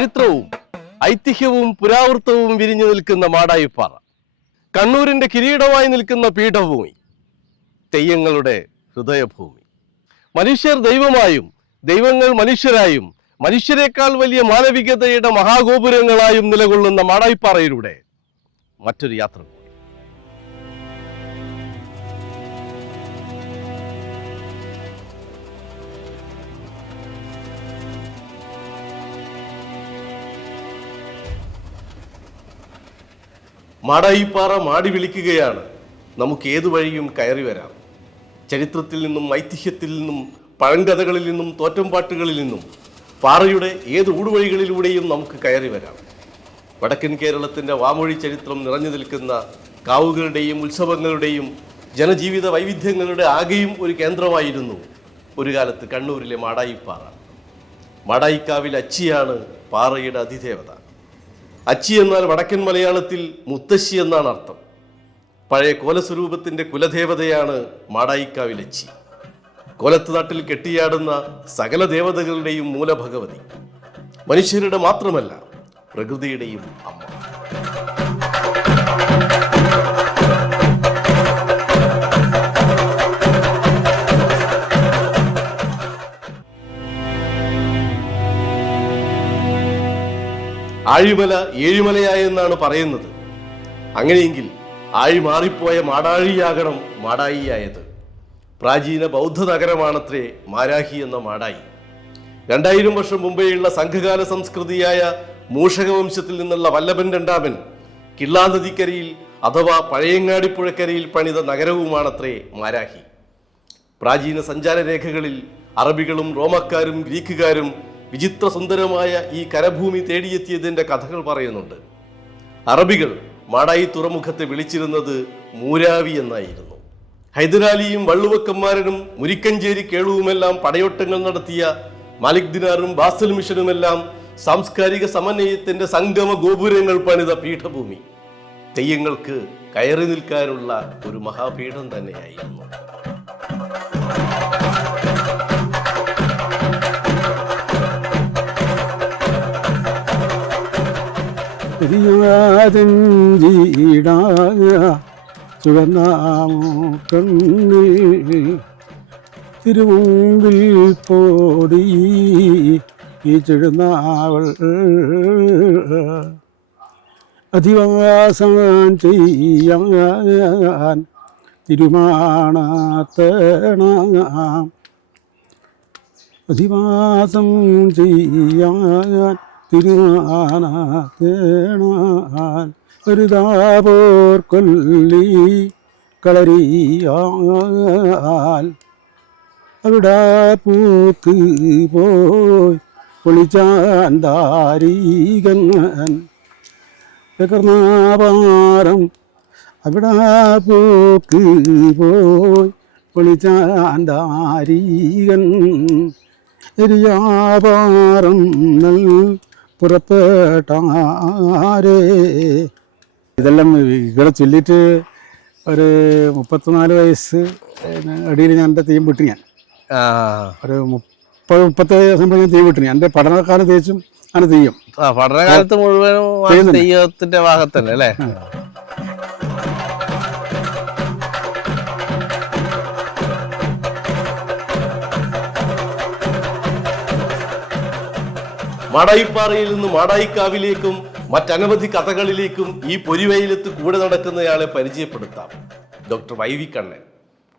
ചരിത്രവും ഐതിഹ്യവും പുരാവൃത്തവും വിരിഞ്ഞു നിൽക്കുന്ന മാടായിപ്പാറ, കണ്ണൂരിന്റെ കിരീടമായി നിൽക്കുന്ന പീഠഭൂമി, തെയ്യങ്ങളുടെ ഹൃദയഭൂമി. മനുഷ്യർ ദൈവമായും ദൈവങ്ങൾ മനുഷ്യരായും മനുഷ്യരെക്കാൾ വലിയ മാനവികതയുടെ മഹാഗോപുരങ്ങളായും നിലകൊള്ളുന്ന മാടായിപ്പാറയിലൂടെ മറ്റൊരു യാത്ര. മാടായിപ്പാറ മാടി വിളിക്കുകയാണ്. നമുക്ക് ഏതു വഴിയും കയറി വരാം. ചരിത്രത്തിൽ നിന്നും ഐതിഹ്യത്തിൽ നിന്നും പഴങ്കഥകളിൽ നിന്നും തോറ്റംപാട്ടുകളിൽ നിന്നും പാറയുടെ ഏത് ഊടുവഴികളിലൂടെയും നമുക്ക് കയറി വരാം. വടക്കൻ കേരളത്തിൻ്റെ വാമൊഴി ചരിത്രം നിറഞ്ഞു നിൽക്കുന്ന കാവുകളുടെയും ഉത്സവങ്ങളുടെയും ജനജീവിത വൈവിധ്യങ്ങളുടെ ആകെയും ഒരു കേന്ദ്രമായിരുന്നു ഒരു കാലത്ത് കണ്ണൂരിലെ മാടായിപ്പാറ. മാടായിക്കാവിൽ അച്ചിയാണ് പാറയുടെ അതിദേവത. അച്ചി എന്നാൽ വടക്കൻ മലയാളത്തിൽ മുത്തശ്ശി എന്നാണ് അർത്ഥം. പഴയ കോലസ്വരൂപത്തിൻ്റെ കുലദേവതയാണ് മാടായിക്കാവിലച്ചി. കോലത്ത് നാട്ടിൽ കെട്ടിയാടുന്ന സകല ദേവതകളുടെയും മൂലഭഗവതി, മനുഷ്യരുടെ മാത്രമല്ല പ്രകൃതിയുടെയും അമ്മ. ആഴിമല ഏഴിമലയായെന്നാണ് പറയുന്നത്. അങ്ങനെയെങ്കിൽ ആഴി മാറിപ്പോയ മാടാഴിയാകണം മാടായിയായത്. പ്രാചീന ബൗദ്ധ നഗരമാണത്രേ മാരാഹി എന്ന മാടായി. 2000 വർഷം മുമ്പേയുള്ള സംഘകാല സംസ്കൃതിയായ മൂഷകവംശത്തിൽ നിന്നുള്ള വല്ലഭൻ രണ്ടാമൻ കിള്ളാനദിക്കരയിൽ അഥവാ പഴയങ്ങാടിപ്പുഴക്കരയിൽ പണിത നഗരവുമാണത്രേ മാരാഹി. പ്രാചീന സഞ്ചാരരേഖകളിൽ അറബികളും റോമക്കാരും ഗ്രീക്കുകാരും വിചിത്ര സുന്ദരമായ ഈ കരഭൂമി തേടിയെത്തിയതിൻ്റെ കഥകൾ പറയുന്നുണ്ട്. അറബികൾ മാടായി തുറമുഖത്തെ വിളിച്ചിരുന്നത് മൂരാവി എന്നായിരുന്നു. ഹൈദരാലിയും വള്ളുവക്കന്മാരനും മുരിക്കഞ്ചേരി കേളുവുമെല്ലാം പടയോട്ടങ്ങൾ നടത്തിയ മാലിക് ദിനാറും ബാസൽ മിഷനുമെല്ലാം സാംസ്കാരിക സമന്വയത്തിന്റെ സംഗമ ഗോപുരങ്ങൾ പണിത പീഠഭൂമി. തെയ്യങ്ങൾക്ക് കയറി നിൽക്കാനുള്ള ഒരു മഹാപീഠം തന്നെയായിരുന്നു. തിരുമുമ്പിൽ പോടി ഈ ചെഴുന്നാവൾ അധിവാസം ചെയ്യാൻ തിരുമാണത്തണം, അധിവാസം ചെയ്യാൻ തിരുമാനത്തേണാൽ ഒരു ദാപോർ കൊല്ലി കളരിയാൽ അവിടെ പൂക്ക് പോയി പൊളിച്ചാൻ ദാരീകൻ കർണാപാരം. അവിടെ പൂക്ക് പോയി പൊളിച്ചാൻ ദാരീകൻ എരിയാപാരം പുറപ്പെട്ടാരേ. ഇതെല്ലാം ഇവിടെ ചൊല്ലിയിട്ട് ഒരു 34 വയസ്സ് അടിയിൽ ഞാൻ എൻ്റെ തീം വിട്ടു. ഞാൻ ഒരു 30-37 ദിവസം ഞാൻ തീം വിട്ടു. എൻ്റെ പഠനകാലം തേച്ചും അങ്ങനെ തെയ്യം. പഠനകാലത്ത് മുഴുവനും തെയ്യത്തിന്റെ ഭാഗത്തല്ലേ അല്ലേ? മാടായിപ്പാറയിൽ നിന്ന് മാടായിക്കാവിലേക്കും മറ്റനവധി കഥകളിലേക്കും ഈ പൊരിവെയിലത്ത് കൂടെ നടക്കുന്നയാളെ പരിചയപ്പെടുത്താം. Doctor viva Kannan.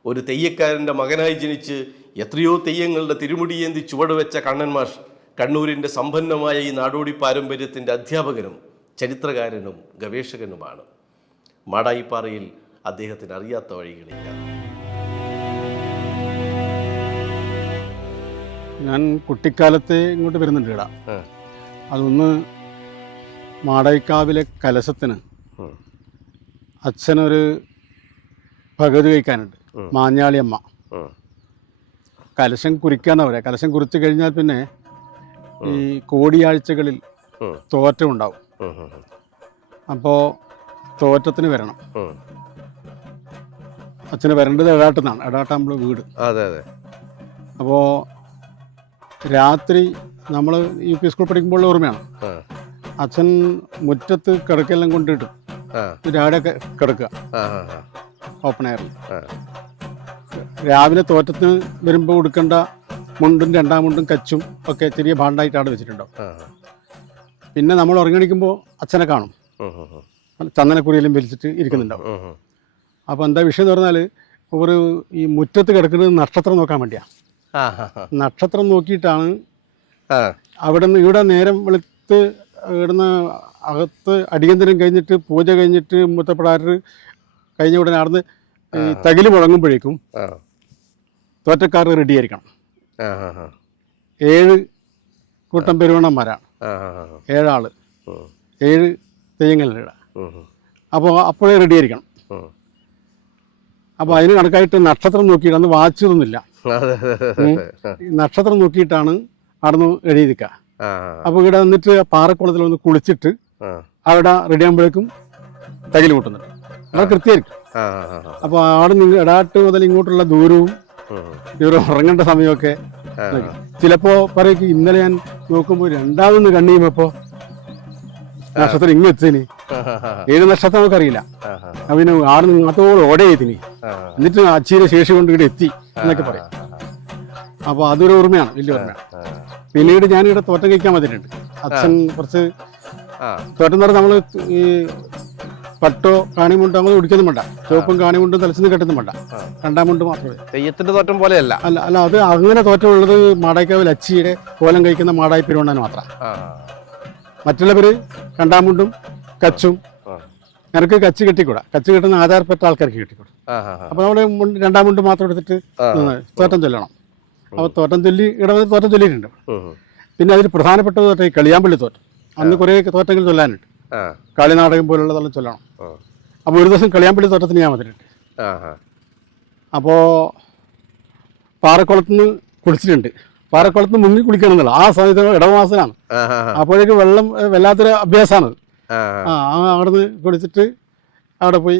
ഒരു തെയ്യക്കാരൻ്റെ മകനായി ജനിച്ച് എത്രയോ തെയ്യങ്ങളുടെ തിരുമുടിയേന്തി ചുവടുവെച്ച കണ്ണൻ മാഷ് കണ്ണൂരിൻ്റെ സമ്പന്നമായ ഈ നാടോടി പാരമ്പര്യത്തിൻ്റെ അധ്യാപകനും ചരിത്രകാരനും ഗവേഷകനുമാണ്. മാടായിപ്പാറയിൽ അദ്ദേഹത്തിന് അറിയാത്ത വഴികളില്ല. ഞാൻ കുട്ടിക്കാലത്ത് ഇങ്ങോട്ട് വരുന്നുണ്ട് ഇവിടെ. അതൊന്ന് മാടായിക്കാവിലെ കലശത്തിന് അച്ഛനൊരു ഭഗവതി കഴിക്കാനുണ്ട്, മാഞ്ഞാളിയമ്മ. കലശം കുറിക്കാന്നാ പറയാ. കലശം കുറിച്ച് കഴിഞ്ഞാൽ പിന്നെ ഈ കോടിയാഴ്ചകളിൽ തോറ്റമുണ്ടാവും. അപ്പോൾ തോറ്റത്തിന് വരണം. അച്ഛന് വരേണ്ടത് എടാട്ടെന്നാണ്. എടാട്ട നമ്മളെ വീട്. അതെ അതെ. അപ്പോൾ രാത്രി നമ്മൾ UP സ്കൂൾ പഠിക്കുമ്പോൾ ഓർമ്മയാണ്, അച്ഛൻ മുറ്റത്ത് കിടക്കെല്ലാം കൊണ്ടിട്ട് രാവിലെ കിടക്കുക ഓപ്പൺ എയറിൽ. രാവിലെ തോറ്റത്തിന് വരുമ്പോൾ ഉടുക്കേണ്ട മുണ്ടും രണ്ടാം മുണ്ടും കച്ചും ഒക്കെ ചെറിയ ഭാണ്ടായിട്ടാണ് വെച്ചിട്ടുണ്ടാവും. പിന്നെ നമ്മൾ ഉറങ്ങിണിക്കുമ്പോൾ അച്ഛനെ കാണും, ചന്ദനക്കുറിയെല്ലാം വലിച്ചിട്ട് ഇരിക്കുന്നുണ്ടാവും. അപ്പോൾ എന്താ വിഷയം എന്ന് പറഞ്ഞാൽ ഒരു ഈ മുറ്റത്ത് കിടക്കുന്നത് നക്ഷത്രം നോക്കാൻ വേണ്ടിയാണ്. നക്ഷത്രം നോക്കിയിട്ടാണ് അവിടെ നിന്ന് ഇവിടെ നേരം വെളുത്ത് ഇവിടുന്ന് അകത്ത് അടിയന്തരം കഴിഞ്ഞിട്ട് പൂജ കഴിഞ്ഞിട്ട് മുത്തപ്പെടാറ് കഴിഞ്ഞ ഉടനെ അവിടുന്ന് ഈ തകില് മുഴങ്ങുമ്പോഴേക്കും തോറ്റക്കാർ റെഡിയായിരിക്കണം. 7 കൂട്ടം പെരുവണ്ണന്മാരാണ്, 7 ആള്, 7 തെയ്യങ്ങളുടെ. അപ്പോൾ അപ്പോഴേ റെഡിയായിരിക്കണം. അപ്പോൾ അതിന് കണക്കായിട്ട് നക്ഷത്രം നോക്കിയിട്ട് അന്ന് വാച്ചൊന്നുമില്ല, നക്ഷത്രം നോക്കിയിട്ടാണ് അവിടുന്ന് എഴുതിയിരിക്കുക. അപ്പോൾ ഇവിടെ വന്നിട്ട് പാറക്കുളത്തിൽ വന്ന് കുളിച്ചിട്ട് അവിടെ റെഡി ആകുമ്പോഴേക്കും തകില് കൂട്ടുന്നുണ്ട്. അത് കൃത്യമായിരിക്കും. അപ്പോൾ അവിടെ നിന്ന് ഇടാട്ട് മുതൽ ഇങ്ങോട്ടുള്ള ദൂരവും ഇവർ ഉറങ്ങേണ്ട സമയമൊക്കെ ചിലപ്പോൾ പറയും. ഇന്നലെ ഞാൻ നോക്കുമ്പോൾ രണ്ടാമതൊന്ന് കണ്ണിയുമ്പോൾ നക്ഷത്രം ഇങ്ങ് എത്തിന്, 7 നക്ഷത്രം നമുക്കറിയില്ല. പിന്നെ ആടെ നിങ്ങത്തോളം ഓടെ എത്തിന്, എന്നിട്ട് അച്ചിയുടെ ശേഷി കൊണ്ട് ഇവിടെ എത്തി എന്നൊക്കെ പറയും. അപ്പോൾ അതൊരു ഓർമ്മയാണ്, വലിയ ഓർമ്മയാണ്. പിന്നീട് ഞാനിവിടെ തോറ്റം കഴിക്കാൻ വന്നിട്ടുണ്ട്. അച്ഛൻ കുറച്ച് തോറ്റം എന്ന് പറഞ്ഞാൽ നമ്മൾ ഈ പട്ടോ കാണിമുണ്ടോ അങ്ങനെ ഉടിക്കൊന്നും വേണ്ട, ചുവപ്പും കാണിമുണ്ടും തലച്ചെന്ന് കെട്ടുന്നും വേണ്ട, രണ്ടാം മുണ്ട് മാത്രമേ. തെയ്യത്തിന്റെ തോറ്റം പോലെയല്ല. അല്ല അത് അങ്ങനെ തോറ്റമുള്ളത് മാടായിക്കാവിൽ അച്ചിയുടെ കോലം കഴിക്കുന്ന മാടായി പെരുവണ്ണാൻ മാത്രം. മറ്റുള്ളവർ രണ്ടാം മുണ്ടും കച്ചും. എനിക്ക് കച്ച് കെട്ടിക്കൂടാ, കച്ച് കെട്ടുന്ന ആധാരപ്പെട്ട ആൾക്കാർക്ക് കെട്ടിക്കൂടാ. അപ്പോൾ നമ്മൾ രണ്ടാം മുണ്ട് മാത്രം എടുത്തിട്ട് തോറ്റം ചൊല്ലണം. അപ്പോൾ തോറ്റം ചൊല്ലി ഇവിടെ വന്ന് തോറ്റം ചൊല്ലിയിട്ടുണ്ട്. പിന്നെ അതിൽ പ്രധാനപ്പെട്ടത് തോറ്റം ഈ കളിയാമ്പള്ളി തോറ്റം. അന്ന് കുറേ തോറ്റങ്ങൾ ചൊല്ലാനുണ്ട്, കളിനാടകം പോലുള്ളതെല്ലാം ചൊല്ലണം. അപ്പോൾ ഒരു ദിവസം കളിയാമ്പള്ളി തോറ്റത്തിന് ഞാൻ വന്നിട്ടുണ്ട്. അപ്പോൾ പാറക്കുളത്തുനിന്ന് കുളിച്ചിട്ടുണ്ട്. പാറക്കുളത്തുനിന്ന് മുങ്ങി കുളിക്കണം എന്നുള്ള ആ സമയത്ത് ഇടവമാസനാണ്. അപ്പോഴേക്ക് വെള്ളം വല്ലാത്തൊരു അഭ്യാസമാണ്. അവിടുന്ന് കുളിച്ചിട്ട് അവിടെ പോയി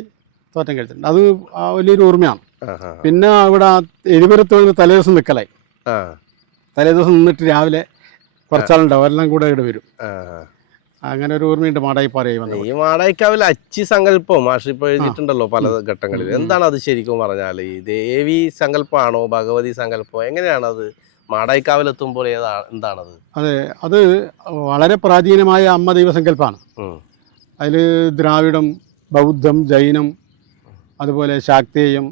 തോറ്റം കഴിച്ചിട്ടുണ്ട്. അത് വലിയൊരു ഓർമ്മയാണ്. പിന്നെ അവിടെ എരിപുരത്ത് വന്ന് തലേദിവസം നിൽക്കലായി. തലേദിവസം നിന്നിട്ട് രാവിലെ കുറച്ചാളുണ്ടാവും, എല്ലാം കൂടെ ഇവിടെ വരും. അങ്ങനെ ഒരു ഓർമ്മയുണ്ട് മാടായിപ്പാറയായി വന്നത്. ഈ മാടായിക്കാവിൽ അച്ചി സങ്കല്പം മാഷ് ഇപ്പൊ എഴുതിയിട്ടുണ്ടല്ലോ പല ഘട്ടങ്ങളിൽ. എന്താണ് അത് ശരിക്കും പറഞ്ഞാൽ? ഈ ദേവി സങ്കല്പമാണോ ഭഗവതി സങ്കല്പം, എങ്ങനെയാണ് അത് മാടായിക്കാവിലെത്തുമ്പോൾ എന്താണത്? അതെ, അത് വളരെ പ്രാചീനമായ അമ്മ ദൈവസങ്കല്പമാണ്. അതിൽ ദ്രാവിഡം, ബൗദ്ധം, ജൈനം, അതുപോലെ ശാക്തേയം,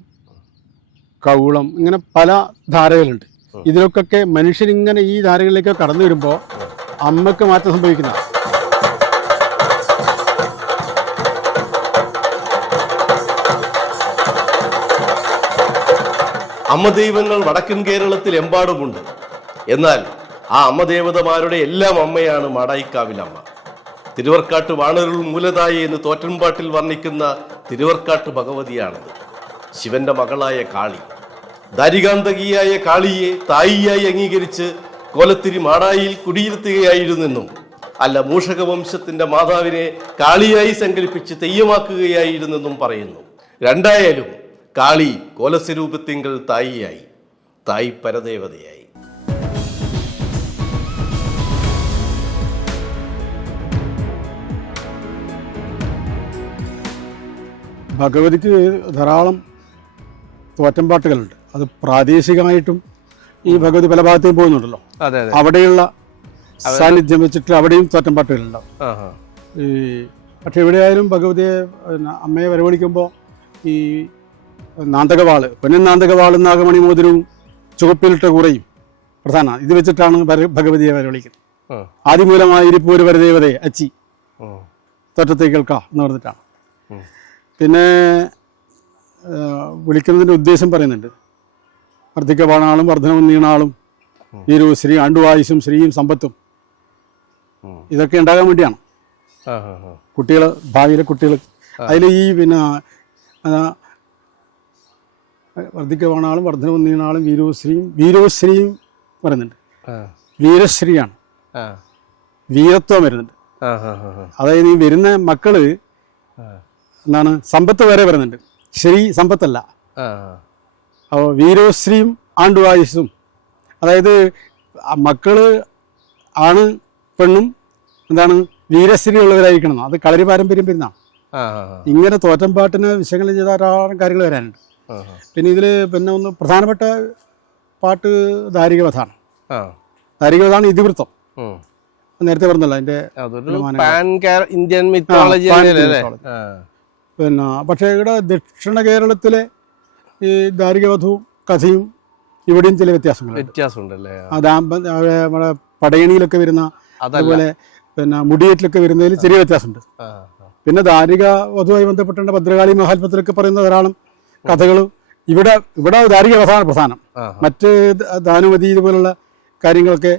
കൗളം, ഇങ്ങനെ പല ധാരകളുണ്ട്. ഇതിലൊക്കെ മനുഷ്യരിങ്ങനെ ഈ ധാരകളിലേക്ക് കടന്നു വരുമ്പോൾ അമ്മക്ക് മാറ്റം സംഭവിക്കുന്ന. അമ്മ ദൈവങ്ങൾ വടക്കൻ കേരളത്തിൽ എമ്പാടുമുണ്ട്. എന്നാൽ ആ അമ്മ ദേവതമാരുടെ എല്ലാം അമ്മയാണ് മാടായിക്കാവിലമ്മ. തിരുവർക്കാട്ട് വാണരുൾ മൂലതായി എന്ന് തോറ്റൻപാട്ടിൽ വർണ്ണിക്കുന്ന തിരുവർക്കാട്ട് ഭഗവതിയാണത്. ശിവന്റെ മകളായ കാളി, ദാരികാന്തകിയായ കാളിയെ തായിയായി അംഗീകരിച്ച് കോലത്തിരി മാടായിൽ കുടിയിരുത്തുകയായിരുന്നെന്നും, അല്ല മൂഷകവംശത്തിന്റെ മാതാവിനെ കാളിയായി സങ്കല്പിച്ച് തെയ്യമാക്കുകയായിരുന്നെന്നും പറയുന്നു. രണ്ടായാലും കാളി കോലസ്വരൂപത്തിങ്കൽ തായിയായി, തായ് പരദേവതയായി. ഭഗവതിക്ക് ധാരാളം തോറ്റംപാട്ടുകളുണ്ട്. അത് പ്രാദേശികമായിട്ടും ഈ ഭഗവതി പല ഭാഗത്തേക്കും പോകുന്നുണ്ടല്ലോ. അവിടെയുള്ള സാന്നിധ്യം വെച്ചിട്ട് അവിടെയും തോറ്റംപാട്ടുകളുണ്ടാവും. ഈ പക്ഷെ എവിടെയായാലും ഭഗവതിയെ അമ്മയെ വരവണിക്കുമ്പോൾ ഈ നാന്തകവാള്, പൊന്നിൻ നാന്തകവാള്, നാഗമണി മോതിരവും ചുവപ്പിലിട്ട കുറയും പ്രധാന ഇത് വെച്ചിട്ടാണ് ഭഗവതിയെ വരവിളിക്കുന്നത്. ആദിമൂലമായ ഇരിപ്പൂര് വരദേവതയെ അച്ചി തോറ്റത്തേക്ക് കേൾക്കാം എന്ന് പറഞ്ഞിട്ടാണ്. പിന്നെ വിളിക്കുന്നതിൻ്റെ ഉദ്ദേശം പറയുന്നുണ്ട്. വർദ്ധിക്കവാണാളും വർദ്ധനവും നീണാളും ഈരു ശ്രീ ആണ്ടുവായുസും ശ്രീയും സമ്പത്തും ഇതൊക്കെ ഉണ്ടാകാൻ വേണ്ടിയാണ്. കുട്ടികൾ, ഭാവിയിലെ കുട്ടികൾ അതിൽ ഈ പിന്നെ വർദ്ധിക്കവാണാളും വർദ്ധനവും നീണാളും വീരോശ്രീയും പറയുന്നുണ്ട്. വീരശ്രീയാണ്, വീരത്വം വരുന്നുണ്ട്. അതായത് ഈ വരുന്ന മക്കള് എന്താണ് സമ്പത്ത് വരെ വരുന്നുണ്ട്, ശ്രീ സമ്പത്തല്ല. അപ്പോൾ വീരോശ്രീയും ആണ്ടുവായുസും, അതായത് മക്കള് ആണ് പെണ്ണും എന്താണ് വീരശ്രീയുള്ളവരായിരിക്കണം. അത് കളരി പാരമ്പര്യം വരുന്നതാണ്. ഇങ്ങനെ തോറ്റംപാട്ടിന് വിശകലനം ചെയ്ത ധാരാളം കാര്യങ്ങൾ വരാനുണ്ട്. പിന്നെ ഇതിൽ പിന്നെ ഒന്ന് പ്രധാനപ്പെട്ട പാട്ട് ദാരികവധാണ്. ദാരികവധാണ് ഇതിവൃത്തം. നേരത്തെ പറഞ്ഞല്ലോ അതിന്റെ ഇന്ത്യൻ മിത്തോളജി. പിന്നെ പക്ഷേ ഇവിടെ ദക്ഷിണ കേരളത്തിലെ ഈ ദാരികവധവും കഥയും ഇവിടെയും ചില വ്യത്യാസമുണ്ടല്ലേ. നമ്മുടെ പടയണിയിലൊക്കെ വരുന്ന അതുപോലെ പിന്നെ മുടിയേറ്റിലൊക്കെ വരുന്നതിൽ ചെറിയ വ്യത്യാസമുണ്ട്. പിന്നെ ദാരിക വധുവായി ബന്ധപ്പെട്ടുള്ള ഭദ്രകാളി മഹാത്മത്തിലൊക്കെ പറയുന്ന ധാരാളം കഥകളും ഇവിടെ ദാരിക വധാണ് പ്രധാനം. മറ്റ് ദാനുമതി ഇതുപോലുള്ള കാര്യങ്ങളൊക്കെ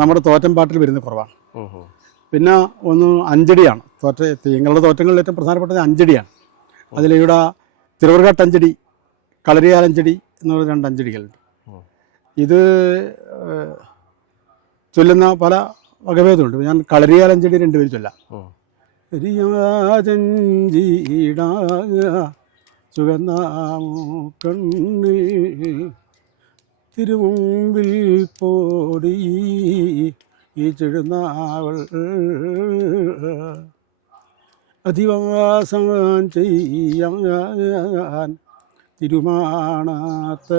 നമ്മുടെ തോറ്റംപാട്ടിൽ വരുന്ന കുറവാണ്. പിന്നെ ഒന്ന് അഞ്ചടിയാണ്. തെയ്യങ്ങളുടെ തോറ്റങ്ങളിൽ ഏറ്റവും പ്രധാനപ്പെട്ടത് അഞ്ചടിയാണ്. അതിലിവിടെ തിരുവർകാട്ടഞ്ചടി, കളരിയാലഞ്ചടി എന്നുള്ള 2 അഞ്ചടികളുണ്ട്. ഇത് ചൊല്ലുന്ന പല വകഭേദമുണ്ട്. ഞാൻ കളരിയാലഞ്ചടി 2 പേര് ചൊല്ലാം. ചുവന്നാമൂക്കണ്ണിൽ തിരുമുമ്പിൽ പോടി ഈ ചെഴുനാവൾ അധിവാസം ചെയ്യാൻ തിരുമാണാത്തണ.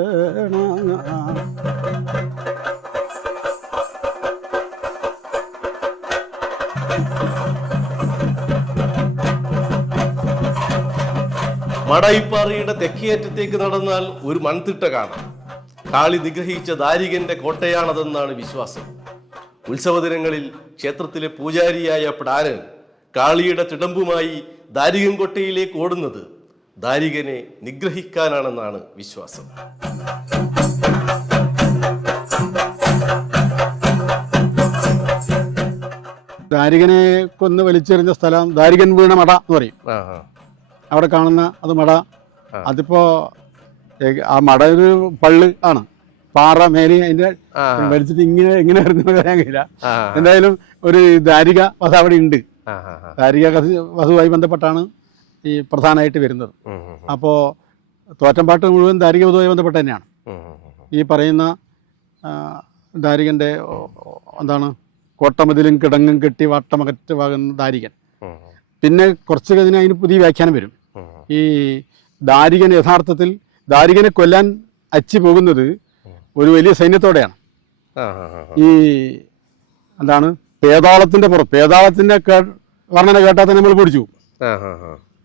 മടായിപ്പാറയുടെ തെക്കേയറ്റത്തേക്ക് നടന്നാൽ ഒരു മൺതിട്ട കാണാം. കാളി നിഗ്രഹിച്ച ദാരികന്റെ കോട്ടയാണതെന്നാണ് വിശ്വാസം. ഉത്സവ ദിനങ്ങളിൽ ക്ഷേത്രത്തിലെ പൂജാരിയായ പ്ടാനൻ കാളിയുടെ തിടമ്പുമായി ദാരികൻ കോട്ടയിലേക്ക് ഓടുന്നത് ദാരികനെ നിഗ്രഹിക്കാനാണെന്നാണ് വിശ്വാസം. ദാരികനെ കൊന്ന് വലിച്ചെറിഞ്ഞ സ്ഥലം ദാരികൻ വീണ മട എന്ന് പറയും. അവിടെ കാണുന്ന അത് മട. അതിപ്പോ ആ മട ഒരു പള്ളി ആണ്, പാറ മേലെ അതിന്റെ വലിച്ചിട്ട് എങ്ങനെ പറയാൻ കഴിയില്ല. എന്തായാലും ഒരു ദാരിക വധ അവിടെ ഉണ്ട്. ദാരിക വധുവായി ബന്ധപ്പെട്ടാണ് ഈ പ്രധാനമായിട്ട് വരുന്നത്. അപ്പോ തോറ്റംപാട്ട് മുഴുവൻ ദാരിക വധുവായി ബന്ധപ്പെട്ട് തന്നെയാണ്. ഈ പറയുന്ന ദാരികന്റെ എന്താണ് കോട്ടമതിലും കിടങ്ങും കെട്ടി വട്ടമകറ്റുവാകുന്ന ദാരികൻ. പിന്നെ കുറച്ച് കഴിഞ്ഞാൽ അതിന് പുതിയ വ്യാഖ്യാനം വരും. ഈ ദാരികൻ യഥാർത്ഥത്തിൽ ദാരികനെ കൊല്ലാൻ അച്ചി പോകുന്നത് ഒരു വലിയ സൈന്യത്തോടെയാണ്. ഈ എന്താണ് പേതാളത്തിന്റെ പേതാളത്തിന്റെ വർണ്ണന കേട്ടാൽ തന്നെ നമ്മൾ പിടിച്ചു.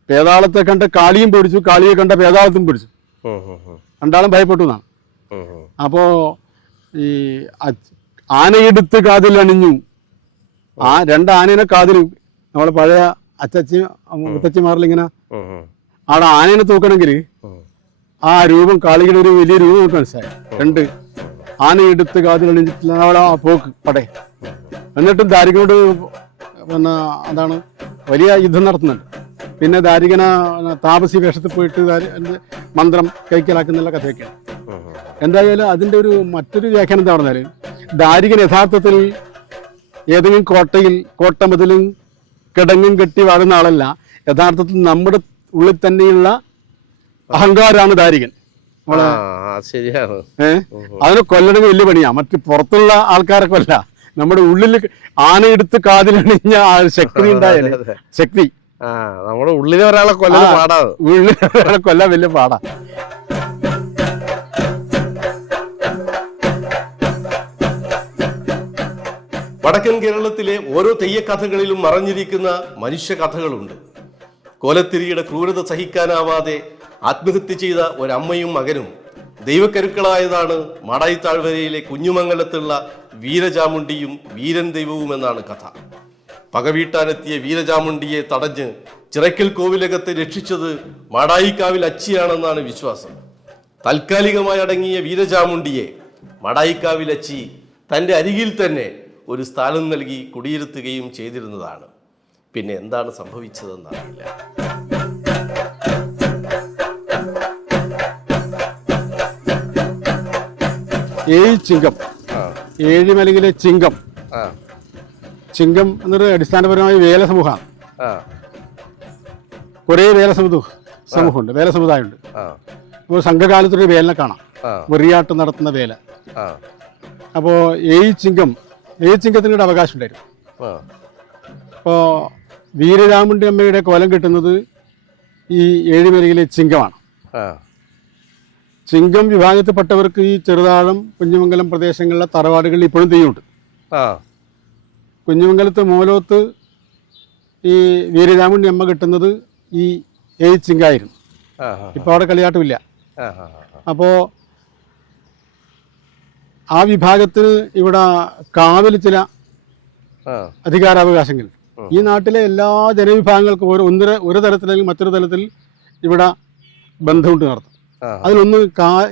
പേതാളത്തെ കണ്ട കാളിയും പിടിച്ചു, കാളിയെ കണ്ട പേതാളത്തും പിടിച്ചു. രണ്ടാളും ഭയപ്പെട്ടു എന്നാണ്. അപ്പോ ഈ ആനയെടുത്ത് കാതിൽ അണിഞ്ഞു. 2 ആനേനെ കാതിലും നമ്മളെ പഴയ മുത്തച്ഛിമാരിലിങ്ങനെ അവിടെ ആനേനെ തൂക്കണമെങ്കിൽ ആ രൂപം കാളിയുടെ ഒരു വലിയ രൂപം നമുക്ക് മനസ്സിലായി. 2 ആനയെടുത്ത് കാതിലണിഞ്ഞിട്ടുള്ള അവിടെ ആ പോക്ക് പടേ. എന്നിട്ടും ദാരികനോട് പിന്നെ എന്താണ് വലിയ യുദ്ധം നടത്തുന്നുണ്ട്. പിന്നെ ദാരികന താപസി വേഷത്തിൽ പോയിട്ട് മന്ത്രം കൈക്കലാക്കുന്നുള്ള കഥയൊക്കെയാണ്. എന്തായാലും അതിൻ്റെ ഒരു മറ്റൊരു വ്യാഖ്യാനം എന്താ പറഞ്ഞാൽ ദാരികൻ യഥാർത്ഥത്തിൽ ഏതെങ്കിലും കോട്ടമതിലും കിടങ്ങും കെട്ടി വാഴുന്ന ആളല്ല. യഥാർത്ഥത്തിൽ നമ്മുടെ ഉള്ളിൽ തന്നെയുള്ള അഹങ്കാരാണ് ദാരികൻ. ശരിയാണ്. അതിനെ കൊല്ലണമെങ്കിൽ വലിയ പണിയാ. മറ്റ് പുറത്തുള്ള ആൾക്കാരെ കൊല്ല, നമ്മുടെ ഉള്ളിൽ ആനയെടുത്ത് കാതിലണിഞ്ഞ ശക്തി ഉണ്ടായാലേ ശക്തി. നമ്മുടെ ഉള്ളിലെ ഒരാളെ കൊല്ലാൻ പാടാണ്. ഉള്ളിലെ ഒരാളെ കൊല്ലാൻ വലിയ പാടാ. വടക്കൻ കേരളത്തിലെ ഓരോ തെയ്യക്കഥകളിലും മറഞ്ഞിരിക്കുന്ന മനുഷ്യ കഥകളുണ്ട്. കോലത്തിരിയുടെ ക്രൂരത സഹിക്കാനാവാതെ ആത്മഹത്യ ചെയ്ത ഒരമ്മയും മകനും ദൈവക്കരുക്കളായതാണ് മാടായി താഴ്വരയിലെ കുഞ്ഞുമംഗലത്തുള്ള വീരചാമുണ്ടിയും വീരൻ ദൈവവും എന്നാണ് കഥ. പകവീട്ടാനെത്തിയ വീരചാമുണ്ടിയെ തടഞ്ഞ് ചിറക്കൽ കോവിലകത്തെ രക്ഷിച്ചത് മാടായിക്കാവിൽ അച്ചിയാണെന്നാണ് വിശ്വാസം. താൽക്കാലികമായി അടങ്ങിയ വീരചാമുണ്ടിയെ മാടായിക്കാവിൽ അച്ചി തൻ്റെ അരികിൽ തന്നെ ഒരു സ്ഥാനം നൽകി കുടിയിരുത്തുകയും ചെയ്തിരുന്നതാണ്. പിന്നെ എന്താണ് സംഭവിച്ചതെന്നറിയില്ല. ചിങ്കം, ഏഴിമലയിലെ ചിങ്കം. ചിങ്കം എന്നൊരു അടിസ്ഥാനപരമായ വേല സമൂഹമാണ്. കുറേ വേല സമൂഹമുണ്ട്, വേല സമുദായമുണ്ട്. ഇപ്പോൾ സംഘകാലത്തൊരു വേലിനെ കാണാം, വെറിയാട്ട് നടത്തുന്ന വേല. അപ്പോൾ ചിങ്കത്തിനൊരു അവകാശം ഉണ്ടായിരുന്നു. ആ അപ്പോൾ വീരരാമുണ്ടി അമ്മയുടെ കോലം കിട്ടുന്നത് ഈ ഏഴിമലയിലെ ചിങ്കമാണ്. ആ ചിങ്കം വിഭാഗത്തിൽപ്പെട്ടവർക്ക് ഈ ചെറുതാഴം കുഞ്ഞുമംഗലം പ്രദേശങ്ങളിലെ തറവാടുകളിൽ ഇപ്പോഴും തെയ്യമുണ്ട്. ആ കുഞ്ഞുമംഗലത്ത് മൂലോത്ത് ഈ വീരരാമുണ്ടി അമ്മ കിട്ടുന്നത് ഈ ചിങ്കായിരുന്നു. ഇപ്പോൾ അവിടെ കളിയാട്ടമില്ല. അപ്പോൾ ആ വിഭാഗത്തിന് ഇവിടെ കാവിൽ ചില അധികാരാവകാശങ്ങൾ ഈ നാട്ടിലെ എല്ലാ ജനവിഭാഗങ്ങൾക്കും ഒരു തരത്തിലെങ്കിൽ മറ്റൊരു തലത്തിൽ ഇവിടെ ബന്ധമുണ്ട് നടത്തും. അതിലൊന്ന്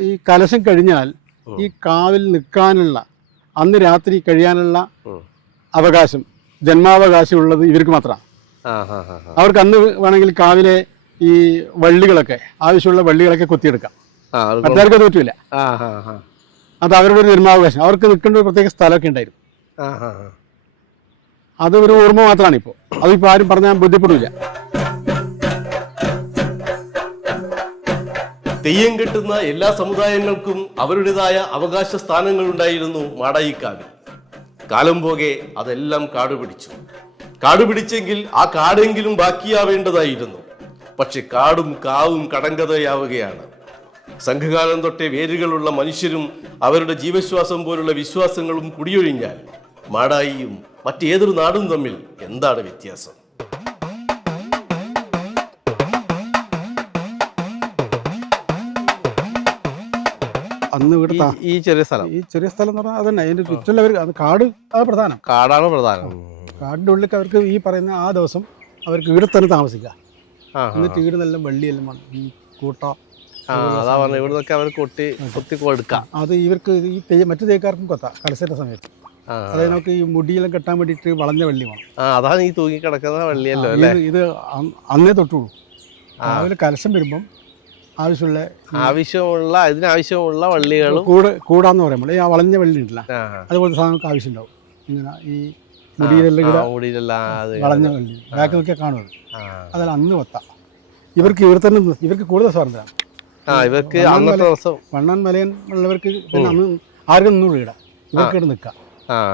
ഈ കലശം കഴിഞ്ഞാൽ ഈ കാവിൽ നിൽക്കാനുള്ള അന്ന് രാത്രി കഴിയാനുള്ള അവകാശം ജന്മാവകാശം ഉള്ളത് ഇവർക്ക് മാത്രമാണ്. അവർക്ക് അന്ന് വേണമെങ്കിൽ കാവിലെ ഈ വള്ളികളൊക്കെ ആവശ്യമുള്ള വള്ളികളൊക്കെ കൊത്തിയെടുക്കാം. മറ്റാർക്കത് പറ്റില്ല. അത് അവരുടെ ഒരു ജന്മാവകാശം. അവർക്ക് നിൽക്കേണ്ട ഒരു പ്രത്യേക സ്ഥലമൊക്കെ ഉണ്ടായിരുന്നു. അത് ഒരു ഓർമ്മ മാത്രമാണ്. ഇപ്പോൾ അതിപ്പോൾ ആരും പറഞ്ഞാൽ ബോധ്യപ്പെടില്ല. തെയ്യം കെട്ടുന്ന എല്ലാ സമുദായങ്ങൾക്കും അവരുടേതായ അവകാശ സ്ഥാനങ്ങൾ ഉണ്ടായിരുന്നു മാടായിക്കാവിൽ. കാലം പോകെ അതെല്ലാം കാടുപിടിച്ചു. കാടുപിടിച്ചെങ്കിൽ ആ കാടെങ്കിലും ബാക്കിയാവേണ്ടതായിരുന്നു. പക്ഷെ കാടും കാവും കടങ്കഥയാവുകയാണ്. സംഘകാലം തൊട്ടേ വേരുകളുള്ള മനുഷ്യരും അവരുടെ ജീവശ്വാസം പോലുള്ള വിശ്വാസങ്ങളും കുടിയൊഴിഞ്ഞാൽ മാടായിയും മറ്റേതൊരു നാടും തമ്മിൽ എന്താണ് വ്യത്യാസം? അന്ന് ഇവിടെ ഈ ചെറിയ സ്ഥലം എന്ന് പറഞ്ഞാൽ അതന്നെ അതിന്റെ ചുറ്റുള്ളവർ കാട് അത് പ്രധാനം. കാടാണ് പ്രധാനം. കാടിന്റെ ഉള്ളിൽ അവർക്ക് ഈ പറയുന്ന ആ ദിവസം അവർക്ക് ഇവിടെ തന്നെ താമസിക്കാം. എന്നിട്ട് ഇവിടെ നല്ല വള്ളിയെല്ലാം ഈ കൂട്ട അതാ പറഞ്ഞ ഇവിടുന്നൊക്കെ അവർ കൊത്തി കൊടുക്കാം. അത് ഇവർക്ക് ഈ മറ്റു തേക്കാർക്കും കൊത്താം കലശേറ്റ സമയത്ത്. അതായത് നമുക്ക് ഈ മുടിയെല്ലാം കെട്ടാൻ വേണ്ടിയിട്ട് വളഞ്ഞ വള്ളി വേണം. അതാണ് ഈ തൂങ്ങി കിടക്കുന്ന വള്ളിയല്ലോ അല്ലേ? ഇത് അന്നേ തൊട്ടുള്ളൂ. രാവിലെ കലശം വരുമ്പം ഇതിനാവശ്യമുള്ള വള്ളികളും കൂടാന്ന് പറയുമ്പോൾ ഈ ആ വളഞ്ഞ വള്ളി ഉണ്ടല്ല അതുപോലത്തെ സാധനങ്ങൾക്ക് ആവശ്യം ഉണ്ടാവും. ഇങ്ങനെ ഈ മുടിയിലെല്ലാം വളഞ്ഞ വള്ളി ബാക്കി നോക്കിയാൽ കാണുന്നത്. അതല്ല അന്ന് കൊത്താം. ഇവർക്ക് ഇവിടെ തന്നെ ഇവർക്ക് കൂടുതൽ സ്വാതന്ത്ര്യമാണ്. ഇവർക്ക് വണ്ണാൻ മലയൻ ഉള്ളവർക്ക് പിന്നെ അന്ന് ആർക്കും നിന്നൂടെ ഇടാം. ഇവർക്ക് ഇവിടെ നിൽക്കാം.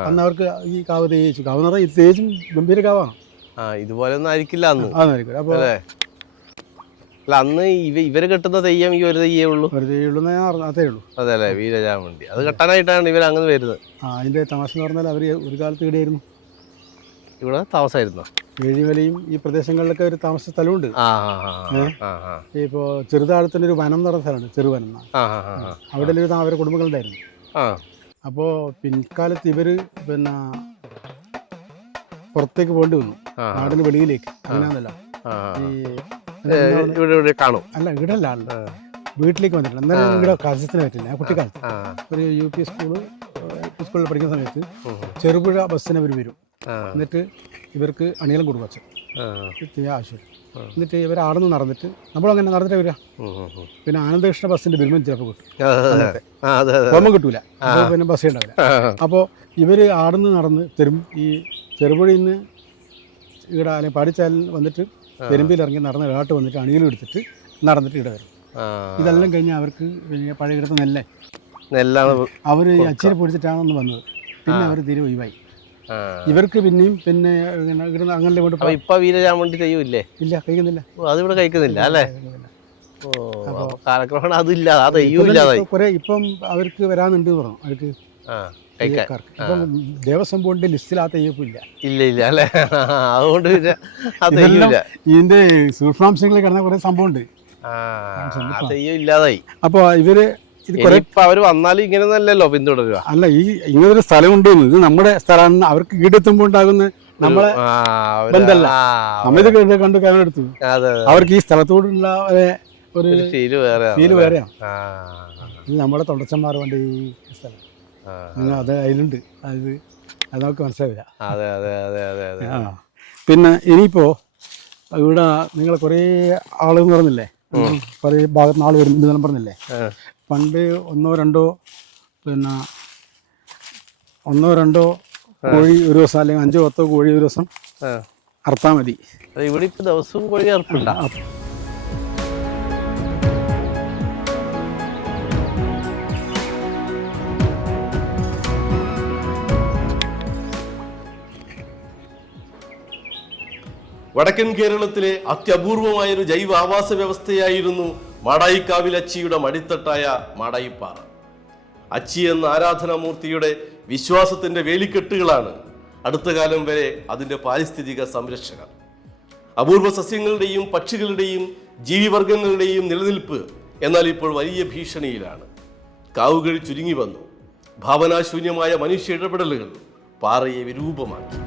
അന്ന് അവർക്ക് ഈ കാവ് തേച്ചു. കാവ് എന്ന് പറഞ്ഞാൽ തേച്ചും ഗംഭീര കാവാണ്. ഇതുപോലെ ഒന്നും ആയിരിക്കില്ല അന്ന്. അതായിരിക്കും. അപ്പോൾ അന്ന് ഇവര് കെട്ടുന്ന തെയ്യം ഈ ഒരു തെയ്യേ ഉള്ളൂ. അതേ ഉള്ളൂ. അതെ അല്ലേ? വീരരാമുണ്ടി അത് കെട്ടാനായിട്ടാണ് ഇവർ അങ്ങനെ വരുന്നത്. അതിന്റെ തമാശ എന്ന് പറഞ്ഞാൽ അവർ ഒരു കാലത്ത് ഇവിടെയായിരുന്നു. ഇവിടെ താമസമായിരുന്നു. ഏഴിമലയും ഈ പ്രദേശങ്ങളിലൊക്കെ ഒരു താമസ സ്ഥലമുണ്ട്. ഇപ്പോ ചെറുതാഴത്തിന്റെ ഒരു വനം എന്ന് പറഞ്ഞ സ്ഥലമുണ്ട്, ചെറുവനം. അവിടെ അവരുടെ കുടുംബങ്ങളുണ്ടായിരുന്നു. അപ്പോൾ പിൻകാലത്ത് ഇവര് പിന്നെ പുറത്തേക്ക് പോകേണ്ടി വന്നു, നാടിന് വെളിയിലേക്ക്. അങ്ങനെയാണല്ല കാണും. അല്ല ഇവിടെ അല്ല, വീട്ടിലേക്ക് വന്നിട്ടില്ല. എന്തായാലും ഇവിടെ കലശത്തിന് പറ്റില്ല. കുട്ടിക്കാലത്ത് ഒരു UP സ്കൂളിൽ പഠിക്കുന്ന സമയത്ത് ചെറുപുഴ ബസ്സിന് അവർ വരും. എന്നിട്ട് ഇവർക്ക് അണിയലം കൊടുക്കും ആവശ്യമില്ല. എന്നിട്ട് ഇവർ അവിടെ നിന്ന് നടന്നിട്ട് നമ്മളങ്ങനെ നടന്നിട്ട് വരിക. പിന്നെ ആനന്ദകൃഷ്ണ ബസ്സിന്റെ ബിരുമൻ ചിലപ്പോൾ കിട്ടും, ഓർമ്മ കിട്ടൂല. അപ്പോൾ പിന്നെ ബസ് ഉണ്ടാവില്ല. അപ്പോൾ ഇവര് അവിടെ നിന്ന് നടന്ന് ഈ ചെറുപുഴയിൽ നിന്ന് ഇവിടെ അല്ലെങ്കിൽ പാടിച്ചാലിൽ വന്നിട്ട് പെരുമ്പിൽ ഇറങ്ങി നടന്ന് ഇടാട്ട് വന്നിട്ട് അണിയിലും എടുത്തിട്ട് നടന്നിട്ട് ഇവിടെ വരും. ഇതെല്ലാം കഴിഞ്ഞാൽ അവർക്ക് പഴയ കിടത്ത് നെല്ലാണ് അവർ അച്ചിരി പൊടിച്ചിട്ടാണ് ഒന്ന് വന്നത്. പിന്നെ അവർ തീരെ ഒഴിവായി. ഇവർക്ക് പിന്നെയും പിന്നെ അങ്ങനെ ഇപ്പൊ വീരരാമുണ്ടി തെയ്യമില്ലേ? ഇല്ല, കഴിക്കുന്നില്ല. അതിവിടെ കഴിക്കുന്നില്ല അല്ലേ? കാലക്രമേണ അതില്ല, ആ തെയ്യവും കുറെ ഇപ്പം അവർക്ക് വരാനുണ്ട് പറഞ്ഞു. അവർക്ക് ഇപ്പം ദേവസ്വം ബോർഡിന്റെ ലിസ്റ്റിൽ ആ തെയ്യപ്പില്ല. ഇല്ല അല്ലേ? അതുകൊണ്ട് ഇതിന്റെ സൂക്ഷ്മാംശങ്ങളിൽ കിടന്ന കുറെ സംഭവം ഉണ്ട്. തെയ്യം ഇല്ലാതായി. അപ്പൊ ഇവര് അവര് വന്നാലും ഇങ്ങനെയൊന്നല്ലല്ലോ പിന്തുടരുക. അല്ല, ഈ ഇങ്ങനൊരു സ്ഥലം ഉണ്ടെന്ന്, ഇത് നമ്മുടെ സ്ഥലമാണ്. അവർക്ക് ഈടെത്തുമ്പോൾ ഉണ്ടാകുന്ന നമ്മളെ ബന്ധമല്ല. നമ്മളിത് കണ്ടു കാലെടുത്തു. അവർക്ക് ഈ സ്ഥലത്തോടുള്ള ഒരു ഫീല് വേറെയാണ്. ഇത് നമ്മുടെ തൊണ്ടച്ചന്മാർ കൊണ്ട് ഈ സ്ഥലം അത് അതിലുണ്ട്. അത് നമുക്ക് മനസ്സിലാവില്ല. പിന്നെ ഇനിയിപ്പോ ഇവിടെ നിങ്ങൾ കുറേ ആളെന്ന് പറഞ്ഞില്ലേ, കുറേ ഭാഗത്ത് ആൾ വരുന്നുണ്ടെന്ന് പറഞ്ഞില്ലേ. പണ്ട് ഒന്നോ രണ്ടോ കോഴി ഒരു ദിവസം, അല്ലെങ്കിൽ 5 10 കോഴി ഒരു ദിവസം അറുത്താൽ മതി. ഇവിടെ ഇപ്പൊ ദിവസവും കോഴി അറുപ്പില്ല. വടക്കൻ കേരളത്തിലെ അത്യപൂർവമായൊരു ജൈവ ആവാസ വ്യവസ്ഥയായിരുന്നു മാടായിക്കാവിൽ അച്ചിയുടെ മടിത്തട്ടായ മാടായിപ്പാറ. അച്ചി എന്ന ആരാധനാമൂർത്തിയുടെ വിശ്വാസത്തിന്റെ വേലിക്കെട്ടുകളാണ് അടുത്ത കാലം വരെ അതിൻ്റെ പാരിസ്ഥിതിക സംരക്ഷകർ. അപൂർവ സസ്യങ്ങളുടെയും പക്ഷികളുടെയും ജീവിവർഗങ്ങളുടെയും നിലനിൽപ്പ് എന്നാൽ ഇപ്പോൾ വലിയ ഭീഷണിയിലാണ്. കാവുകൾ ചുരുങ്ങി വന്നു. ഭാവനാശൂന്യമായ മനുഷ്യ ഇടപെടലുകൾ പാറയെ വിരൂപമാക്കി.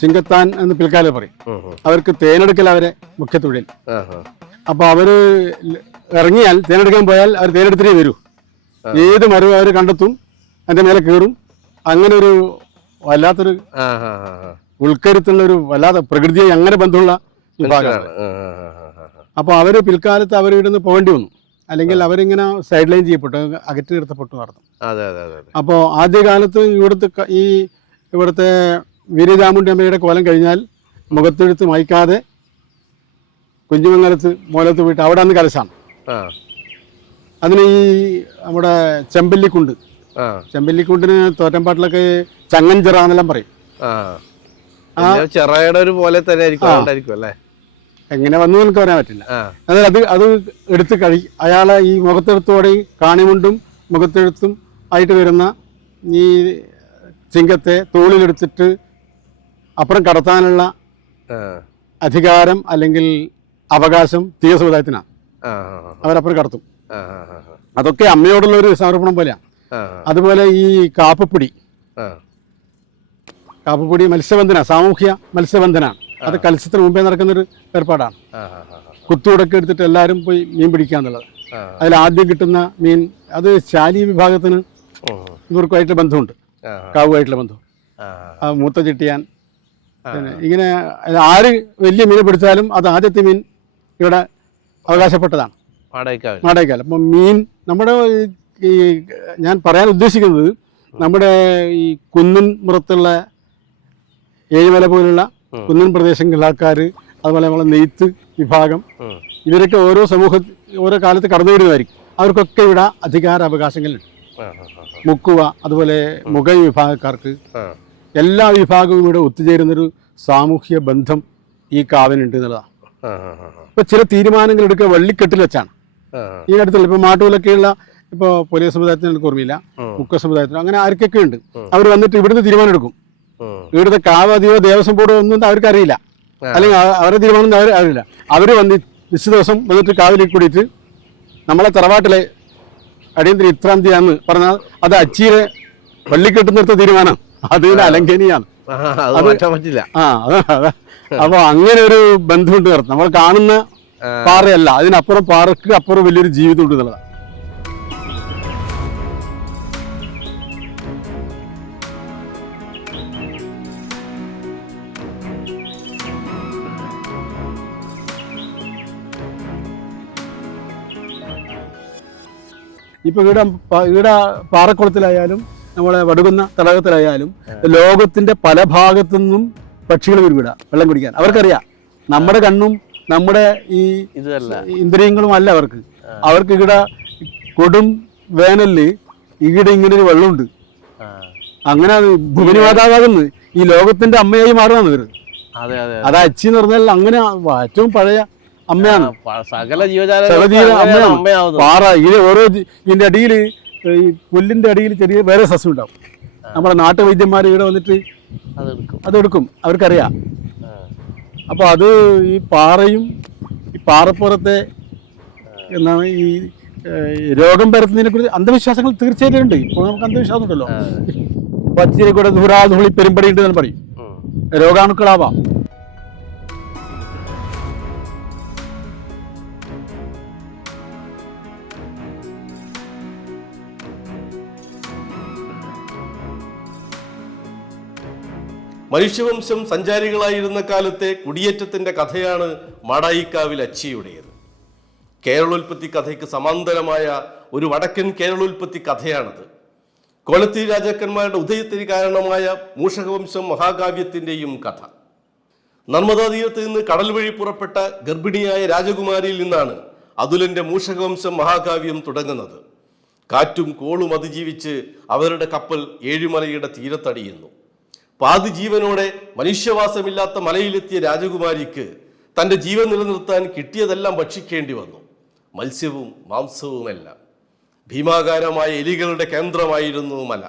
ചിങ്കത്താൻ എന്ന് പിൽക്കാലം പറയും. അവർക്ക് തേനെടുക്കൽ അവരെ മുഖ്യ തൊഴിൽ. അപ്പൊ അവര് ഇറങ്ങിയാൽ തേനെടുക്കാൻ പോയാൽ അവർ തേനെടുത്തിട്ടേ വരൂ. ഏത് മരവും അവർ കണ്ടെത്തും, അതിന്റെ മേലെ കയറും. അങ്ങനെ ഒരു വല്ലാത്തൊരു ഉൾക്കരുത്തുള്ള ഒരു വല്ലാത്ത പ്രകൃതിയെ അങ്ങനെ ബന്ധമുള്ള വിഭാഗമാണ്. അപ്പൊ അവര് പിൽക്കാലത്ത് അവർ ഇവിടുന്ന് പോകേണ്ടി വന്നു. അല്ലെങ്കിൽ അവരിങ്ങനെ സൈഡ് ലൈൻ ചെയ്യപ്പെട്ടു, അകറ്റി നിർത്തപ്പെട്ടു നടത്തും. അപ്പോൾ ആദ്യകാലത്ത് ഇവിടുത്തെ വീരചാമുണ്ഡി അമ്മയുടെ കോലം കഴിഞ്ഞാൽ മുഖത്തെഴുത്ത് മായ്ക്കാതെ കുഞ്ഞുമംഗലത്ത് മൂലത്ത് പോയിട്ട് അവിടെ അന്ന് കലശാണ്. അതിന് ഈ നമ്മുടെ ചെമ്പല്ലിക്കുണ്ടിന് തോറ്റമ്പാട്ടിലൊക്കെ ചങ്ങഞ്ചിറ എന്നെല്ലാം പറയും. ചെറയുടെ ഒരു പോലെ തന്നെ ആയിരിക്കും അല്ലേ? എങ്ങനെ വന്നു എനിക്ക് പറയാൻ പറ്റില്ല. അതായത് അത് എടുത്ത് അയാളെ ഈ മുഖത്തെഴുത്തോടെ കാണിമുണ്ടും മുഖത്തെഴുത്തും ആയിട്ട് വരുന്ന ഈ ചിങ്കത്തെ തോളിലെടുത്തിട്ട് അപ്പുറം കടത്താനുള്ള അധികാരം അല്ലെങ്കിൽ അവകാശം തീയ സമുദായത്തിനാണ്. അവരപ്പുറം കടത്തും. അതൊക്കെ അമ്മയോടുള്ള ഒരു സമർപ്പണം പോലെയാണ്. അതുപോലെ ഈ കാപ്പപ്പൊടി സാമൂഹ്യ മത്സ്യബന്ധനാണ്. അത് കലശത്തിന് മുമ്പേ നടക്കുന്നൊരു ഏർപ്പാടാണ്. കുത്തുടൊക്കെ എടുത്തിട്ട് എല്ലാവരും പോയി മീൻ പിടിക്കുക എന്നുള്ളത്. അതിൽ ആദ്യം കിട്ടുന്ന മീൻ അത് ശാലി വിഭാഗത്തിന് ഇവർക്കുമായിട്ടുള്ള ബന്ധമുണ്ട്, കാവുമായിട്ടുള്ള ബന്ധം. മൂത്ത ചിട്ടിയാൻ പിന്നെ ഇങ്ങനെ ആര് വലിയ മീനെ പിടിച്ചാലും അത് ആദ്യത്തെ മീൻ ഇവിടെ അവകാശപ്പെട്ടതാണ് മാടായിക്കാൽ. അപ്പം മീൻ നമ്മുടെ ഈ ഞാൻ പറയാൻ ഉദ്ദേശിക്കുന്നത് നമ്മുടെ ഈ കുന്നിൻ പുറത്തുള്ള ഏഴുമല പോലുള്ള കുന്നിൻ പ്രദേശങ്ങളിലെ ആൾക്കാർ, അതുപോലെ നമ്മളെ നെയ്ത്ത് വിഭാഗം, ഇവരൊക്കെ ഓരോ കാലത്ത് കടന്നു വരുന്നതായിരിക്കും. അവർക്കൊക്കെ ഇവിടെ അധികാര അവകാശങ്ങളുണ്ട്. മുക്കുവ, അതുപോലെ മുഗൈ വിഭാഗക്കാർക്ക്, എല്ലാ വിഭാഗവും ഇവിടെ ഒത്തുചേരുന്നൊരു സാമൂഹ്യ ബന്ധം ഈ കാവിനുണ്ട് എന്നുള്ളതാണ്. ഇപ്പൊ ചില തീരുമാനങ്ങൾ എടുക്കുക വള്ളിക്കെട്ടിൽ വെച്ചാണ്. ഈ അടുത്തുള്ള ഇപ്പൊ മാട്ടൂലൊക്കെയുള്ള ഇപ്പോൾ പോലീസ് സമുദായത്തിന് എനിക്ക് ഓർമ്മയില്ല, മുക്ക സമുദായത്തിന്, അങ്ങനെ ആർക്കൊക്കെ ഉണ്ട്. അവർ വന്നിട്ട് ഇവിടുന്ന് തീരുമാനം എടുക്കും. ഇവിടുത്തെ കാവതിയോ ദേവസ്വം ബോർഡോ ഒന്നും അവർക്ക് അറിയില്ല, അല്ലെങ്കിൽ അവരുടെ തീരുമാനം അവർ അറിയില്ല. അവർ വന്ന് നിശ്ചിത ദിവസം വന്നിട്ട് കാവിലേക്ക് കൂടിയിട്ട് നമ്മളെ തറവാട്ടിലെ അടിയന്തര ഇത്രാം തീയതിയാന്ന് പറഞ്ഞാൽ അത് അച്ചിയിലെ വള്ളിക്കെട്ടുന്നിടത്ത തീരുമാനം അതിന് അലംഘനീയാണ്. അപ്പൊ അങ്ങനെ ഒരു ബന്ധമുണ്ട്. നമ്മൾ കാണുന്ന പാറയല്ല, അതിനപ്പുറം പാറക്ക് അപ്പുറം വലിയൊരു ജീവിതം ഉണ്ട് എന്നുള്ളതാണ്. ഇപ്പൊ ഇവിടെ പാറക്കുളത്തിലായാലും നമ്മളെ വടുകുന്ന തടാകത്തിലായാലും ലോകത്തിന്റെ പല ഭാഗത്തു നിന്നും പക്ഷികൾ വരും ഇവിടെ വെള്ളം കുടിക്കാൻ. അവർക്കറിയാം നമ്മുടെ കണ്ണും നമ്മുടെ ഈ ഇന്ദ്രിയങ്ങളും അല്ല അവർക്ക് ഇവിടെ കൊടും വേനലില് ഇവിടെ ഇങ്ങനെ ഒരു വെള്ളമുണ്ട്. അങ്ങനെ ഭൂമിനിമാതാവാകുന്നു ഈ ലോകത്തിന്റെ അമ്മയായി മാറുകയാണ് ഇവര്. അത് അച്ചി എന്ന് പറഞ്ഞാൽ അങ്ങനെ ഏറ്റവും പഴയ അമ്മയാണ്, സകല ജീവജാലങ്ങളും പാറ. ഓരോ ഇതിന്റെ അടിയിൽ ഈ പുല്ലിന്റെ അടിയിൽ ചെറിയ വേറെ സസ്യം ഉണ്ടാവും. നമ്മുടെ നാട്ടുവൈദ്യന്മാർ ഇവിടെ വന്നിട്ട് അതെടുക്കും, അവർക്കറിയാം. അപ്പൊ അത് ഈ പാറയും ഈ പാറപ്പുറത്തെ എന്താണ് ഈ രോഗം പരത്തുന്നതിനെ കുറിച്ച് അന്ധവിശ്വാസങ്ങൾ തീർച്ചയായിട്ടും ഉണ്ട്. ഇപ്പോൾ നമുക്ക് അന്ധവിശ്വാസം ഉണ്ടല്ലോ, പച്ചിരി കൂടെ ദൂരാധുളി പെരുമ്പടി ഉണ്ട് എന്ന് പറയും. രോഗാണുക്കളാവാം. മനുഷ്യവംശം സഞ്ചാരികളായിരുന്ന കാലത്തെ കുടിയേറ്റത്തിന്റെ കഥയാണ് മാടായിക്കാവിൽ അച്ചിയുടേത്. കേരളോൽപ്പത്തി കഥയ്ക്ക് സമാന്തരമായ ഒരു വടക്കൻ കേരളോൽപ്പത്തി കഥയാണത്. കോലത്തിരി രാജാക്കന്മാരുടെ ഉദയത്തിന് കാരണമായ മൂഷകവംശം മഹാകാവ്യത്തിൻ്റെയും കഥ. നർമ്മദാ തീരത്ത് നിന്ന് കടൽ വഴി പുറപ്പെട്ട ഗർഭിണിയായ രാജകുമാരിയിൽ നിന്നാണ് അതുലന്റെ മൂഷകവംശം മഹാകാവ്യം തുടങ്ങുന്നത്. കാറ്റും കോളും അതിജീവിച്ച് അവരുടെ കപ്പൽ ഏഴിമലയുടെ തീരത്തടിയുന്നു. പാതി ജീവനോടെ മനുഷ്യവാസമില്ലാത്ത മലയിലെത്തിയ രാജകുമാരിക്ക് തൻ്റെ ജീവൻ നിലനിർത്താൻ കിട്ടിയതെല്ലാം ഭക്ഷിക്കേണ്ടി വന്നു. മത്സ്യവും മാംസവുമെല്ലാം. ഭീമാകാരമായ എലികളുടെ കേന്ദ്രമായിരുന്നു മല.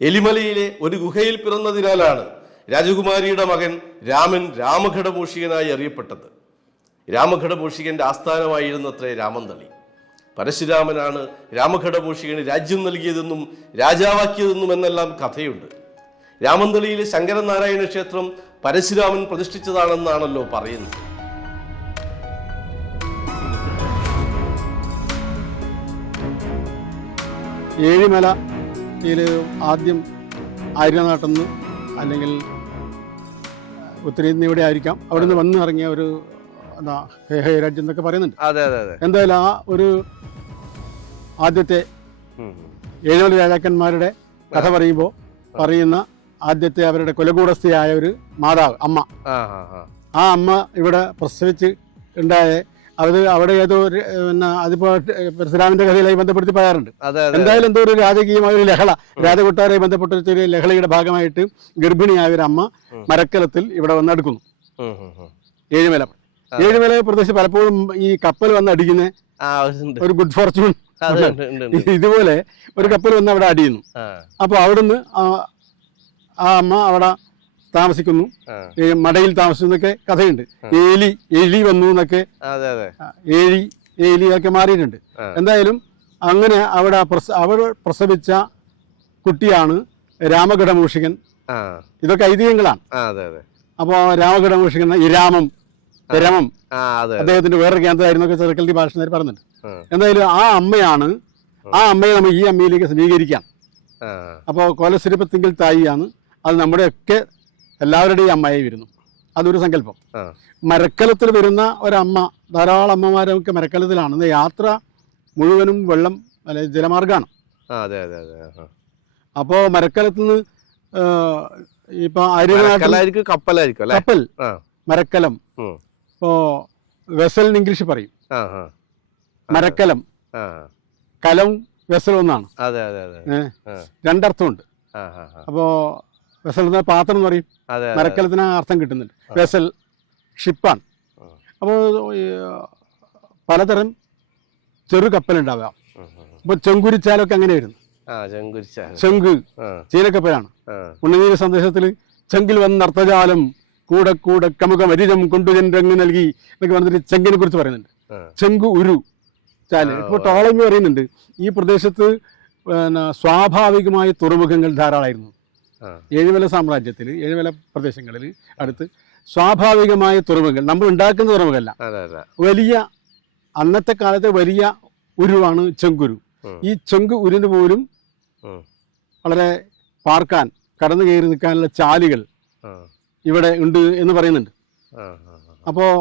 എലിമലയിലെ ഒരു ഗുഹയിൽ പിറന്നതിനാലാണ് രാജകുമാരിയുടെ മകൻ രാമൻ രാമഘടമൂഷികനായി അറിയപ്പെട്ടത്. രാമഘടമൂഷികന്റെ ആസ്ഥാനമായിരുന്നത്രേ രാമന്തളി. പരശുരാമനാണ് രാമഘടമൂഷികന് രാജ്യം നൽകിയതെന്നും രാജാവാക്കിയതെന്നും എന്നെല്ലാം കഥയുണ്ട്. രാമന്തളിയിലെ ശങ്കരനാരായണ ക്ഷേത്രം പരശുരാമൻ പ്രതിഷ്ഠിച്ചതാണെന്നാണല്ലോ പറയുന്നത്. ഏഴിമലയിൽ ആദ്യം ആര്യനാട്ടിൽ നിന്ന് അല്ലെങ്കിൽ ഉത്തരേന്ത്യ ഇവിടെ ആയിരിക്കാം, അവിടെ നിന്ന് വന്ന് ഇറങ്ങിയ ഒരു എന്താ രാജ്യം എന്നൊക്കെ പറയുന്നുണ്ട്. അതെ അതെ അതെ. എന്തായാലും ആ ഒരു ആദ്യത്തെ ഏഴിമല രാജാക്കന്മാരുടെ കഥ പറയുന്ന ആദ്യത്തെ അവരുടെ കുലകൂടസ്ഥയായ ഒരു മാതാവ് അമ്മ, ആ അമ്മ ഇവിടെ പ്രസവിച്ച് ഉണ്ടായ അവിടെ ഏതോ പിന്നെ അതിപ്പോ പരശുരാമന്റെ കഥയുമായി ബന്ധപ്പെടുത്തി പറയാറുണ്ട്. എന്തായാലും എന്തോ ഒരു രാജകീയമായ ഒരു ലഹള, രാജകൊട്ടാരമായി ബന്ധപ്പെട്ട ഒരു ലഹളയുടെ ഭാഗമായിട്ട് ഗർഭിണിയായ ഒരു അമ്മ മരക്കലത്തിൽ ഇവിടെ വന്ന് അടുക്കുന്നു. ഏഴിമല പ്രദേശത്ത് പലപ്പോഴും ഈ കപ്പൽ വന്ന് അടിക്കുന്ന ഒരു ഗുഡ് ഫോർച്യൂൺ ഇതുപോലെ ഒരു കപ്പൽ വന്ന് അവിടെ അടിയുന്നു. അപ്പൊ അവിടുന്ന് ആ അമ്മ അവിടെ താമസിക്കുന്നു, മടയിൽ താമസിക്കുന്നൊക്കെ കഥയുണ്ട്. എലി വന്നു എന്നൊക്കെ, ഏലിയൊക്കെ മാറിയിട്ടുണ്ട്. എന്തായാലും അങ്ങനെ അവിടെ അവർ പ്രസവിച്ച കുട്ടിയാണ് രാമഘടമൂഷികൻ. ഇതൊക്കെ ഐതിഹ്യങ്ങളാണ്. അപ്പോൾ രാമഘടമൂഷികൻ രമം അദ്ദേഹത്തിന്റെ വേറൊരു കേന്ദ്രമായിരുന്നൊക്കെ ചെറുക്കൽറ്റി ഭാഷകാർ പറയുന്നുണ്ട്. എന്തായാലും ആ അമ്മയെ നമ്മൾ ഈ അമ്മയിലേക്ക് സ്വീകരിക്കാം. അപ്പോൾ കോലശ്രീപത്തിങ്കൽ തായിയാണ്, അത് നമ്മുടെയൊക്കെ എല്ലാവരുടെയും അമ്മയായി വരുന്നു. അതൊരു സങ്കല്പം. മരക്കലത്തിൽ വരുന്ന ഒരമ്മ, ധാരാളം അമ്മമാരൊക്കെ മരക്കലത്തിലാണ്. യാത്ര മുഴുവനും വെള്ളം അല്ലെ ജലമാർഗമാണ്. അപ്പോൾ മരക്കലത്തിൽ നിന്ന് ഇപ്പൊ കപ്പൽ മരക്കലം, ഇപ്പോ വെസൽ എന്ന് ഇംഗ്ലീഷ് പറയും. മരക്കലം, കലം, വെസൽ ഒന്നാണ്. രണ്ടർത്ഥമുണ്ട്. അപ്പോ വെസൽ എന്ന പാത്രം എന്ന് പറയും, മരക്കലത്തിന് അർത്ഥം കിട്ടുന്നുണ്ട്. വെസൽ ഷിപ്പാണ്. അപ്പോൾ പലതരം ചെറു കപ്പലുണ്ടാവാം. അപ്പൊ ചെങ്കുരിച്ചാലൊക്കെ അങ്ങനെ വരുന്നു. ചെങ്ക് ചീനക്കപ്പലാണ്. ഉണ്ണുനീര സന്ദേശത്തിൽ ചെങ്കിൽ വന്ന അർത്ഥജാലം കൂടെ കൂടെ കമുകം അരിജം കൊണ്ടുചെன்றങ്ങ് നൽകി എന്നൊക്കെ പറഞ്ഞിട്ട് ചെങ്കിനെ കുറിച്ച് പറയുന്നുണ്ട്. ചെങ്കു ഉരു ചാല്. ഇപ്പോൾ ടോളമി പറയുന്നുണ്ട് ഈ പ്രദേശത്ത് സ്വാഭാവികമായ തുറമുഖങ്ങൾ ധാരാളമായിരുന്നു. ഏഴിമല സാമ്രാജ്യത്തിൽ, ഏഴിമല പ്രദേശങ്ങളിൽ അടുത്ത് സ്വാഭാവികമായ തുറമുഖങ്ങൾ, നമ്മൾ ഉണ്ടാക്കുന്ന തുറമുഖമല്ല, വലിയ അന്നത്തെ കാലത്തെ വലിയ ഉരുവാണ് ചെങ്കുരു. ഈ ചെങ്കു ഉരുന്ന് പോലും വളരെ പാർക്കാൻ, കടന്നു കയറി നിൽക്കാനുള്ള ചാലുകൾ ഇവിടെ ഉണ്ട് എന്ന് പറയുന്നുണ്ട്. അപ്പോൾ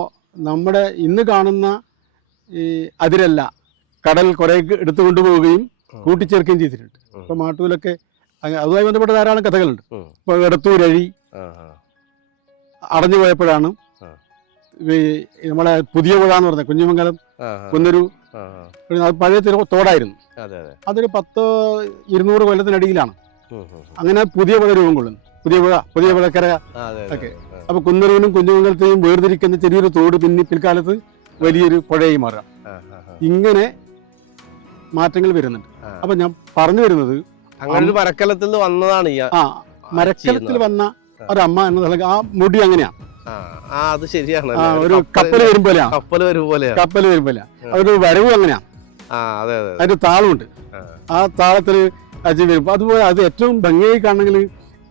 നമ്മുടെ ഇന്ന് കാണുന്ന ഈ അതിരല്ല കടൽ കുറെ എടുത്തു കൊണ്ടുപോവുകയും കൂട്ടിച്ചേർക്കുകയും ചെയ്തിട്ടുണ്ട്. ഇപ്പൊ മാട്ടൂലൊക്കെ അതുമായി ബന്ധപ്പെട്ട ധാരാളം കഥകളുണ്ട്. ഇപ്പൊ എടത്തൂരഴി അടഞ്ഞു പോയപ്പോഴാണ് നമ്മളെ പുതിയ പുഴ എന്ന് പറഞ്ഞ കുഞ്ഞുമംഗലം കുന്നൊരു പഴയ തോടായിരുന്നു. അതൊരു 100-200 കൊല്ലത്തിനടിയിലാണ് അങ്ങനെ പുതിയ പുഴ രൂപം കൊള്ളുന്നു. പുതിയ പുഴക്കര ഒക്കെ. അപ്പൊ കുന്നരൂനും കുഞ്ഞുമംഗലത്തെയും വേർതിരിക്കുന്ന ചെറിയൊരു തോട് പിൽക്കാലത്ത് വലിയൊരു പുഴയായി മാറാം. ഇങ്ങനെ മാറ്റങ്ങൾ വരുന്നുണ്ട്. അപ്പൊ ഞാൻ പറഞ്ഞു വരുന്നത് മരക്കലത്തിൽ വന്നതാണ്. മരക്കലത്തിൽ വന്ന ഒരമ്മ എന്ന ആ മുടി അങ്ങനെയാണ്. അത് ശരിയാണ്. ഒരു കപ്പൽ വരും പോലെയാണ്. അതൊരു വരവും അങ്ങനെയാണ്. അതിന്റെ താളമുണ്ട്. ആ താളത്തില് അജി വരും. അതുപോലെ അത് ഏറ്റവും ഭംഗിയായി കാണണമെങ്കിൽ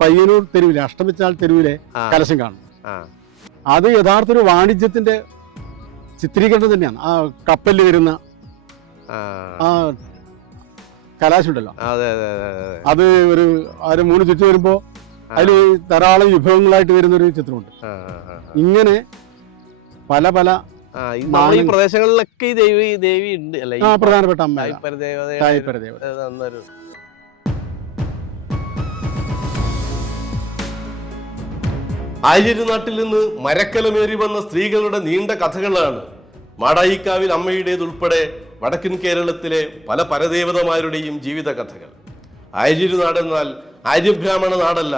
പയ്യന്നൂർ തെരുവിലെ അഷ്ടമിച്ചാൽ തെരുവിലെ കലശം കാണും. അത് യഥാർത്ഥ ഒരു വാണിജ്യത്തിന്റെ ചിത്രീകരണം തന്നെയാണ്. ആ കപ്പലിൽ വരുന്ന ആ കലാശുണ്ടല്ലോ, അത് ഒരു 3 ചുറ്റി വരുമ്പോ അതിൽ ധാരാളം വിഭവങ്ങളായിട്ട് വരുന്നൊരു ചിത്രമുണ്ട്. ഇങ്ങനെ പല പല ഈ പ്രദേശങ്ങളിലൊക്കെ ഈ ദേവി ഉണ്ട് അല്ലെ? പ്രധാനപ്പെട്ട അമ്മ ആര്യനാട്ടിൽ നിന്ന് മരക്കലമേറി വന്ന സ്ത്രീകളുടെ നീണ്ട കഥകളാണ് മാടായിക്കാവിൽ അമ്മയുടേതുൾപ്പെടെ വടക്കൻ കേരളത്തിലെ പല പരദേവതമാരുടെയും ജീവിത കഥകൾ. ആര്യനാട് എന്നാൽ ആര്യബ്രാഹ്മണ നാടല്ല,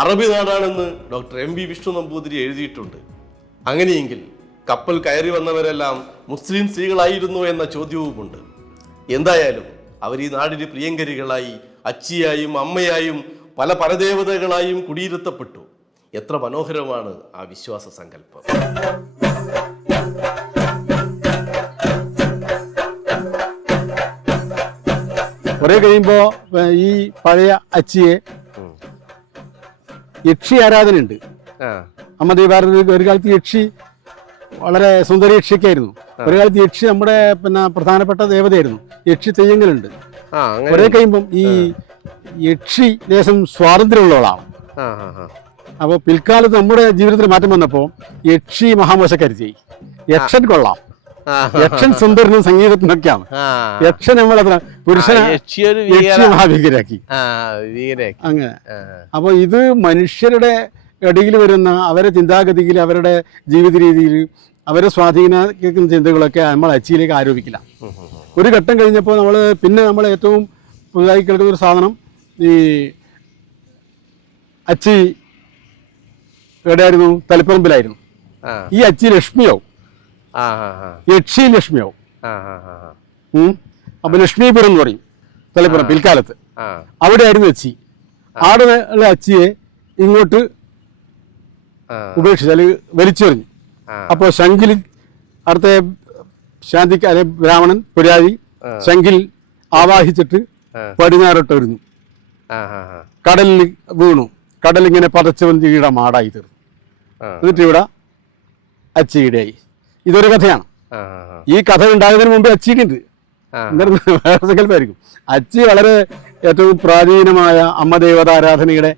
അറബി നാടാണെന്ന് doctor M V Vishnu Namboothiri എഴുതിയിട്ടുണ്ട്. അങ്ങനെയെങ്കിൽ കപ്പൽ കയറി വന്നവരെല്ലാം മുസ്ലിം സ്ത്രീകളായിരുന്നു എന്ന ചോദ്യവുമുണ്ട്. എന്തായാലും അവർ ഈ നാടിന് പ്രിയങ്കരികളായി, അച്ചിയായും അമ്മയായും പല പരദേവതകളായും കുടിയിരുത്തപ്പെട്ടു. എത്ര മനോഹരമാണ് ആ വിശ്വാസ സങ്കല്പം. കുറെ കഴിയുമ്പോ ഈ പഴയ അച്ചിയെ യക്ഷി ആരാധന ഉണ്ട്. അമ്മ ദീപാരാധന ഒരു കാലത്ത് യക്ഷി വളരെ സുന്ദരി യക്ഷിക്കായിരുന്നു. ഒരു കാലത്ത് യക്ഷി നമ്മുടെ പ്രധാനപ്പെട്ട ദേവതയായിരുന്നു. യക്ഷി തെയ്യങ്ങളുണ്ട്. കുറെ കഴിയുമ്പം ഈ യക്ഷി ദേശം സ്വാതന്ത്ര്യമുള്ളവളാണ്. അപ്പോൾ പിൽക്കാലത്ത് നമ്മുടെ ജീവിതത്തിൽ മാറ്റം വന്നപ്പോൾ യക്ഷി മഹാമോശക്കരുത്തി. യക്ഷൻ കൊള്ളാം, യക്ഷൻ സുന്ദരനും സംഗീതത്തിനൊക്കെയാണ്. യക്ഷൻ നമ്മളെ പുരുഷനെ യക്ഷി മഹാഭീകരാക്കി അങ്ങനെ. അപ്പോൾ ഇത് മനുഷ്യരുടെ ഇടയിൽ വരുന്ന അവരുടെ ചിന്താഗതിയിൽ, അവരുടെ ജീവിത രീതിയിൽ, അവരെ സ്വാധീനിക്കുന്ന ചിന്തകളൊക്കെ നമ്മൾ അച്ചിയിലേക്ക് ആരോപിക്കില്ല. ഒരു ഘട്ടം കഴിഞ്ഞപ്പോൾ നമ്മൾ ഏറ്റവും പുതുതായി കേൾക്കുന്ന ഒരു സാധനം ഈ അച്ചി എവിടെയായിരുന്നു? തളിപ്പറമ്പിലായിരുന്നു. ഈ അച്ചി ലക്ഷ്മിയാവും, യക്ഷി ലക്ഷ്മിയാവും. അപ്പൊ ലക്ഷ്മീപുരം എന്ന് പറയും തളിപ്പറം പിൽക്കാലത്ത്. അവിടെയായിരുന്നു അച്ചി. അവിടെ ഉള്ള അച്ചിയെ ഇങ്ങോട്ട് ഉപേക്ഷിച്ച് അല്ലെങ്കിൽ വലിച്ചെറിഞ്ഞു. അപ്പോൾ ശങ്കിൽ അടുത്ത ശാന്തിക്ക് അല്ലെ ബ്രാഹ്മണൻ പുരാരി ശങ്കിൽ ആവാഹിച്ചിട്ട് പടിഞ്ഞാറോട്ടെറിഞ്ഞു. കടലിൽ വീണു. കടലിങ്ങനെ പതച്ചു വന്ന് ഈട മാടായി തീർന്നു. എന്നിട്ട് ഇവിടെ അച്ചിയുടെയായി. ഇതൊരു കഥയാണ്. ഈ കഥ ഉണ്ടാകുന്നതിന് മുമ്പേ അച്ചിയുണ്ട്. വേറെ സങ്കല്പമായിരിക്കും. അച്ചി വളരെ ഏറ്റവും പ്രാചീനമായ അമ്മ ദേവതാരാധനയുടെ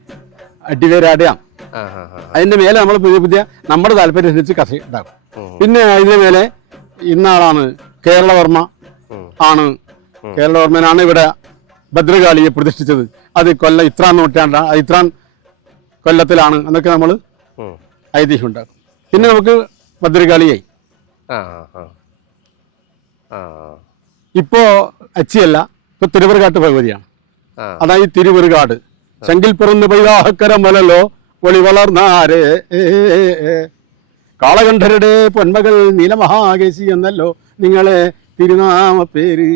അടിവേരാടയാണ്. അതിന്റെ മേലെ നമ്മൾ പുതിയ പുതിയ നമ്മുടെ താല്പര്യം അനുസരിച്ച് കഥ ഉണ്ടാകും. പിന്നെ അതിന്റെ മേലെ ഇന്നാളാണ് കേരളവർമ്മ ആണ്. കേരളവർമ്മനാണ് ഇവിടെ ഭദ്രകാളിയെ പ്രതിഷ്ഠിച്ചത്. അത് ഇത്രാം നൂറ്റാണ്ട്, ഇത്രാം കൊല്ലത്തിലാണ് എന്നൊക്കെ നമ്മൾ ഐതിഹ്യം ഉണ്ടാക്കും. പിന്നെ നമുക്ക് ഭദ്രകാളിയായി. ഇപ്പോ അച്ചിയല്ല, ഇപ്പൊ തിരുവറുകാട്ട് ഭഗവതിയാണ്. അതായത് തിരുവറുകാട് ശങ്കിൽ പിറന്ന് പൈതാഹക്കരമലല്ലോ ഒളി വളർന്നാരേ കാളകണ്ഠരുടെ പൊന്മകൾ നീലമഹാകേശി എന്നല്ലോ നിങ്ങളെ തിരുനാമ പേര്.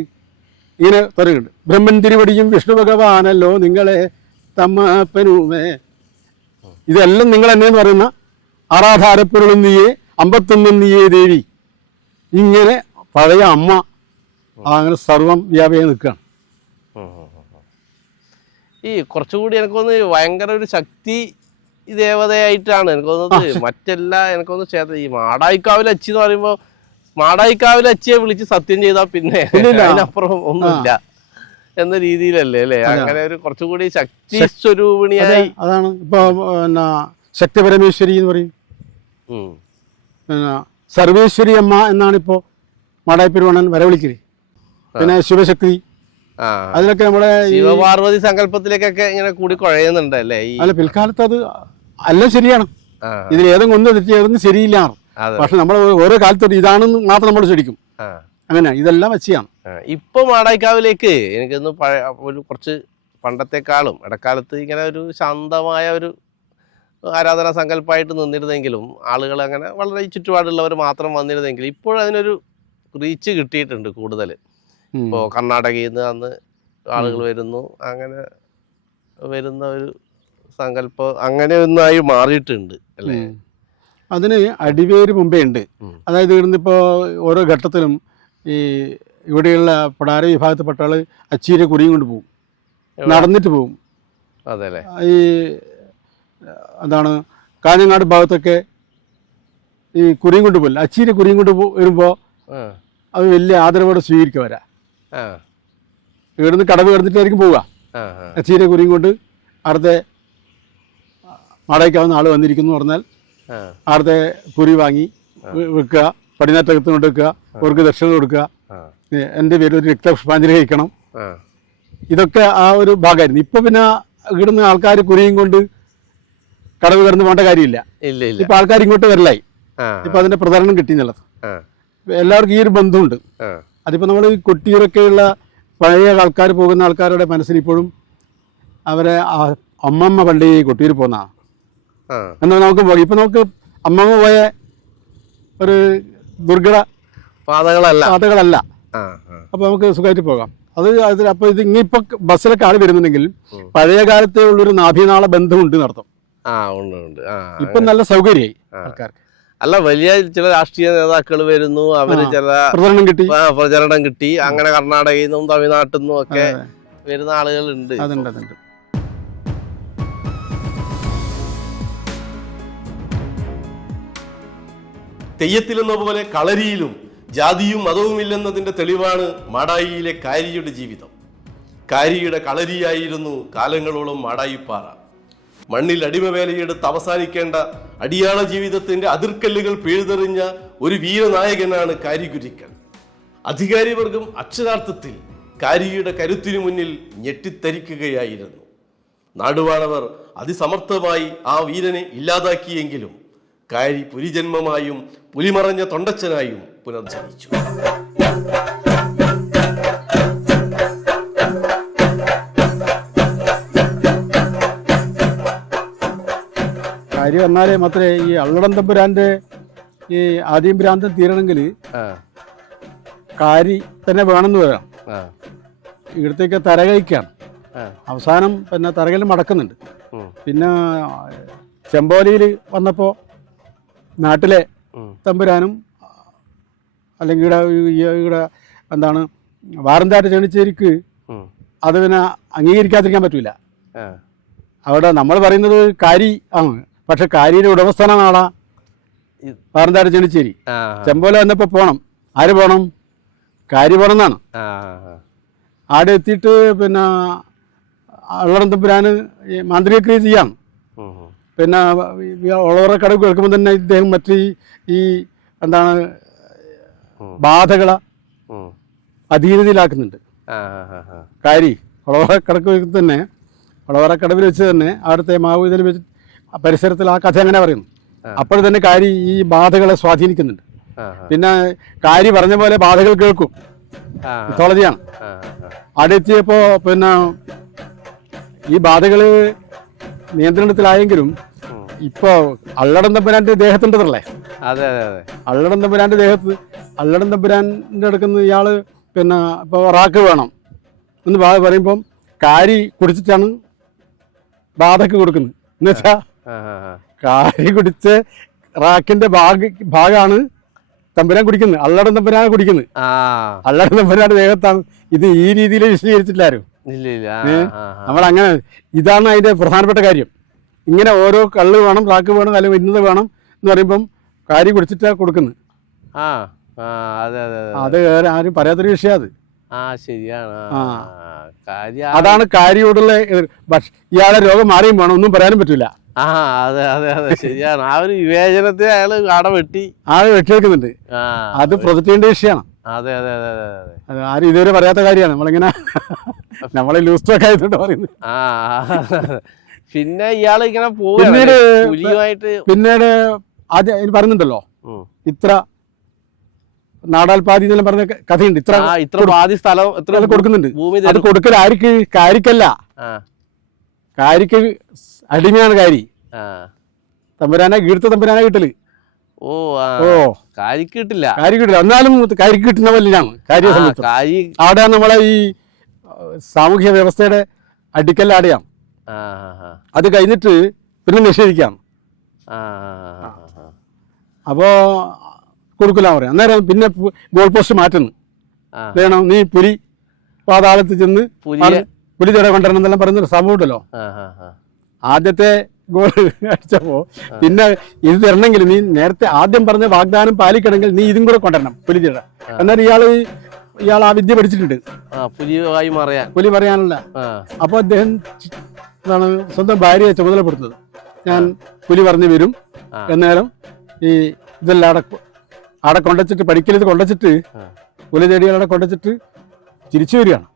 ഇങ്ങനെ പറയുന്നുണ്ട്. ബ്രഹ്മൻ തിരുവടിയും വിഷ്ണു ഭഗവാനല്ലോ നിങ്ങളെ തമ്മപ്പനുമേ. ഇതെല്ലാം നിങ്ങൾ എന്നെന്ന് പറയുന്ന ആറാധാരപ്പൊരുളും നീയേ, 51 നീയേ ദേവി. ഇങ്ങനെ പഴയ അമ്മ അങ്ങനെ സർവം വ്യാപിയായി നിൽക്കുകയാണ്. ഈ കുറച്ചുകൂടി എനിക്കൊന്ന് ഭയങ്കര ഒരു ശക്തി ദേവതയായിട്ടാണ് എനിക്ക് തോന്നുന്നത്. മറ്റെല്ലാ എനിക്കൊന്ന് ഈ മാടായിക്കാവിൽ അച്ചി എന്ന് പറയുമ്പോൾ മാടായിക്കാവിൽ അച്ചിയെ വിളിച്ച് സത്യം ചെയ്താൽ പിന്നെ അതിനപ്പുറം ഒന്നുമില്ല എന്ന രീതിയിലല്ലേ അല്ലേ? അങ്ങനെ ഒരു കുറച്ചുകൂടി ശക്തി സ്വരൂപിണിയായി. അതാണ് ഇപ്പൊ ശക്തി പരമേശ്വരി എന്ന് പറയും. സർവേശ്വരി അമ്മ എന്നാണ് ഇപ്പോ മാടായിപ്പെരുവണ്ണൻ വരവിളിക്കല്. പിന്നെ ശിവശക്തി, അതിലൊക്കെ നമ്മുടെ ശിവപാർവതി സങ്കല്പത്തിലേക്കൊക്കെ ഇങ്ങനെ കൂടി കുഴയുന്നുണ്ട് അല്ലേ? അല്ല, പിൽക്കാലത്ത് അത് അല്ല ശരിയാണ്. ഇതിൽ ഏതെങ്കിലും ഒന്ന് തെറ്റി ഏതൊന്നും ശരിയില്ല. പക്ഷെ നമ്മൾ ഓരോ കാലത്തോട്ട് ഇതാണെന്ന് മാത്രം നമ്മൾ ശരിക്കും അങ്ങനെ ഇതെല്ലാം വെച്ചാണ്. ഇപ്പൊ മാടായിക്കാവിലേക്ക് എനിക്കൊന്ന് ഒരു കുറച്ച് പണ്ടത്തെക്കാളും ഇടക്കാലത്ത് ഇങ്ങനെ ഒരു ശാന്തമായ ഒരു ആരാധനാ സങ്കല്പമായിട്ട് നിന്നിരുന്നെങ്കിലും ആളുകൾ അങ്ങനെ വളരെ ചുറ്റുപാടുള്ളവർ മാത്രം വന്നിരുന്നെങ്കിൽ ഇപ്പോഴും അതിനൊരു റീച്ച് കിട്ടിയിട്ടുണ്ട് കൂടുതൽ. ഇപ്പോൾ കർണാടകയിൽ നിന്ന് അന്ന് ആളുകൾ വരുന്നു, അങ്ങനെ വരുന്ന ഒരു സങ്കല്പം അങ്ങനെ ഒന്നായി മാറിയിട്ടുണ്ട് അല്ലേ? അതിന് അടിവേര് മുമ്പേ ഉണ്ട്. അതായത് ഇവിടുന്നിപ്പോൾ ഓരോ ഘട്ടത്തിലും ഈ ഇവിടെയുള്ള പടാര വിഭാഗത്തിൽപ്പെട്ട ആൾ അച്ചീരെ കുറിയും കൊണ്ട് പോകും, നടന്നിട്ട് പോകും. അതെ. ഈ എന്താണ് കാഞ്ഞങ്ങാട് ഭാഗത്തൊക്കെ ഈ കുറിയും കൊണ്ട് പോകില്ല, അച്ചീരെ കുറിയും കൊണ്ട് വരുമ്പോൾ അത് വലിയ ആദരവോടെ സ്വീകരിക്കുക. വരാ ഇവിടുന്ന് കടവ് കിടന്നിട്ടായിരിക്കും പോവുക. അച്ചീരെ കുറിയും കൊണ്ട് അടുത്ത മാടായിക്കാവുന്ന ആൾ വന്നിരിക്കുന്നു പറഞ്ഞാൽ അവിടുത്തെ കുറി വാങ്ങി വെക്കുക, പടിഞ്ഞാറ്റകത്ത് കൊണ്ട് വെക്കുക, അവർക്ക് ദക്ഷിണ കൊടുക്കുക, എൻ്റെ പേര് ഒരു രക്തപുഷ്പാഞ്ജലി കഴിക്കണം. ഇതൊക്കെ ആ ഒരു ഭാഗമായിരുന്നു. ഇപ്പൊ പിന്നെ ഇവിടുന്ന് ആൾക്കാർ കുരിയും കൊണ്ട് കടവ് കടന്ന് പോകേണ്ട കാര്യമില്ല. ഇപ്പൊ ആൾക്കാർ ഇങ്ങോട്ട് വരലായി. ഇപ്പൊ അതിന്റെ പ്രചരണം കിട്ടി എന്നുള്ളത് എല്ലാവർക്കും ഈ ഒരു ബന്ധമുണ്ട്. അതിപ്പോ നമ്മൾ കൊട്ടിയൂരൊക്കെയുള്ള പഴയ ആൾക്കാർ പോകുന്ന ആൾക്കാരുടെ മനസ്സിൽ ഇപ്പോഴും അവരെ അമ്മമ്മ പണ്ട് ഈ കൊട്ടിയൂർ പോന്ന എന്നാൽ നമുക്ക് പോകാം. ഇപ്പൊ നമുക്ക് അമ്മമ്മ പോയ ഒരു ദുർഘട പാതകളല്ല. അപ്പൊ നമുക്ക് സുഖമായിട്ട് പോകാം. അപ്പൊ ഇത് ഇങ്ങിപ്പോ ബസ്സിലൊക്കെ ആള് വരുന്നുണ്ടെങ്കിൽ പഴയ കാലത്തെ ഉള്ളൊരു നാഭിനാള ബന്ധമുണ്ട് നടത്തും. ഇപ്പൊ നല്ല സൗകര്യമായി ആൾക്കാർക്ക്. അല്ല, വലിയ ചില രാഷ്ട്രീയ നേതാക്കൾ വരുന്നു, അവര് ചില പ്രചരണം കിട്ടി. അങ്ങനെ കർണാടകയിൽ നിന്നും തമിഴ്നാട്ടിൽ നിന്നും ഒക്കെ വരുന്ന ആളുകളുണ്ട്. അതുണ്ട്. തെയ്യത്തിലെന്ന പോലെ കളരിയിലും ജാതിയും മതവുമില്ലെന്നതിൻ്റെ തെളിവാണ് മാടായിയിലെ കാരിയുടെ ജീവിതം. കാരിയുടെ കളരിയായിരുന്നു കാലങ്ങളോളം മാടായിപ്പാറ. മണ്ണിൽ അടിമവേലയെടുത്ത് അവസാനിക്കേണ്ട അടിയാള ജീവിതത്തിൻ്റെ അതിർക്കല്ലുകൾ പിഴുതെറിഞ്ഞ ഒരു വീരനായകനാണ് കാരികുരിക്കൽ. അധികാരിവർഗം അക്ഷരാർത്ഥത്തിൽ കാരിയുടെ കരുത്തിനു മുന്നിൽ ഞെട്ടിത്തരിക്കുകയായിരുന്നു. നാടുവാണവർ അതിസമർത്ഥമായി ആ വീരനെ ഇല്ലാതാക്കിയെങ്കിലും കാരി പുലിജന്മമായും പുലിമറഞ്ഞ തൊണ്ടച്ചനായും പുനർജനിച്ചു. കാര്യം എന്നാലേ മാത്രമേ ഈ അള്ളടം തമ്പുരാന്റെ ഈ ആദ്യം ഭ്രാന്തം തീരണമെങ്കിൽ കാരി തന്നെ വേണമെന്ന് വരാം. ഇവിടത്തേക്ക് തരകയ്ക്കാണ് അവസാനം. പിന്നെ തരകയിൽ മടക്കുന്നുണ്ട്. പിന്നെ ചെമ്പോലിയിൽ വന്നപ്പോൾ നാട്ടിലെ തമ്പുരാനും അല്ലെങ്കിൽ ഇവിടെ എന്താണ് വാറന്താറ്റ് ചെണിച്ചേരിക്ക് അത് പിന്നെ അംഗീകരിക്കാതിരിക്കാൻ പറ്റൂല. അവിടെ നമ്മൾ പറയുന്നത് കാരി ആണ്, പക്ഷെ കാരിയുടെ ഉടമസ്ഥനാണ് ആളാ വാറന്താറ്റ് ചെണിച്ചേരി. ചെമ്പോല വന്നപ്പോൾ പോണം. ആര് പോണം? കാരി പോണം എന്നാണ്. ആടെ എത്തിയിട്ട് പിന്നെ അള്ളടം തമ്പുരാന് മാന്ത്രികക്രിയ ചെയ്യാം. പിന്നെ ഒളവറ കടവ് കേൾക്കുമ്പോൾ തന്നെ ഇദ്ദേഹം മറ്റ് ഈ എന്താണ് ബാധകളെ അധീനതയിലാക്കുന്നുണ്ട്. കാരി ഒളവറ കടക്ക് തന്നെ ഒളവറ കടവിൽ വെച്ച് തന്നെ അവിടുത്തെ മാവ് ഇതിൽ വെച്ച് പരിസരത്തിൽ ആ കഥ അങ്ങനെ പറയുന്നു. അപ്പോൾ തന്നെ കാരി ഈ ബാധകളെ സ്വാധീനിക്കുന്നുണ്ട്. പിന്നെ കാരി പറഞ്ഞ പോലെ ബാധകൾ കേൾക്കും. മിത്തോളജിയാണ്. അവിടെ എത്തിയപ്പോ പിന്നെ ഈ ബാധകള് നിയന്ത്രണത്തിലായെങ്കിലും ഇപ്പൊ അള്ളടം തമ്പുരാന്റെ ദേഹത്തുണ്ടല്ലേ? അള്ളടം തമ്പുരാന്റെ ദേഹത്ത് അള്ളടം തമ്പുരാന്റെ അടുക്കുന്ന ഇയാള് പിന്നെ ഇപ്പൊ റാക്ക് വേണം എന്ന് പറയുമ്പം കാരി കുടിച്ചിട്ടാണ് ബാധക്ക് കൊടുക്കുന്നത്. എന്നുവെച്ചാ കാരി കുടിച്ച് റാക്കിന്റെ ഭാഗമാണ് തമ്പുരാൻ കുടിക്കുന്നത്. അള്ളടം തമ്പുരാനെ കുടിക്കുന്നത്. അള്ളടം തമ്പുരാന്റെ ദേഹത്താണ്. ഇത് ഈ രീതിയിൽ വിശദീകരിച്ചിട്ടില്ലാരും. നമ്മളങ്ങനെ ഇതാണ് അതിന്റെ പ്രധാനപ്പെട്ട കാര്യം. ഇങ്ങനെ ഓരോ കള്ള് വേണം, റാക്ക് വേണം, അല്ലെങ്കിൽ ഇന്നത് വേണം എന്ന് പറയുമ്പം കാരി കുടിച്ചിട്ടാ കൊടുക്കുന്നത്. അത് ആരും പറയാത്തൊരു വിഷയം. അത് അതാണ് കാരിയോടുള്ള ഇയാളെ രോഗം മാറിയും വേണം, ഒന്നും പറയാനും പറ്റൂല. ശരിയാണ്. ആ ഒരു വിവേചനത്തെ അയാള് ആള് വെട്ടിവെക്കുന്നുണ്ട്. അത് പ്രൊജക്ടിന്റെ വിഷയമാണ്. അത് ആരും ഇതുവരെ പറയാത്ത കാര്യമാണ്. നമ്മളിങ്ങനെ നമ്മളെ ലൂസ് ടോക്ക് ആയതുകൊണ്ട് പറയുന്നത്. പിന്നെ ഇയാള് ഇങ്ങനെ പിന്നീട് ആദ്യം പറയുന്നുണ്ടല്ലോ, ഇത്ര നാടാൽപാതി എന്നെല്ലാം പറഞ്ഞ കഥയുണ്ട്. ഇത്ര പാതി സ്ഥലം കൊടുക്കുന്നുണ്ട്. അത് കൊടുക്കൽ ആർക്ക്? കാരിക്കല്ല. കാരിക്ക് അടിമയാണ് കാരി. തമ്പുരാനെ ഗീർത്ത തമ്പുരാനെ കിട്ടല്. കാരിക്ക് കിട്ടില്ല. എന്നാലും കാരിക്ക് കിട്ടുന്ന വല്ലാണ് കാര്യ സമയത്ത്. അവിടെ നമ്മളെ ഈ സാമൂഹ്യ വ്യവസ്ഥയുടെ അടിക്കൽ ആടെയാണ്. അത് കഴിഞ്ഞിട്ട് പിന്നെ നിഷേധിക്കാം. അപ്പോ കൊടുക്കില്ല പറയാം. അന്നേരം പിന്നെ ഗോൾ പോസ്റ്റ് മാറ്റുന്നു. വേണം നീ പുലി പാതാളത്ത് ചെന്ന് പുലി ചേട കൊണ്ടുവരണം എന്നെല്ലാം പറയുന്നൊരു സംഭവം ഉണ്ടല്ലോ. ആദ്യത്തെ ഗോൾ അടിച്ചപ്പോ പിന്നെ ഇത് തരണമെങ്കിൽ നീ നേരത്തെ ആദ്യം പറഞ്ഞ വാഗ്ദാനം പാലിക്കണമെങ്കിൽ നീ ഇതും കൂടെ കൊണ്ടുവരണം പുലി ചേട. എന്നാൽ ഇയാൾ ആ വിദ്യ പഠിച്ചിട്ടുണ്ട്, പുലി പറയാനല്ല. അപ്പൊ അദ്ദേഹം സ്വന്തം ഭാര്യയെ ചുമതലപ്പെടുത്തുന്നത്. ഞാൻ പുലി പറഞ്ഞു വരും. എന്നേരം ഈ ഇതെല്ലാം അവിടെ കൊണ്ടുവച്ചിട്ട് പഠിക്കലിത് കൊണ്ടുവച്ചിട്ട് പുലി ചെടികളവിടെ കൊണ്ടുവച്ചിട്ട് തിരിച്ചു വരികയാണ്.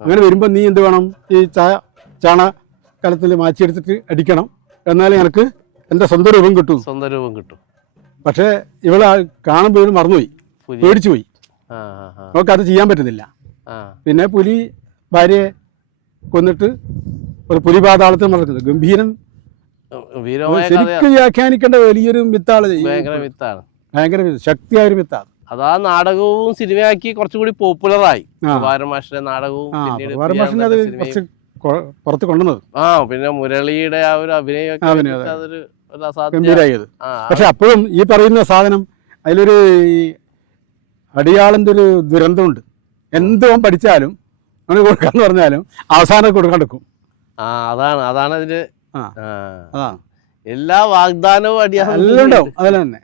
അങ്ങനെ വരുമ്പോൾ നീ എന്ത് വേണം, ഈ ചാണകലത്തിൽ മാച്ചിയെടുത്തിട്ട് അടിക്കണം, എന്നാലേ എനിക്ക് എൻ്റെ സ്വന്തം രൂപം കിട്ടും. സ്വന്തം രൂപം കിട്ടും. പക്ഷേ ഇവള് കാണുമ്പോൾ ഇവര് മറന്നുപോയി, പേടിച്ചു പോയി. നമുക്കത് ചെയ്യാൻ പറ്റുന്നില്ല. പിന്നെ പുലി ഭാര്യയെ കൊന്നിട്ട് ഒരു പുലി പാതാളത്തിൽ നടക്കുന്നത് ഗംഭീരം, ശരിക്കും വ്യാഖ്യാനിക്കേണ്ട വലിയൊരു മിത്താണ്. ഭയങ്കര ശക്തിയായ ഒരു മിത്താണ്. അതാ നാടകവും സിനിമയാക്കി കുറച്ചുകൂടി പോപ്പുലറായി. മാഷിന്റെ നാടകവും അത് കുറച്ച് പുറത്ത് കൊണ്ടുവന്നത്. പിന്നെ മുരളിയുടെ ആ ഒരു അഭിനയമൊക്കെ അതൊരു ഗംഭീരായത്. പക്ഷെ അപ്പോഴും ഈ പറയുന്ന സാധനം അതിലൊരു അടിയാളന്റെ ഒരു ദുരന്തമുണ്ട്. എന്തോ പഠിച്ചാലും അവന് കൊടുക്കാന്ന് പറഞ്ഞാലും അവസാനം കൊടുക്കാൻ എടുക്കും. അതാണ് അതിന്റെ അതാണ് എല്ലാ വാഗ്ദാനവും എല്ലാം ഉണ്ടാവും. അതെല്ലാം തന്നെ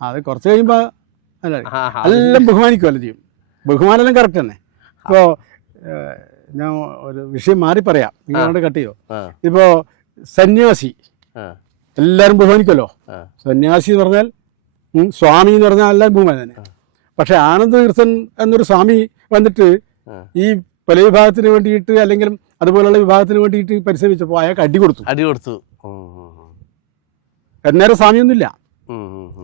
അത് കുറച്ച് കഴിയുമ്പോ എല്ലാം ബഹുമാനിക്കുമല്ലോ ചെയ്യും. ബഹുമാനെല്ലാം കറക്റ്റ് തന്നെ. ഇപ്പോ ഞാൻ ഒരു വിഷയം മാറി പറയാം, നിങ്ങളോട് കട്ട് ചെയ്യോ. ഇപ്പോ സന്യാസി എല്ലാവരും ബഹുമാനിക്കുമല്ലോ. സന്യാസി എന്ന് പറഞ്ഞാൽ സ്വാമി എന്ന് പറഞ്ഞാൽ എല്ലാം ബഹുമാനം തന്നെ. പക്ഷെ ആനന്ദ തീർത്ഥൻ എന്നൊരു സ്വാമി വന്നിട്ട് ഈ പല വിഭാഗത്തിന് വേണ്ടിയിട്ട് അല്ലെങ്കിൽ അതുപോലുള്ള വിഭാഗത്തിന് വേണ്ടിയിട്ട് പരിശ്രമിച്ചപ്പോൾ അയാൾക്ക് അടി കൊടുത്തു. എന്നേരം സ്വാമിയൊന്നുമില്ല.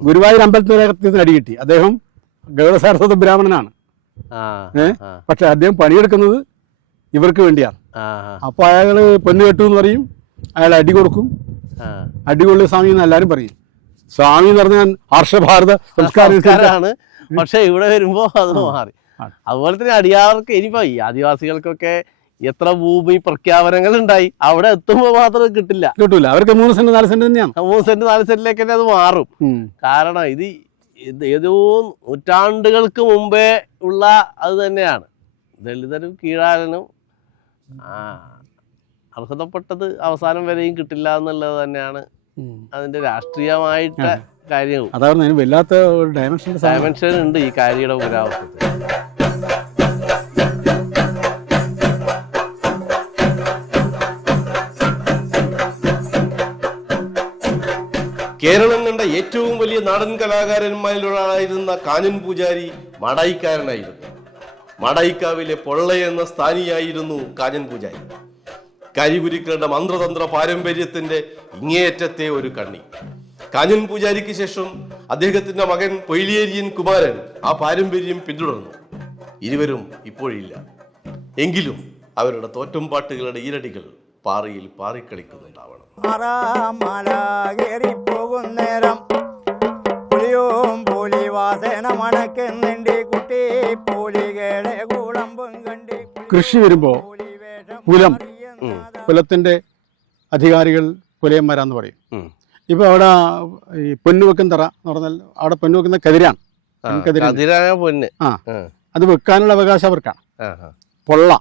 ഗുരുവായൂർ അമ്പലത്തിനകത്ത് അടി കിട്ടി. അദ്ദേഹം ഗൗഡസാരസ്വത ബ്രാഹ്മണനാണ്. പക്ഷെ അദ്ദേഹം പണിയെടുക്കുന്നത് ഇവർക്ക് വേണ്ടിയാണ്. അപ്പൊ അയാള് പൊന്നു കെട്ടു എന്ന് പറയും, അയാൾ അടി കൊടുക്കും. അടികൊള്ളു സ്വാമി എന്ന് എല്ലാവരും പറയും. സ്വാമി എന്ന് പറഞ്ഞാൽ ഹർഷഭാരത സംസ്കാരമാണ്. പക്ഷെ ഇവിടെ വരുമ്പോ അത് മാറി. അതുപോലെ തന്നെ അടിയാർക്ക് ഇനിയിപ്പോ ഈ ആദിവാസികൾക്കൊക്കെ എത്ര ഭൂമി പ്രഖ്യാപനങ്ങൾ ഉണ്ടായി, അവിടെ എത്തുമ്പോ മാത്രം കിട്ടില്ല. അവർക്ക് 3 സെന്റ് 4 സെന്റ് തന്നെയാണ്. 3 സെന്റ് 4 സെന്റിലേക്ക് തന്നെ അത് മാറും. കാരണം ഇത് ഏതോ നൂറ്റാണ്ടുകൾക്ക് മുമ്പേ ഉള്ള അത് തന്നെയാണ്. ദളിതരും കീഴാരനും അർഹതപ്പെട്ടത് അവസാനം വരെയും കിട്ടില്ല എന്നുള്ളത് തന്നെയാണ് അതിന്റെ രാഷ്ട്രീയമായിട്ട് കാര്യവും. അതാണ് വല്ലാത്ത ഡയമെൻഷൻ ഉണ്ട് ഈ കാര്യയുടെ പുരാവസ്ഥത്തിൽ. കേരളം കണ്ട ഏറ്റവും വലിയ നാടൻ കലാകാരന്മാരിലൊരാളായിരുന്ന കാഞ്ഞൻ പൂജാരി മാടായിക്കാരനായിരുന്നു. മാടായിക്കാവിലെ പൊള്ള എന്ന സ്ഥാനിയായിരുന്നു കാഞ്ഞൻ പൂജാരി. കരിഗുരുക്കളുടെ മന്ത്രതന്ത്ര പാരമ്പര്യത്തിന്റെ ഇങ്ങേയറ്റത്തെ ഒരു കണ്ണി. കാഞ്ഞൻ പൂജാരിക്ക് ശേഷം അദ്ദേഹത്തിന്റെ മകൻ പൊയിലേരിയൻ കുമാരൻ ആ പാരമ്പര്യം പിന്തുടർന്നു. ഇരുവരും ഇപ്പോഴില്ല. എങ്കിലും അവരുടെ തോറ്റംപാട്ടുകളുടെ ഈരടികൾ പാറയിൽ പാറിക്കളിക്കുന്നുണ്ടാവണം. കൃഷി വരുമ്പോ കുലത്തിന്റെ അധികാരികൾ പുലയന്മാരാന്ന് പറയും. ഇപ്പൊ അവിടെ ഈ പൊന്നുവെക്കും തറ എന്ന് പറഞ്ഞാൽ അവിടെ പൊന്നുവെക്കുന്ന കതിരാണ്. അത് വെക്കാനുള്ള അവകാശം അവർക്കാണ്. പൊള്ള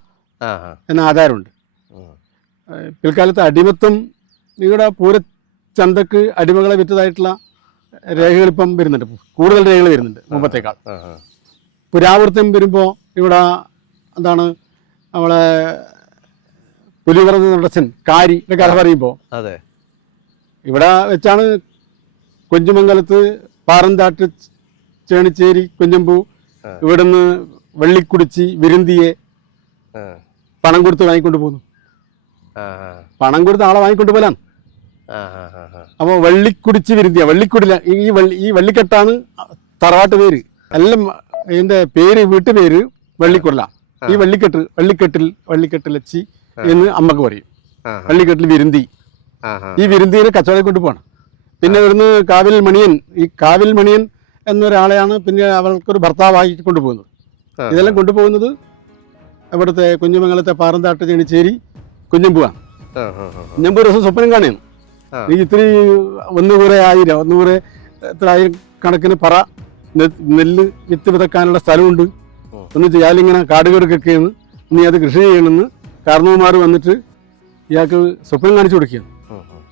എന്ന ആധാരമുണ്ട്. പിൽക്കാലത്ത് അടിമത്വം ഇവിടെ പൂരച്ചന്തക്ക് അടിമകളെ വിറ്റതായിട്ടുള്ള രേഖകൾ ഇപ്പം വരുന്നുണ്ട്. കൂടുതൽ രേഖകൾ വരുന്നുണ്ട് മുമ്പത്തേക്കാൾ. പുരാവൃത്തം വരുമ്പോൾ ഇവിടെ എന്താണ് നമ്മളെ പുലിവറന്ന് നടച്ചൻ കാരിയുടെ കഥ പറയുമ്പോൾ ഇവിടെ വെച്ചാണ് കൊഞ്ചുമംഗലത്ത് പാറന്താട്ട് ചേണിച്ചേരി കുഞ്ഞമ്പൂ ഇവിടുന്ന് വെള്ളിക്കുടിച്ചി വിരുന്തിയെ പണം കൊടുത്ത് വാങ്ങിക്കൊണ്ട് പോകുന്നു. പണം കൊടുത്ത് ആളെ വാങ്ങിക്കൊണ്ട് പോലാണ്. അപ്പോൾ വെള്ളിക്കുടിച്ചി വിരുന്തിയ വെള്ളിക്കുടില ഈ വെള്ളിക്കെട്ടാണ് തറവാട്ട് പേര്. എല്ലാം ഇതിന്റെ പേര് വീട്ടുപേര് വെള്ളിക്കുടല. ഈ വെള്ളിക്കെട്ടിലച്ചി എന്ന് അമ്മക്ക് പറയും. വെള്ളിക്കെട്ടിൽ വിരുന്തി. ഈ വിരുന്തിയെ കച്ചവടം കൊണ്ടുപോകണം. പിന്നെ ഇവിടുന്ന് കാവിൽ മണിയൻ, ഈ കാവിൽ മണിയൻ എന്നൊരാളെയാണ് പിന്നെ അവൾക്കൊരു ഭർത്താവായി കൊണ്ടുപോകുന്നത്. ഇതെല്ലാം കൊണ്ടുപോകുന്നത് ഇവിടുത്തെ കുഞ്ഞുമംഗലത്തെ പാറന്താട്ട് ചേണിച്ചേരി കുഞ്ഞമ്പൂവാണ്. കുഞ്ഞമ്പൂ ദിവസം സ്വപ്നം കാണുകയാണ്. ഈ ഇത്തിരി 100,000 എത്ര ആയിരം കണക്കിന് പറ നെല്ല് വിത്ത് വിതക്കാനുള്ള സ്ഥലമുണ്ട്. ഒന്ന് ചെയ്യാലിങ്ങനെ കാടുകെടുക്കൊക്കെയാണ്, നീ അത് കൃഷി ചെയ്യണമെന്ന് കാരണവന്മാർ വന്നിട്ട് ഇയാൾക്ക് സ്വപ്നം കാണിച്ചു കൊടുക്കുകയാണ്.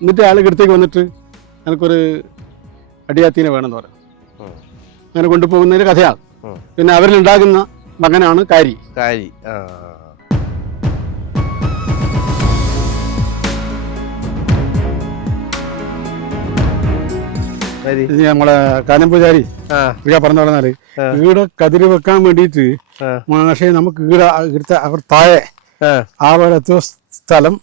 എന്നിട്ട് അയാൾ ഇടത്തേക്ക് വന്നിട്ട് എനിക്കൊരു അടിയാത്തീനെ വേണമെന്ന് പറയും. അങ്ങനെ കൊണ്ടുപോകുന്നതിന്റെ കഥയാണ്. പിന്നെ അവരിലുണ്ടാകുന്ന മകനാണ് കാരി. ഇത് നമ്മളെ കാഞ്ഞമ്പൂചാരി പറഞ്ഞ പറഞ്ഞാല് ഈടെ കതിര് വെക്കാൻ വേണ്ടിയിട്ട് പക്ഷേ നമുക്ക് ഇവിടുത്തെ അവർ താഴെ ആ പോലത്തെ സ്ഥലം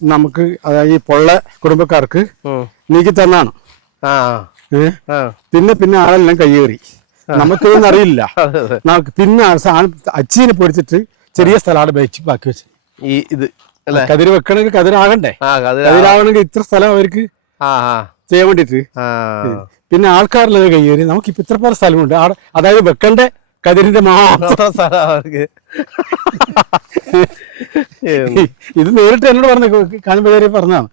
നമുക്ക് അതായത് ഈ പൊള്ള കുടുംബക്കാർക്ക് നീക്കി തന്നാണ്. പിന്നെ ആളെല്ലാം കയ്യേറി, നമുക്കൊന്നും അറിയില്ല. പിന്നെ അച്ചീനെ പൊടിച്ചിട്ട് ചെറിയ സ്ഥലമാണ് ബാക്കി വെച്ച് ഈ ഇത് കതിര് വെക്കണമെങ്കിൽ കതിരാകണ്ടേ, കതിരാവണമെങ്കിൽ ഇത്ര സ്ഥലം അവർക്ക് ചെയ്യാൻ വേണ്ടിട്ട് പിന്നെ ആൾക്കാരിലത് കയ്യേറി നമുക്കിപ്പോ ഇത്ര പല സ്ഥലമുണ്ട്. അതായത് വെക്കണ്ട കതിരിന്റെ മാത്രം സ്ഥലം അവർക്ക്. ഇത് നേരിട്ട് എന്നോട് പറഞ്ഞു, കാഞ്ഞമ്പേരി പറഞ്ഞാണ്.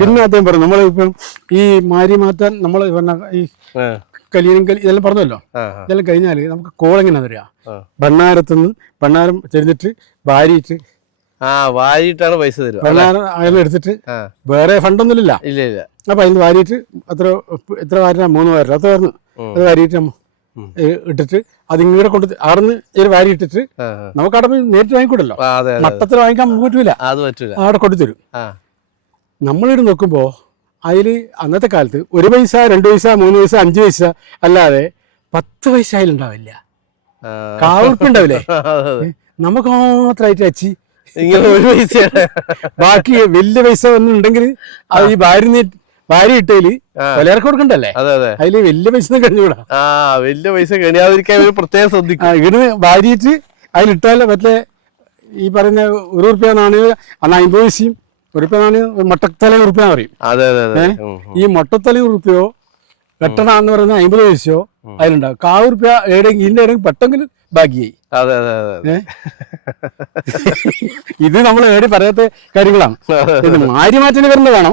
പിന്നെ അദ്ദേഹം പറഞ്ഞു നമ്മളിപ്പം ഈ മാരി മാറ്റാൻ നമ്മൾ ഈ കല്യാണം ഇതെല്ലാം പറഞ്ഞല്ലോ, ഇതെല്ലാം കഴിഞ്ഞാല് നമുക്ക് കോളെങ്ങനെ അറിയാം, ഭണ്ണാരത്തുനിന്ന് ഭണ്ണാരം ചെരിഞ്ഞിട്ട് വാരിയിട്ട് വാരിയിട്ടാണ് പൈസ തരും. ഭണ്ണാരം അയാൾ എടുത്തിട്ട് വേറെ ഫണ്ടൊന്നുമില്ല. അപ്പൊ അതിന് വാരിയിട്ട് എത്ര വാരിനാ 3 വാരം അത് പറഞ്ഞു. അത് വാരിയിട്ട് ഇട്ടിട്ട് അതിങ്ങടെ കൊണ്ട് ആടുന്ന് ഒരു വാരി ഇട്ടിട്ട് നമുക്ക് അവിടെ പോയി നേരിട്ട് വാങ്ങിക്കൂടല്ലോ, മട്ടത്തിൽ വാങ്ങിക്കാൻ പറ്റൂല, അവിടെ കൊണ്ടുതരും. നമ്മളിവിടെ നോക്കുമ്പോ അതില് അന്നത്തെ കാലത്ത് 1 പൈസ 2 പൈസ 3 പൈസ 5 പൈസ അല്ലാതെ 10 പൈസ അതിലുണ്ടാവില്ല, കാവുറുപ്പുണ്ടാവില്ലേ. നമുക്ക് മാത്രമായിട്ട് അച്ചി ഇങ്ങനെ 1 പൈസ, ബാക്കി വലിയ പൈസ ഒന്നും ഉണ്ടെങ്കിൽ അത് ഈ ഭാര്യ ഇട്ടേല് പലർക്കും കൊടുക്കണ്ടല്ലേ, അതില് വലിയ പൈസ കഴിഞ്ഞുകൂടാ. വലിയ പൈസ കഴിയാതിരിക്കാൻ പ്രത്യേകം ശ്രദ്ധിക്കും. ഇവിടുന്ന് ഭാര്യയിട്ട് അതിലിട്ടാല് മറ്റേ ഈ പറഞ്ഞ 1 റുപ്യ നാണയം അന്ന് 50 പൈസയും 1 റുപ്യ നാണയം മൊട്ടത്തല റുപ്യ പറയും. ഈ മൊട്ടത്തല റുപ്യോ വെട്ടണ എന്ന് പറയുന്ന 50 പൈസയോ അതിലുണ്ടാവും. 1 റുപ്യ ഇതിന്റെ പെട്ടെങ്കിലും ബാക്കിയായി. ഇത് നമ്മൾ ഏടി പറയാത്ത കാര്യങ്ങളാണ്. മാരി മാറ്റിന് വരുന്നതാണോ?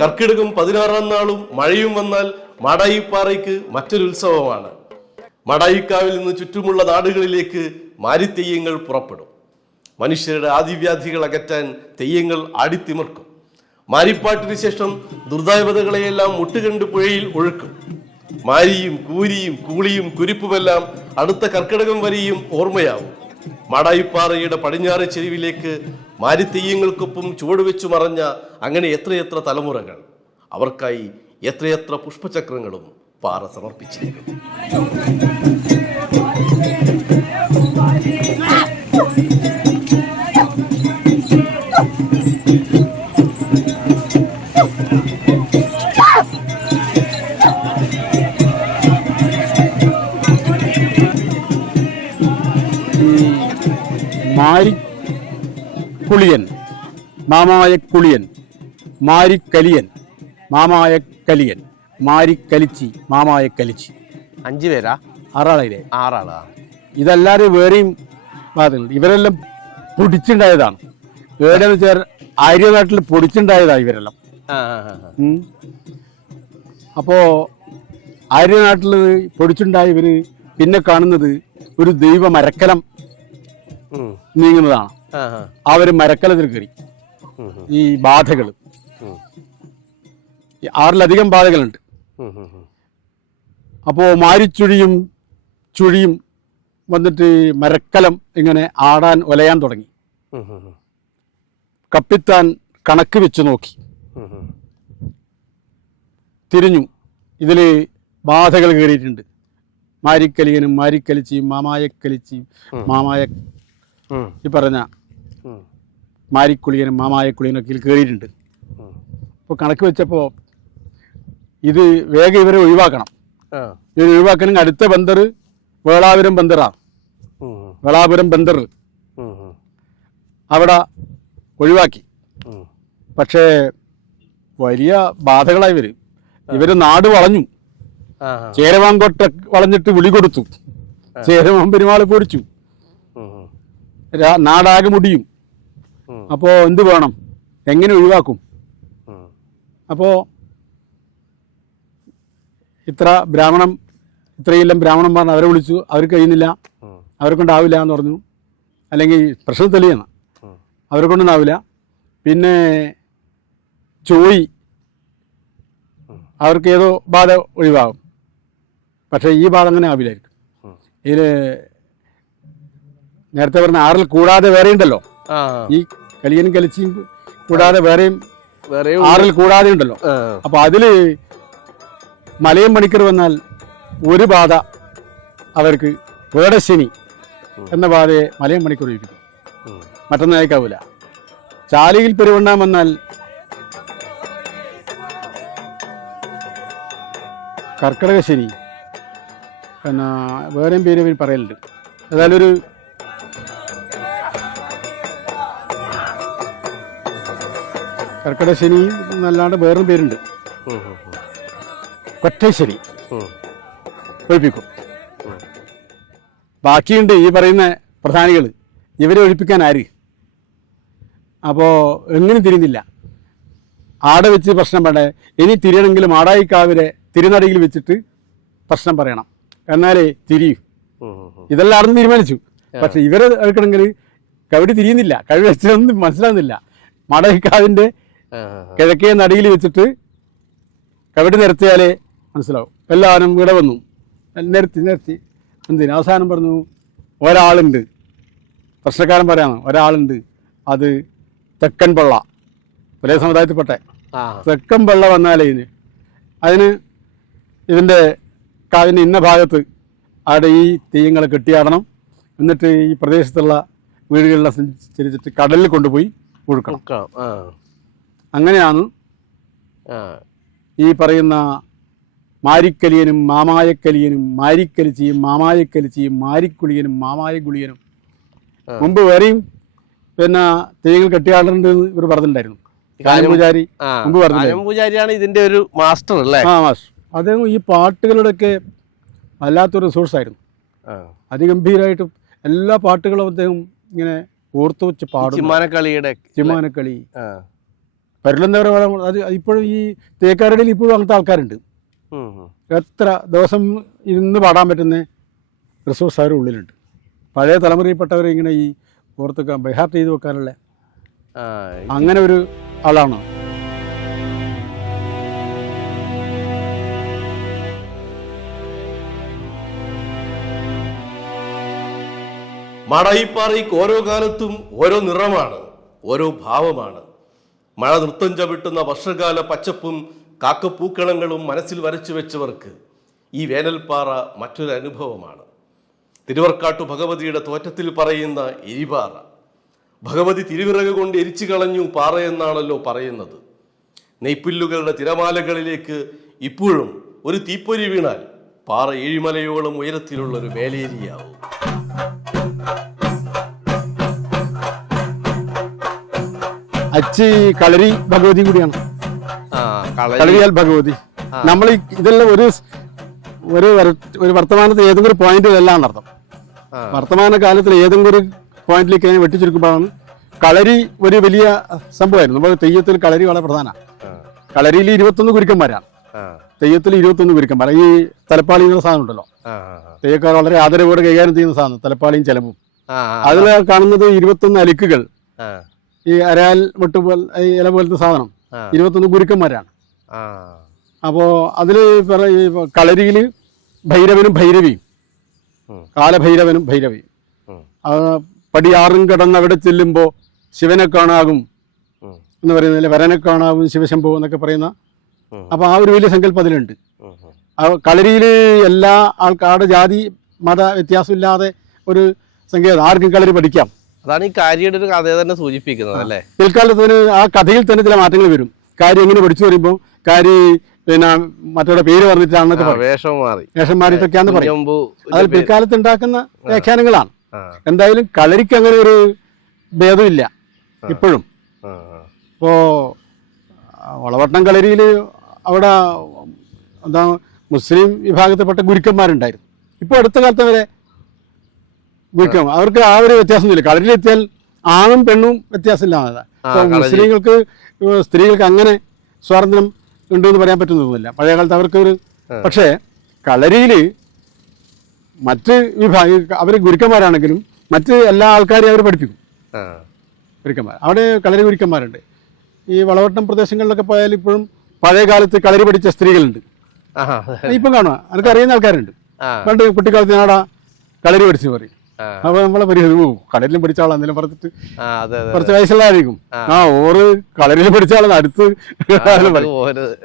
കർക്കിടകം 16-ാം നാളും മഴയും വന്നാൽ മാടായിപ്പാറയ്ക്ക് മറ്റൊരു ഉത്സവമാണ്. മാടായിക്കാവിൽ നിന്ന് ചുറ്റുമുള്ള നാടുകളിലേക്ക് മാരിത്തെയ്യങ്ങൾ പുറപ്പെടും. മനുഷ്യരുടെ ആദിവ്യാധികൾ അകറ്റാൻ തെയ്യങ്ങൾ ആടിത്തിമിർക്കും. മാരിപ്പാട്ടിന് ശേഷം ദുർദൈവതകളെയെല്ലാം മുട്ടുകണ്ട് പുഴയിൽ ഒഴുക്കും. മാരിയും കൂരിയും കൂളിയും കുരിപ്പുമെല്ലാം അടുത്ത കർക്കിടകം വരെയും ഓർമ്മയാവും. മാടായിപ്പാറയുടെ പടിഞ്ഞാറ് ചെരുവിലേക്ക് മാരിത്തെയ്യങ്ങൾക്കൊപ്പം ചുവടുവെച്ചു മറഞ്ഞ അങ്ങനെ എത്രയെത്ര തലമുറകൾ. അവർക്കായി എത്രയെത്ര പുഷ്പചക്രങ്ങളും പാറ സമർപ്പിച്ചിരിക്കുന്നു. മാരിക്കുളിയൻ, മാമായക്കുളിയൻ, മാരിക്കലിയൻ, മാമായക്കലിയൻ, മാരിക്കലിച്ചി, മാമായക്കലിച്ചി. 5 പേരാ? 6 ആളായില്ലേ? 6 ആളാ. ഇതല്ലാതെ വേറെയും ഭാഗങ്ങളുണ്ട്. ഇവരെല്ലാം പൊടിച്ചുണ്ടായതാണ്. ഏടെന്ന് വെച്ചാൽ ആര്യനാട്ടിൽ പൊടിച്ചുണ്ടായതാണ് ഇവരെല്ലാം. അപ്പോ ആര്യനാട്ടിൽ പൊടിച്ചുണ്ടായ ഇവര് പിന്നെ കാണുന്നത് ഒരു ദൈവ മരക്കലം നീങ്ങുന്നതാണ്. അവര് മരക്കലത്തിൽ കയറി ഈ ബാധകൾ 6-ലധികം ബാധകളുണ്ട്. അപ്പോ മാരിച്ചുഴിയും ചുഴിയും വന്നിട്ട് മരക്കലം ഇങ്ങനെ ആടാൻ ഒലയാൻ തുടങ്ങി. കപ്പിത്താൻ കണക്ക് വെച്ച് നോക്കി, തിരിഞ്ഞു. ഇതില് ബാധകൾ കയറിയിട്ടുണ്ട്. മാരിക്കലിയനും മാരിക്കലിച്ചിയും മാമായക്കലിച്ചിയും മാമായ ഈ പറഞ്ഞ മാരിക്കുളിയനും മാമായക്കുളിയനും ഒക്കെ കയറിയിട്ടുണ്ട്. അപ്പോൾ കണക്ക് വെച്ചപ്പോൾ ഇത് വേഗം ഇവരെ ഒഴിവാക്കണം. ഇത് ഒഴിവാക്കണമെങ്കിൽ അടുത്ത ബന്ദർ വേളാപുരം ബന്ദറാണ്. വേളാപുരം ബന്ദർ അവിടെ ഒഴിവാക്കി. പക്ഷേ വലിയ ബാധകളായി ഇവര് നാട് വളഞ്ഞു. ചേരവാങ്കോട്ട വളഞ്ഞിട്ട് വിളി കൊടുത്തു. ചേരവാൻ പെരുമാൾ പൊടിച്ചു. നാടാകെ മുടിയും. അപ്പോ എന്ത് വേണം, എങ്ങനെ ഒഴിവാക്കും? അപ്പോ ഇത്രയെല്ലാം ബ്രാഹ്മണന്മാർ അവരെ വിളിച്ചു. അവർക്ക് കഴിയുന്നില്ല, അവരെ കൊണ്ടാവില്ല എന്ന് പറഞ്ഞു. അല്ലെങ്കിൽ പ്രശ്നം തെളിയാണ്, അവരെ കൊണ്ടൊന്നാവില്ല. പിന്നെ ചോയി, അവർക്ക് ഏതോ ബാധ ഒഴിവാകും. പക്ഷേ ഈ ബാധ അങ്ങനെ ആവില്ലായിരിക്കും. ഇതിൽ നേരത്തെ പറഞ്ഞ 6 കൂടാതെ വേറെ ഉണ്ടല്ലോ. ഈ കലിയനും കലിച്ചിയും കൂടാതെ വേറെയും വേറെയും 6 കൂടാതെ ഉണ്ടല്ലോ. അപ്പൊ അതില് മലയം മണിക്കർ വന്നാൽ ഒരു ബാധ അവർക്ക് വേടശനി എന്ന ബാധയെ മലയം മണിക്കൂർ ഒഴിപ്പിക്കും, മറ്റൊന്നും അയക്കാവൂല. ചാലിയിൽ പെരുവണ്ണാൻ വന്നാൽ കർക്കിടക ശനി, പിന്നെ വേറെയും പേര് ഇവർ പറയലുണ്ട്. ഏതായാലും ഒരു കർക്കിടക ശനി എന്നല്ലാണ്ട് വേറൊരു പേരുണ്ട്, കൊറ്റശ്ശേരി ഒഴിപ്പിക്കും. ബാക്കിയുണ്ട് ഈ പറയുന്ന പ്രധാനികൾ, ഇവരെ ഒഴിപ്പിക്കാൻ ആര്? അപ്പോൾ എങ്ങനെ തിരിയുന്നില്ല. ആടെ വെച്ച് പ്രശ്നം വേണ്ടേ, ഇനി തിരിയണമെങ്കിൽ മാടായിക്കാവിലെ തിരുനടയിൽ വെച്ചിട്ട് പ്രശ്നം പറയണം, എന്നാലേ തിരിയൂ. ഇതെല്ലാം അവിടെ നിന്ന് തീരുമാനിച്ചു. പക്ഷെ ഇവരെ എടുക്കണമെങ്കിൽ കവടി തിരിയുന്നില്ല, കവടി വെച്ചതൊന്നും മനസ്സിലാകുന്നില്ല. മാടായിക്കാവിൻ്റെ കിഴക്കേ നടയിൽ വെച്ചിട്ട് കവടി നിരത്തിയാലേ മനസ്സിലാവും. എല്ലാവരും ഇവിടെ വന്നു, നിരത്തി എന്തിന് അവസാനം പറഞ്ഞു ഒരാളുണ്ട്, പ്രശ്നക്കാരൻ പറയാമോ, ഒരാളുണ്ട്, അത് തെക്കൻ പള്ള, ഒരേ സമുദായത്തിൽപ്പെട്ട തെക്കൻ പള്ള വന്നാലേ അതിന് ഇതിൻ്റെ കാവിൻ്റെ ഇന്ന ഭാഗത്ത് അവിടെ ഈ തെയ്യങ്ങളെ കെട്ടിയാടണം, എന്നിട്ട് ഈ പ്രദേശത്തുള്ള വീടുകളിലെ സഞ്ചരിച്ചിട്ട് കടലിൽ കൊണ്ടുപോയി ഒഴുക്കണം. അങ്ങനെയാണ് ഈ പറയുന്ന മാരിക്കലിയനും മാമായക്കലിയനും മാരിക്കലിച്ചിയും മാമായക്കലിച്ചിയും മാരിക്കുളിയനും മാമായഗുളിയനും മുമ്പ് വേറെയും പിന്നെ തെയ്യങ്ങൾ കെട്ടിയാടുന്നുണ്ട് ഇവർ പറഞ്ഞിട്ടുണ്ടായിരുന്നു. പൂജാരി മുമ്പ് പൂജാരിയാണ് ഇതിന്റെ ഒരു മാസ്റ്റർ അല്ലേ? മാസ്റ്റർ. അദ്ദേഹം ഈ പാട്ടുകളുടെയൊക്കെ വല്ലാത്തൊരു റിസോഴ്സായിരുന്നു. അതിഗംഭീരമായിട്ട് എല്ലാ പാട്ടുകളും അദ്ദേഹം ഇങ്ങനെ ഓർത്തു വെച്ച് പാടും. ചിമ്മാനക്കളി പരുളന്തവരെ അത് ഇപ്പോഴും ഈ തേക്കാരടിയിൽ ഇപ്പോഴും അങ്ങനത്തെ ആൾക്കാരുണ്ട്. എത്ര ദിവസം ഇരുന്ന് പാടാൻ പറ്റുന്ന റിസോഴ്സ് അവരുടെ ഉള്ളിലുണ്ട്. പഴയ തലമുറയിൽപ്പെട്ടവരെ ഇങ്ങനെ ഈ ഓർത്തൊക്കെ ബൈഹാർട്ട് ചെയ്ത് വെക്കാനുള്ള അങ്ങനെ ഒരു ആളാണ്. മാടായിപ്പാറയ്ക്ക് ഓരോ കാലത്തും ഓരോ നിറമാണ്, ഓരോ ഭാവമാണ്. മഴ നൃത്തം ചവിട്ടുന്ന വർഷകാല പച്ചപ്പും കാക്കപ്പൂക്കളങ്ങളും മനസ്സിൽ വരച്ചു വെച്ചവർക്ക് ഈ വേനൽപ്പാറ മറ്റൊരു അനുഭവമാണ്. തിരുവർക്കാട്ടു ഭഗവതിയുടെ തോറ്റത്തിൽ പറയുന്ന എരിപാറ, ഭഗവതി തിരുവിറക് കൊണ്ട് എരിച്ചു കളഞ്ഞു പാറയെന്നാണല്ലോ പറയുന്നത്. നെയ്പ്പില്ലുകളുടെ തിരമാലകളിലേക്ക് ഇപ്പോഴും ഒരു തീപ്പൊരി വീണാൽ പാറ ഏഴിമലയോളം ഉയരത്തിലുള്ളൊരു വേലേരിയാവും. അച്ചി കളരി ഭഗവതി കൂടിയാണ്. കളരിയാൽ ഭഗവതി. നമ്മൾ ഇതെല്ലാം ഒരു വർത്തമാനത്തിൽ ഏതെങ്കിലും ഒരു പോയിന്റിലെല്ലാം അർത്ഥം. വർത്തമാന കാലത്തിൽ ഏതെങ്കിലും ഒരു പോയിന്റിലേക്ക് അതിനെ വെട്ടിച്ചുരുക്കുമ്പോഴാണ് കളരി ഒരു വലിയ സംഭവമായിരുന്നു. നമ്മൾ തെയ്യത്തിൽ കളരി വളരെ പ്രധാനമാണ്. കളരിയിൽ 21 ഗുരുക്കന്മാരാണ്. തെയ്യത്തിൽ 21 ഗുരുക്കന്മാർ. ഈ തലപ്പാളി എന്ന സാധനം ഉണ്ടല്ലോ, തെയ്യക്കാർ വളരെ ആദരവോടെ കൈകാര്യം ചെയ്യുന്ന സാധനം, തലപ്പാളിയും ചെലവും. അതിൽ കാണുന്നത് 21 അലിക്കുകൾ, ഈ അരാൽ വെട്ട് ഇല പോലത്തെ സാധനം, 21 ഗുരുക്കന്മാരാണ്. അപ്പോ അതില് കളരിയിൽ ഭൈരവനും ഭൈരവിയും, കാലഭൈരവനും ഭൈരവിയും, പടിയാറും കടന്ന് അവിടെ ചെല്ലുമ്പോൾ ശിവനെ കാണാകും എന്ന് പറയുന്നതിൽ വരനെ കാണാവും ശിവശംഭു എന്നൊക്കെ പറയുന്ന. അപ്പൊ ആ ഒരു വലിയ സങ്കല്പം അതിലുണ്ട്. കളരിയിൽ എല്ലാ ആൾക്കാരുടെ ജാതി മത വ്യത്യാസമില്ലാതെ ഒരു സങ്കേതം, ആർക്കും കളരി പഠിക്കാം. അതാണ് ഈ കാര്യയുടെ ഒരു കഥ തന്നെ സൂചിപ്പിക്കുന്നത് അല്ലേ? പിൽക്കാലത്തിന് ആ കഥയിൽ തന്നെ ചില മാറ്റങ്ങൾ വരും. കാര്യം എങ്ങനെ പഠിച്ചു പറയുമ്പോൾ കാര്യം പിന്നെ മറ്റവരുടെ പേര് പറഞ്ഞിട്ടാണെന്നൊക്കെ വേഷം മാറിയിട്ടൊക്കെയാന്ന് പറയും. അതിൽ പിൽക്കാലത്ത് ഉണ്ടാക്കുന്ന വ്യാഖ്യാനങ്ങളാണ്. എന്തായാലും കളരിക്ക് അങ്ങനെ ഒരു ഭേദമില്ല ഇപ്പോഴും. ഇപ്പോ വളവട്ടം കളരിയിൽ അവിടെ എന്താ മുസ്ലിം വിഭാഗത്തിൽപ്പെട്ട ഗുരുക്കന്മാരുണ്ടായിരുന്നു. ഇപ്പോൾ അടുത്ത കാലത്ത് വരെ ഗുരുക്കന്മാർ, അവർക്ക് ആ ഒരു വ്യത്യാസമൊന്നുമില്ല. കളരിയിലെത്തിയാൽ ആണും പെണ്ണും വ്യത്യാസമില്ലാതെ. മുസ്ലിങ്ങൾക്ക് സ്ത്രീകൾക്ക് അങ്ങനെ സ്വാതന്ത്ര്യം ഉണ്ടെന്ന് പറയാൻ പറ്റുന്നൊന്നുമില്ല പഴയ കാലത്ത് അവർക്ക് ഒരു. പക്ഷേ കളരിയിൽ മറ്റ് വിഭാഗം അവർ ഗുരുക്കന്മാരാണെങ്കിലും മറ്റ് എല്ലാ ആൾക്കാരെയും അവർ പഠിപ്പിക്കും. ഗുരുക്കന്മാർ അവിടെ കളരി ഗുരുക്കന്മാരുണ്ട്. ഈ വളവട്ടം പ്രദേശങ്ങളിലൊക്കെ പോയാൽ ഇപ്പോഴും പഴയ കാലത്ത് കളരി പഠിച്ച സ്ത്രീകളുണ്ട്. ഇപ്പം കാണുക, എനിക്ക് അറിയുന്ന ആൾക്കാരുണ്ട്. പണ്ട് കുട്ടിക്കാലത്ത് ഞാനാടാ കളരി പഠിച്ചു പറയും. അപ്പൊ നമ്മളെ പരിഹരിച്ചു പോകും. കളരിലും പഠിച്ച ആളാ എന്തെങ്കിലും പറഞ്ഞിട്ട് അതെ അതെ കുറച്ച് വയസ്സുള്ളതായിരിക്കും. ഓറ് കളരിൽ പഠിച്ച ആളാണ് അടുത്ത്.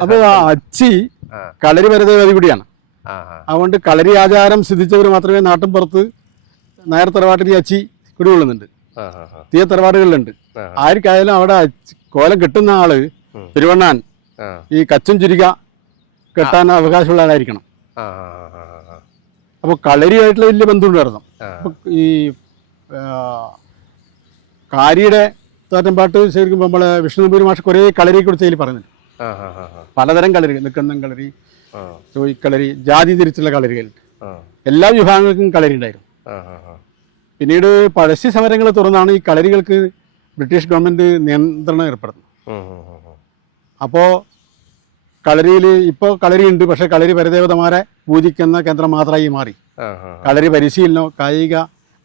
അപ്പൊ അച്ചി കളരി പരദേവതി കൂടിയാണ്. അതുകൊണ്ട് കളരി ആചാരം സിദ്ധിച്ചവർ മാത്രമേ നാട്ടിൻ പുറത്ത് നായർ തറവാട്ടിൽ ഈ അച്ചി കുടികൊള്ളുന്നുണ്ട്. തീയ തറവാടുകളിലുണ്ട്. ആർക്കായാലും അവിടെ കോലം കെട്ടുന്ന ആള് തിരുവണ്ണാൻ ഈ കച്ചും ചുരിക കെട്ടാൻ അവകാശമുള്ള ആളായിരിക്കണം. അപ്പോൾ കളരിയായിട്ടുള്ള വലിയ ബന്ധമുണ്ടായിരുന്നു. അപ്പൊ ഈ കാരിയുടെ തോറ്റമ്പാട്ട് ശരിക്കും നമ്മളെ വിഷ്ണുപൂരി മാഷ് കുറേ കളരിയെ കുറിച്ച് അതിൽ പറയുന്നുണ്ട്. പലതരം കളരി, നിൽക്കുന്ന കളരി, ചോയ്ക്കളരി, ജാതി തിരിച്ചുള്ള കളരികൾ, എല്ലാ വിഭാഗങ്ങൾക്കും കളരി ഉണ്ടായിരുന്നു. പിന്നീട് പഴശ്ശി സമരങ്ങൾ തുറന്നാണ് ഈ കളരികൾക്ക് ബ്രിട്ടീഷ് ഗവൺമെന്റ് നിയന്ത്രണം ഏർപ്പെടുന്നത്. അപ്പോൾ കളരിയിൽ ഇപ്പോൾ കളരി ഉണ്ട്, പക്ഷെ കളരി പരദേവതമാരെ പൂജിക്കുന്ന കേന്ദ്രം മാത്രമായി മാറി. കളരി പരിശീലനം, കായിക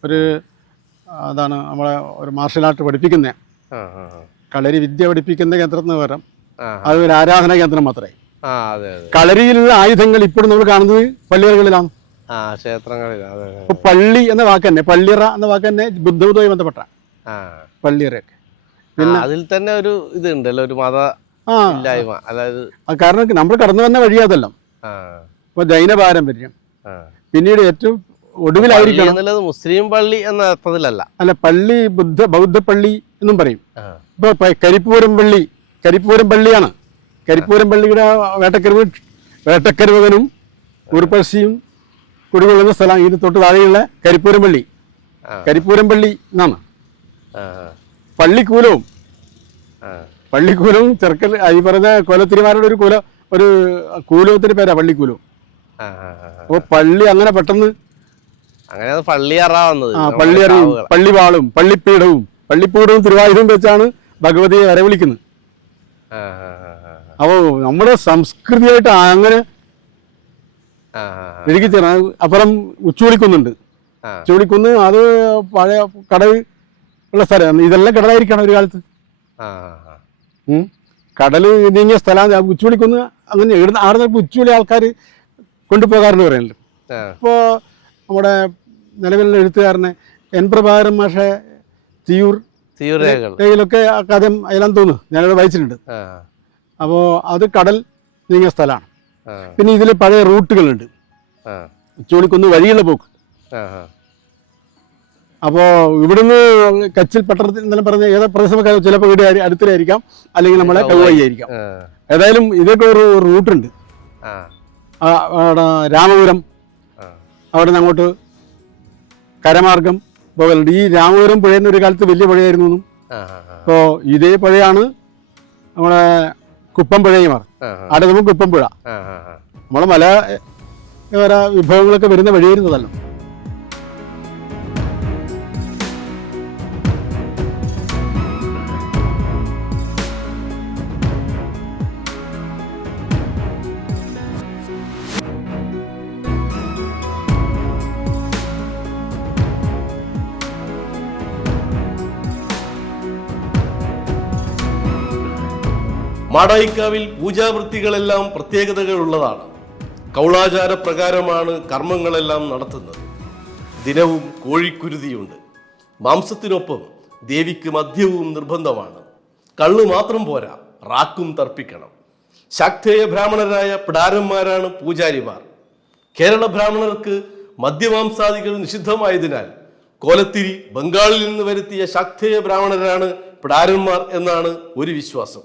ഒരു അതാണ് നമ്മളെ ഒരു മാർഷൽ ആർട്ട് പഠിപ്പിക്കുന്ന കളരി വിദ്യ പഠിപ്പിക്കുന്ന കേന്ദ്രത്തിന് പകരം അത് ഒരു ആരാധനാ കേന്ദ്രം മാത്രമായി. കളരിയിലുള്ള ആയുധങ്ങൾ ഇപ്പോഴും നമ്മൾ കാണുന്നത് പള്ളികളിലാണ്, ക്ഷേത്രങ്ങളിലാണ്. പള്ളി എന്ന വാക്ക് തന്നെ, പള്ളിയറ എന്ന വാക്ക് തന്നെ ബുദ്ധവുമായി ബന്ധപ്പെട്ട പള്ളിയറയൊക്കെ. പിന്നെ അതിൽ തന്നെ ഒരു ഇതുണ്ടല്ലോ, ഒരു മത അതായത് കാരണം നമ്മൾ കടന്നു വന്ന വഴിയാതെല്ലാം. ഇപ്പൊ ജൈന പാരമ്പര്യം, പിന്നീട് ഏറ്റവും ഒടുവിലായിരിക്കണം മുസ്ലിം പള്ളി എന്ന അർത്ഥത്തിലല്ല, അല്ല പള്ളി ബൗദ്ധ പള്ളി എന്നും പറയും. ഇപ്പൊ കരിപ്പൂരം പള്ളിയാണ്. കരിപ്പൂരം പള്ളിയുടെ വേട്ടക്കരുവകനും ഉറുപ്പശിയും കുടികൊള്ളുന്ന സ്ഥലം ഇത് തൊട്ട് താഴെയുള്ള കരിപ്പൂരം പള്ളി എന്നാണ്. പള്ളിക്കൂലവും ചെറുക്കൽ ഈ പറഞ്ഞ കോലത്തിരിമാരുടെ ഒരു കൂലത്തിന്റെ പേരാ പള്ളിക്കൂലവും. അപ്പൊ പള്ളി അങ്ങനെ പെട്ടെന്ന് പള്ളിയറിയും പള്ളിവാളും പള്ളിപ്പീഠവും തിരുവായുധവും വെച്ചാണ് ഭഗവതിയെ വരവിളിക്കുന്നത്. അപ്പോ നമ്മുടെ സംസ്കൃതിയായിട്ട് അങ്ങനെ എനിക്ക് അപ്പുറം ഉച്ചൂളിക്കുന്നുണ്ട്. ഉച്ചൂളിക്കുന്ന് അത് പഴയ കടൽ ഉള്ള സ്ഥലമാണ്. ഇതെല്ലാം കടലായിരിക്കണം ഒരു കാലത്ത്. കടല് നീങ്ങിയ സ്ഥലം ഉച്ചൂളിക്കുന്ന്. അങ്ങനെ ആടുന്ന ഉച്ചൂളി ആൾക്കാർ കൊണ്ടുപോകാറുണ്ട് പറയുന്നുണ്ട്. ഇപ്പോൾ നമ്മുടെ നിലവിലുള്ള എഴുത്തുകാരനെ എൻ പ്രഭാകരൻ മാഷെ തിയ്യൂരിലൊക്കെ കഥ അതിലാന്ന് തോന്നുന്നു, ഞാനത് വായിച്ചിട്ടുണ്ട്. അപ്പോൾ അത് കടൽ നീങ്ങിയ സ്ഥലമാണ്. പിന്നെ ഇതിൽ പഴയ റൂട്ടുകളുണ്ട്, ഉച്ചൂളിക്കുന്ന് വഴിയുള്ള പോക്ക്. അപ്പോൾ ഇവിടുന്ന് കച്ചിൽ പട്ടണത്തിൽ എന്തെങ്കിലും പറഞ്ഞ ഏതാ പ്രദേശമൊക്കെ ചിലപ്പോൾ ഇവിടെ അടുത്തിലായിരിക്കാം, അല്ലെങ്കിൽ നമ്മളെ കൗവായി ആയിരിക്കാം. ഏതായാലും ഇതൊക്കെ ഒരു റൂട്ടുണ്ട്. അവിടെ രാമപുരം, അവിടെ നിന്ന് അങ്ങോട്ട് കരമാർഗം പോകലുണ്ട്. ഈ രാമപുരം പുഴ ഒരു കാലത്ത് വലിയ പുഴയായിരുന്നു. അപ്പോൾ ഇതേ പുഴയാണ് നമ്മളെ കുപ്പം പുഴയും മാറും. അവിടെ നമുക്ക് കുപ്പം പുഴ, നമ്മളെ മല വിഭവങ്ങളൊക്കെ വരുന്ന വഴിയായിരുന്നതല്ലോ. മാടായിക്കാവിൽ പൂജാവൃത്തികളെല്ലാം പ്രത്യേകതകളുള്ളതാണ്. കൗളാചാര പ്രകാരമാണ് കർമ്മങ്ങളെല്ലാം നടത്തുന്നത്. ദിനവും കോഴിക്കുരുതിയുണ്ട്. മാംസത്തിനൊപ്പം ദേവിക്ക് മദ്യവും നിർബന്ധമാണ്. കള്ളു മാത്രം പോരാ, റാക്കും തർപ്പിക്കണം. ശാക്തേയ ബ്രാഹ്മണരായ പിടാരന്മാരാണ് പൂജാരിമാർ. കേരള ബ്രാഹ്മണർക്ക് മദ്യമാംസാദികൾ നിഷിദ്ധമായതിനാൽ കോലത്തിരി ബംഗാളിൽ നിന്ന് വരുത്തിയ ശാക്തേയ ബ്രാഹ്മണരാണ് പിടാരന്മാർ എന്നാണ് ഒരു വിശ്വാസം.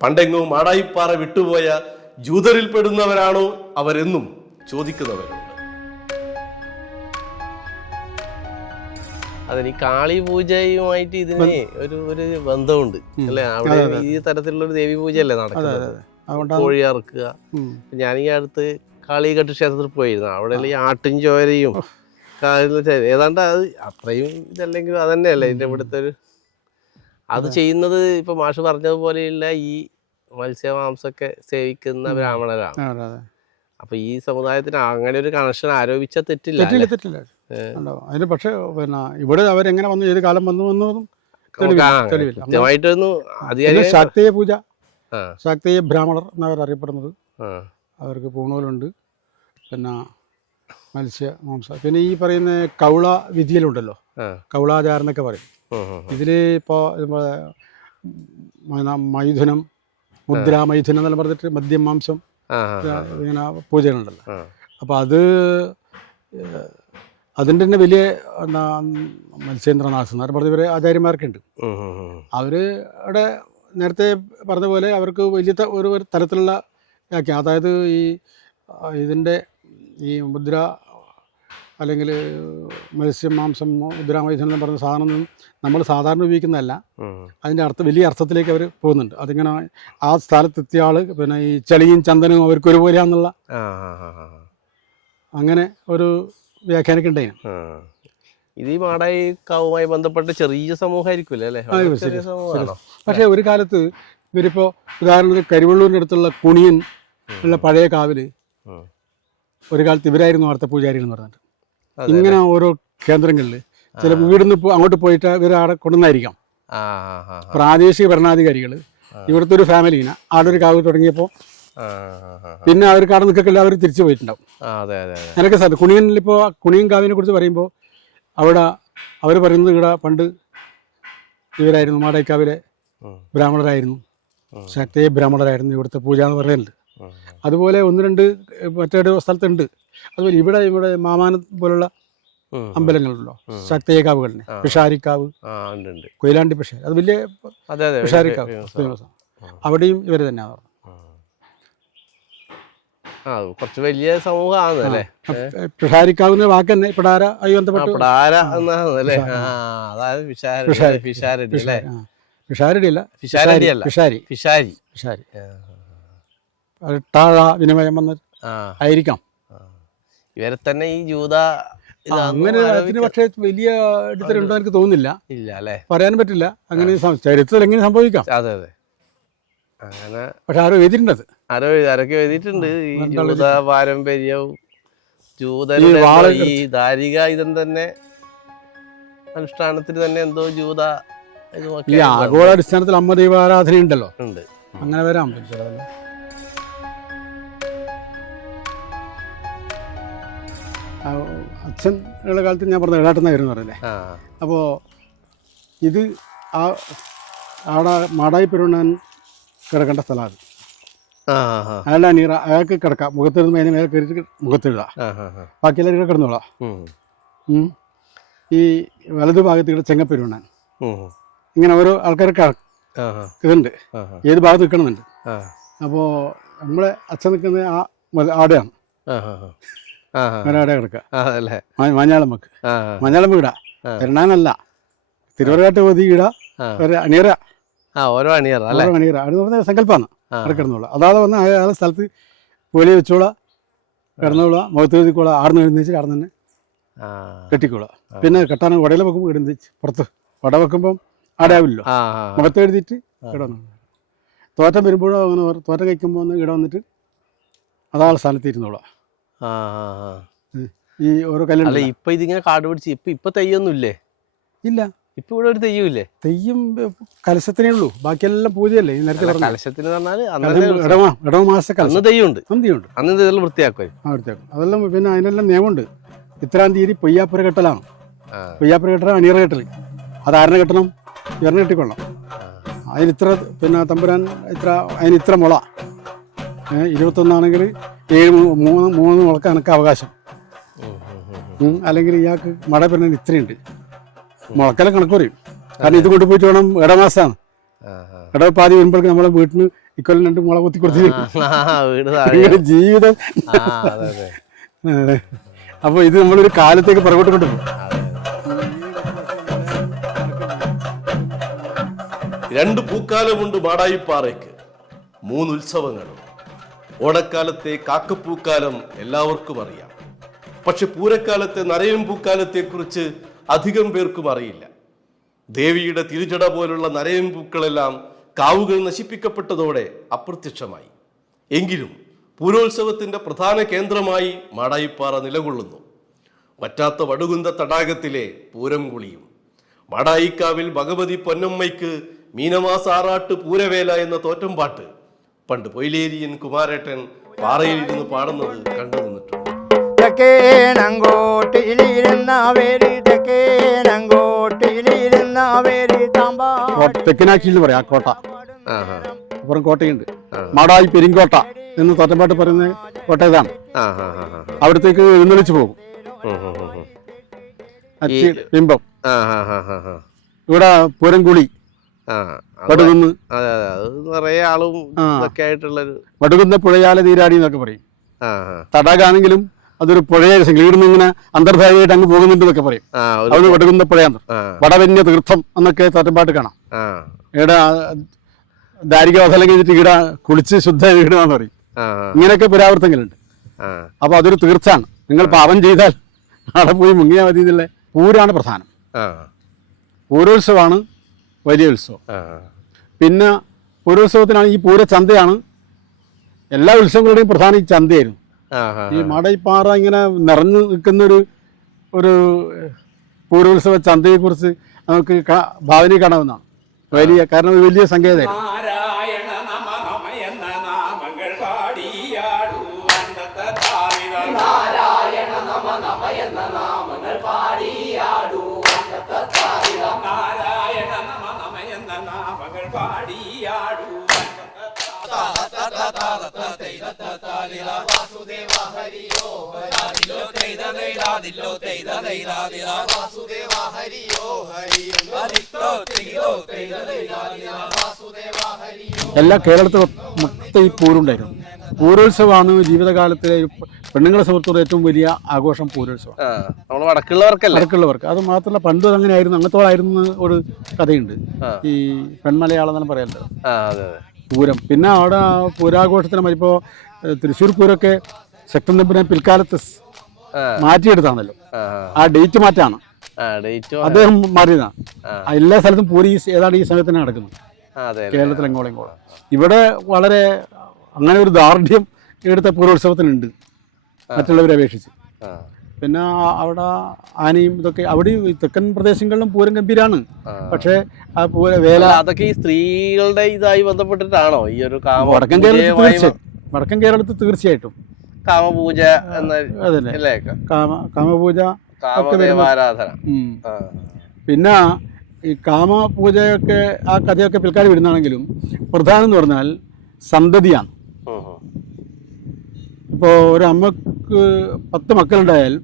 പണ്ടെങ്ങോ മാടായിപ്പാറ വിട്ടുപോയ ജൂതരിൽപ്പെടുന്നവരാണോ അവരെന്നും ചോദിക്കുന്നവരുണ്ട്. അതിന് കാളി പൂജയുമായിട്ട് ഇതിന് ഒരു ബന്ധമുണ്ട് അല്ലെ? അവിടെ ഈ തരത്തിലുള്ള ഒരു ദേവി പൂജയല്ലേ നടക്കുന്നത്, കോഴി അറുക്കുക. ഞാനീ അടുത്ത് കാളികെട്ട് ക്ഷേത്രത്തിൽ പോയിരുന്നു. അവിടെ ഈ ആട്ടും ചോരയും ഏതാണ്ട് അത് അത്രയും ഇതല്ലെങ്കിലും അതന്നെയല്ലേ ഇതിന്റെ ഇവിടുത്തെ ഒരു അത് ചെയ്യുന്നത്. ഇപ്പൊ മാഷ് പറഞ്ഞതുപോലെയുള്ള ഈ മത്സ്യമാംസമൊക്കെ സേവിക്കുന്ന ബ്രാഹ്മണരാണ്. അപ്പൊ ഈ സമുദായത്തിന് അങ്ങനെ ഒരു കണക്ഷൻ ആരോപിച്ച തെറ്റില്ല. അതിന് പക്ഷെ പിന്നെ ഇവിടെ അവരെങ്ങനെ വന്നു, ഏത് കാലം വന്നു കൃത്യമായിട്ടൊന്നും ശാക്തേയ പൂജ, ശാക്തേയ ബ്രാഹ്മണർ എന്നവർ അറിയപ്പെടുന്നത്. അവർക്ക് പൂണൂലുണ്ട്, പിന്നെ മത്സ്യ മാംസം. പിന്നെ ഈ പറയുന്ന കൗള വിധിയിലുണ്ടല്ലോ, കൗളാചാരം എന്നൊക്കെ പറയും. ഇതിൽ ഇപ്പോൾ മൈഥുനം, മുദ്രാമൈഥുനം എന്നെല്ലാം പറഞ്ഞിട്ട് മദ്യം മാംസം ഇങ്ങനെ പൂജകളുണ്ടല്ലോ. അപ്പോൾ അതിൻ്റെ തന്നെ വലിയ എന്താ മത്സ്യേന്ദ്രനാഥ് എന്ന് പറഞ്ഞ ആചാര്യന്മാർക്കുണ്ട്. അവരുടെ നേരത്തെ പറഞ്ഞ പോലെ അവർക്ക് വലിയ ഒരു തരത്തിലുള്ള വ്യാഖ്യാനം, അതായത് ഇതിൻ്റെ ഈ മുദ്ര അല്ലെങ്കിൽ മത്സ്യം മാംസം മുദ്രാമൈഥുനം എന്ന് പറയുന്ന സാധനം നമ്മൾ സാധാരണ ഉപയോഗിക്കുന്നതല്ല. അതിൻ്റെ വലിയ അർത്ഥത്തിലേക്ക് അവർ പോകുന്നുണ്ട്. അതിങ്ങനെ ആ സ്ഥലത്തെത്തിയ ആൾ പിന്നെ ഈ ചളിയും ചന്ദനവും അവർക്ക് ഒരുപോലെയാണെന്നുള്ള അങ്ങനെ ഒരു വ്യാഖ്യാനമൊക്കെ ഉണ്ടായിരുന്നു. ഇത് ഈ മാടായിക്കാവുമായി ബന്ധപ്പെട്ട് ചെറിയ സമൂഹമായിരിക്കുമല്ലേ അല്ലേ? പക്ഷേ ഒരു കാലത്ത് ഇവരിപ്പോൾ ഉദാഹരണത്തിന് കരിവള്ളൂരിൻ്റെ അടുത്തുള്ള കുണിയൻ ഉള്ള പഴയ കാവില് ഒരു കാലത്ത് ഇവരായിരുന്നു അവിടുത്തെ പൂജാരികൾ എന്ന് പറഞ്ഞിട്ട്. ഇങ്ങനെ ഓരോ കേന്ദ്രങ്ങളിൽ ചില വീടിന്ന് അങ്ങോട്ട് പോയിട്ട് ഇവർ അവിടെ കൊണ്ടുവന്നായിരിക്കാം. പ്രാദേശിക ഭരണാധികാരികൾ ഇവിടുത്തെ ഒരു ഫാമിലിനെ അവിടെ ഒരു കാവ് തുടങ്ങിയപ്പോൾ പിന്നെ അവർക്ക് അവിടെ നിൽക്കില്ല, അവർ തിരിച്ചു പോയിട്ടുണ്ടാവും. എനിക്ക് സാർ കുണിയനിൽ ഇപ്പോൾ കുണിയൻ കാവിനെ കുറിച്ച് പറയുമ്പോൾ അവിടെ അവർ പറയുന്നത് ഇവിടെ പണ്ട് ഇവരായിരുന്നു മാടായിക്കാവിലെ ബ്രാഹ്മണരായിരുന്നു, ശക്തിയെ ബ്രാഹ്മണരായിരുന്നു ഇവിടുത്തെ പൂജ എന്ന് പറയുന്നുണ്ട്. അതുപോലെ ഒന്ന് രണ്ട് മറ്റൊരു സ്ഥലത്തുണ്ട്. അതുപോലെ ഇവിടെ മാമാനം പോലുള്ള അമ്പലങ്ങളുണ്ടല്ലോ, ശക്തിയേക്കാവുകൾ തന്നെ, പിഷാരിക്കാവ്, കൊയിലാണ്ടി പിഷാരി, അത് വലിയ പിഷാരിക്കാവ് ഫേമസ്. അവിടെയും ഇവർ തന്നെയാണ്. കുറച്ച് വലിയ സമൂഹമാണ്. പിഷാരിക്കാവുന്ന വാക്ക് തന്നെ പിടാര ആയി ബന്ധപ്പെട്ട് പിഷാരി ടാഴ വിനിമയം വന്ന ആയിരിക്കാം ഇവരെ തന്നെ ഈ ജൂത അങ്ങനെ. അതിന് പക്ഷേ വലിയ എടുത്തിട്ടുണ്ടോ എനിക്ക് തോന്നുന്നില്ല, ഇല്ല അല്ലേ, പറയാൻ പറ്റില്ല. അങ്ങനെ ചരിത്രത്തിൽ എങ്ങനെ സംഭവിക്കാം. അതെ അതെ, അങ്ങനെ. പക്ഷെ ആരോ എഴുതിയിട്ടുണ്ട്, ആരൊക്കെ എഴുതിയിട്ടുണ്ട്. ഈ ജൂത പാരമ്പര്യവും ജൂതരുടെ ഈ ദാരിക ഇതും തന്നെ അനുഷ്ഠാനത്തിന് തന്നെ എന്തോ ജൂത ഈ ആഗോള അടിസ്ഥാനത്തിൽ അമ്മ ദൈവാരാധന ഉണ്ടല്ലോ, ഉണ്ട്. അങ്ങനെ വരാൻ പറ്റില്ല. അച്ഛനുള്ള കാലത്ത് ഞാൻ പറഞ്ഞ ഏടാട്ടുന്നായിരുന്നു പറഞ്ഞല്ലേ. അപ്പോൾ ഇത് അവിടെ മാടായി പെരുണ്ണാൻ കിടക്കേണ്ട സ്ഥലമാണ്. അയാളുടെ അനീറ അയാൾക്ക് കിടക്കാം, മുഖത്തെഴുതുമ്പോൾ അതിന് മേലെ കയറിയിട്ട് മുഖത്തെഴുതാം, ബാക്കി എല്ലാവരും കിടന്നോളാം. ഈ വലതു ഭാഗത്ത് ഇവിടെ ചെങ്ങപ്പെരുണ്ണാൻ ഇങ്ങനെ ഓരോ ആൾക്കാർക്ക് ഇതുണ്ട്, ഏത് ഭാഗത്ത് നിൽക്കണമെന്നുണ്ട്. അപ്പോൾ നമ്മളെ അച്ഛൻ നിൽക്കുന്നത് ആടെയാണ്, ഒരാടെ കിടക്കുക മഞ്ഞാളമ്മക്ക്. മഞ്ഞാളമ്മ ഇടാ പെരുണ്ണാനല്ല, തിരുവരകാട്ട് പോതി ഇടാ ഒരു അണിയറ, ഓരോ അണിയറ അണിയറ അത് പറഞ്ഞ സങ്കല്പമാണ്. അവിടെ കിടന്നോളാം. അതാതെ വന്ന് അയാളെ സ്ഥലത്ത് പോലെ വെച്ചോളാം, കിടന്നോളാം, മുഖത്ത് എഴുതിക്കോളാം, ആടുന്ന് എഴുന്നേച്ച് അവിടെ തന്നെ കെട്ടിക്കോളാം. പിന്നെ കെട്ടാൻ വടയിൽ വെക്കുമ്പോൾ എഴുന്നേച്ച് പുറത്ത് വട വെക്കുമ്പം ആടാവില്ലല്ലോ, മുഖത്ത് എഴുതിയിട്ട് കിടന്നു. തോറ്റം വരുമ്പോഴോ അങ്ങനെ തോറ്റം കഴിക്കുമ്പോൾ ഒന്ന് ഇവിടെ വന്നിട്ട് അതാളെ സ്ഥലത്ത് ഇരുന്നോളാം. ഈ ഓരോ കല്യാണം ഇപ്പൊ ഇതിങ്ങനെ കാട് പിടിച്ച് ഇപ്പൊ തെയ്യൊന്നുമില്ലേ? ഇല്ല, ഇപ്പൊ ഇവിടെ ഒരു തെയ്യമില്ലേ? തെയ്യം കലശത്തിനേ ഉള്ളൂ, ബാക്കിയെല്ലാം പൂജയല്ലേ. നേരത്തെ കലശത്തിന് പറഞ്ഞാൽ ഇടവ മാസത്തെ അന്ന് തെയ്യമുണ്ട്, സന്ധ്യയുണ്ട്, അന്ന് ഇതെല്ലാം വൃത്തിയാക്കും. വൃത്തിയാക്കും അതെല്ലാം. പിന്നെ അതിനെല്ലാം നിയമമുണ്ട്. ഇത്രാം തീയതി പൊയ്യാപ്പുര കെട്ടലാണ്. പൊയ്യാപ്പുര കെട്ടലാണ് അണിയറ കെട്ടൽ. അത് ആരനെ കെട്ടണം? ഇവരനെ കെട്ടിക്കൊള്ളണം. അതിനിത്ര പിന്നെ തമ്പുരാൻ അതിന് ഇത്ര മുള, 21 3 മുളക്ക് എനിക്ക് അവകാശം. അല്ലെങ്കിൽ ഇയാൾക്ക് മട പിന്നെ ഇത്രയുണ്ട്. മുളക്കെല്ലാം കണക്ക് പറയും. കാരണം ഇത് കൊണ്ടുപോയിട്ട് വേണം, ഇടമാസമാണ്, ഇടവപ്പാതി വരുമ്പോഴേക്ക് നമ്മളെ വീട്ടിന് ഇക്കൊല്ലം 2 മുള കുത്തി കൊടുത്തിട്ട് ജീവിതം. അപ്പോൾ ഇത് നമ്മളൊരു കാലത്തേക്ക് പുറകോട്ട് കൊണ്ടുപോകും. 2 പൂക്കാലമുണ്ട് മാടായിപ്പാറയ്ക്ക്, 3 ഉത്സവങ്ങളും. ഓണക്കാലത്തെ കാക്കപ്പൂക്കാലം എല്ലാവർക്കും അറിയാം. പക്ഷെ പൂരക്കാലത്തെ നരയും പൂക്കാലത്തെക്കുറിച്ച് അധികം പേർക്കും അറിയില്ല. ദേവിയുടെ തിരുജട പോലുള്ള നരയും പൂക്കളെല്ലാം കാവുകൾ നശിപ്പിക്കപ്പെട്ടതോടെ അപ്രത്യക്ഷമായി. എങ്കിലും പൂരോത്സവത്തിൻ്റെ പ്രധാന കേന്ദ്രമായി മാടായിപ്പാറ നിലകൊള്ളുന്നു. വറ്റാത്ത വടുകുന്ത തടാകത്തിലെ പൂരം കുളിയും. മാടായിക്കാവിൽ ഭഗവതി പൊന്നമ്മയ്ക്ക് മീനമാസ ആറാട്ട് പൂരവേല എന്ന തോറ്റംപാട്ട് പണ്ട് പൊയിലേരിയൻ കുമാരേട്ടൻ പാറയിലിരുന്ന് പാടുന്നത് കണ്ടു നിന്നിട്ടുണ്ട്. തെക്കേണങ്കോട്ടിലിരുന്നവര് തെക്കേണങ്കോട്ടിലിരുന്നവര് തെക്കിനാക്കി എന്ന് പറയാം ആ കോട്ട. ആഹാ. അപ്പുറം കോട്ടയുണ്ട്, മാടായി പെരിങ്കോട്ട എന്ന് തട്ടമ്പാട്ട് പറയുന്ന കോട്ട ഇതാണ്. അവിടത്തേക്ക് എഴുന്നള്ളിച്ച് പോകും അച്ചി ബിംബം. ഇവിടെ പൂരംകുളി വടുകുന്ന്, അതെ അതെ, അത് നിറയെ ആളും ഇതൊക്കെ ആയിട്ടുള്ളൊരു വടുകുന്ന പുഴയാല നീരാടി എന്നൊക്കെ പറയും. തടാകാണെങ്കിലും അതൊരു പുഴയെ ഇവിടുന്ന് ഇങ്ങനെ അന്തർധാരയായിട്ട് അങ്ങ് പോകുന്നുണ്ട് എന്നൊക്കെ പറയും. അത് വടുകുന്ന പുഴയാണ്. വടവന്യ തീർത്ഥം എന്നൊക്കെ തട്ടമ്പാട്ട് കാണാം. ഇവിടെ ദാരികവസലം കഴിഞ്ഞിട്ട് ഇവിടെ കുളിച്ച് ശുദ്ധ വീടുകയെന്ന് പറയും. ഇങ്ങനെയൊക്കെ പുരാവൃത്തങ്ങളുണ്ട്. അപ്പൊ അതൊരു തീർത്ഥാണ്. നിങ്ങൾ പാപം ചെയ്താൽ അവിടെ പോയി മുങ്ങിയാൽ മതി എന്നുള്ള. പൂരാണ് പ്രധാനം. പൂരോത്സവമാണ് വലിയ ഉത്സവം. പിന്നെ പൂരോത്സവത്തിനാണ് ഈ പൂരച്ചന്തയാണ്. എല്ലാ ഉത്സവങ്ങളുടെയും പ്രധാനം ഈ ചന്തയായിരുന്നു. ഈ മാടൈപ്പാറ ഇങ്ങനെ നിറഞ്ഞു നിൽക്കുന്നൊരു പൂരോത്സവ ചന്തയെ കുറിച്ച് നമുക്ക് ഭാവനയിൽ കാണാവുന്നതാണ്. വലിയ കാരണം ഒരു വലിയ സങ്കേതമായിരുന്നു. എല്ലാ കേരളത്തിലും മൊത്തം ഈ പൂരുണ്ടായിരുന്നു. പൂരോത്സവമാണ് ജീവിതകാലത്തിലെ പെണ്ണുങ്ങളെ സംബന്ധിച്ചുള്ള ഏറ്റവും വലിയ ആഘോഷം. പൂരോത്സവം വടക്കുള്ളവർക്ക്. അത് മാത്രമല്ല പണ്ടും അങ്ങനെയായിരുന്നു, അങ്ങനത്തോളായിരുന്നു ഒരു കഥയുണ്ട്. ഈ പെൺമലയാളം എന്ന് പറയാമല്ലോ പൂരം. പിന്നെ അവിടെ പൂരാഘോഷത്തിന് ഇപ്പോൾ തൃശ്ശൂർ പൂരമൊക്കെ ശക്തൻ തമ്പുരാൻ പിൽക്കാലത്ത് മാറ്റിയെടുത്താണല്ലോ. ആ ഡേറ്റ് മാറ്റാണ്, അദ്ദേഹം മാറിയതാണ്. എല്ലാ സ്ഥലത്തും പൂരി ഏതാണ്ട് ഈ സമയത്ത് നടക്കുന്നത് കേരളത്തിൽ എങ്ങോളം. ഇവിടെ വളരെ അങ്ങനെ ഒരു ദാർഢ്യം ഇവിടുത്തെ പൂരോത്സവത്തിനുണ്ട് മറ്റുള്ളവരെ അപേക്ഷിച്ച്. പിന്നെ അവിടെ ആനയും ഇതൊക്കെ അവിടെ തെക്കൻ പ്രദേശങ്ങളിലും പൂരം ഗംഭീരാണ്. പക്ഷേ ആ വേല അതൊക്കെ ഈ സ്ത്രീകളുടെ ഇതായി ബന്ധപ്പെട്ടിട്ടാണോ ഈ ഒരു വടക്കൻ കേരളത്തിൽ തീർച്ചയായിട്ടും കാമപൂജ കാമപൂജ ആരാധന. പിന്നെ ഈ കാമപൂജയൊക്കെ ആ കഥയൊക്കെ പിൽക്കാലം വരുന്നതാണെങ്കിലും പ്രധാനം എന്ന് പറഞ്ഞാൽ സന്തതിയാണ്. ഇപ്പോൾ ഒരു അമ്മക്ക് 10 മക്കളുണ്ടായാൽ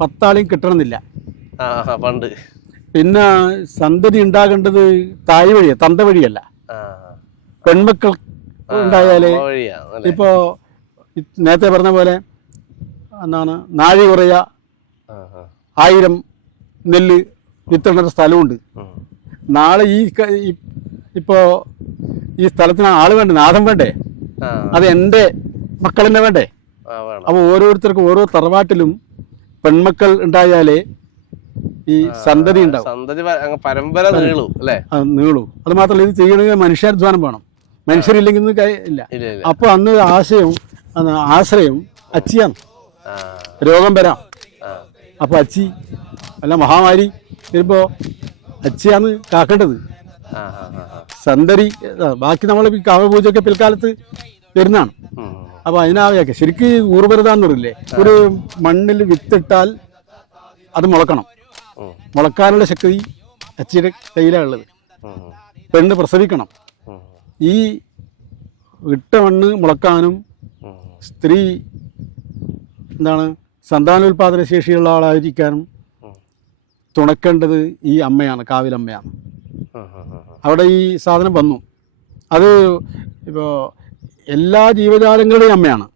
10 ആളെയും കിട്ടണമെന്നില്ല പണ്ട്. പിന്നെ സന്തതി ഉണ്ടാകേണ്ടത് തായ് വഴിയാണ്, തന്ത വഴിയല്ല. പെൺമക്കൾ ഉണ്ടായാലേ ഇപ്പോ നേരത്തെ പറഞ്ഞ പോലെ എന്താണ് നാഴി കുറയ 1000 നെല്ല് വിത്തിടേണ്ട സ്ഥലമുണ്ട്. നാളെ ഇപ്പോ ഈ സ്ഥലത്തിന് ആള് വേണ്ടേ, നാഥം വേണ്ടേ, അത് എൻ്റെ മക്കൾ തന്നെ വേണ്ടേ. അപ്പോൾ ഓരോരുത്തർക്കും ഓരോ തറവാട്ടിലും പെൺമക്കൾ ഉണ്ടായാലേ ഈ സന്തതി ഉണ്ടാവും, പരമ്പര നീളൂ. അത് മാത്രമല്ല ഇത് ചെയ്യണമെങ്കിൽ മനുഷ്യാധ്വാനം വേണം. മനുഷ്യരില്ലെങ്കിൽ ഇല്ല. അപ്പോൾ അന്ന് ആശ്രയം അച്ചിയാണ്. രോഗം വരാം, അപ്പോൾ അച്ചി അല്ല മഹാമാരി വരുമ്പോൾ അച്ചിയാണ് കാക്കേണ്ടത്. സന്തതി ബാക്കി നമ്മൾ കാമപൂജയൊക്കെ പിൽക്കാലത്ത് വരുന്നതാണ്. അപ്പോൾ അതിനാവയൊക്കെ ശരിക്കും ഊർവരതാന്ന് പറയില്ലേ, ഒരു മണ്ണിൽ വിത്തിട്ടാൽ അത് മുളക്കണം. മുളക്കാനുള്ള ശക്തി അച്ചിയുടെ കയ്യിലാണ് ഉള്ളത്. പെണ്ണ് പ്രസവിക്കണം. ഈ ഇട്ട മണ്ണ് മുളക്കാനും സ്ത്രീ എന്താണ് സന്താനോൽപാദന ശേഷിയുള്ള ആളായിരിക്കാനും തുണക്കേണ്ടത് ഈ അമ്മയാണ്, കാവിലമ്മയാണ്. അവിടെ ഈ സാധനം വന്നു. അത് ഇപ്പോൾ എല്ലാ ജീവജാലങ്ങളുടെയും അമ്മയാണ്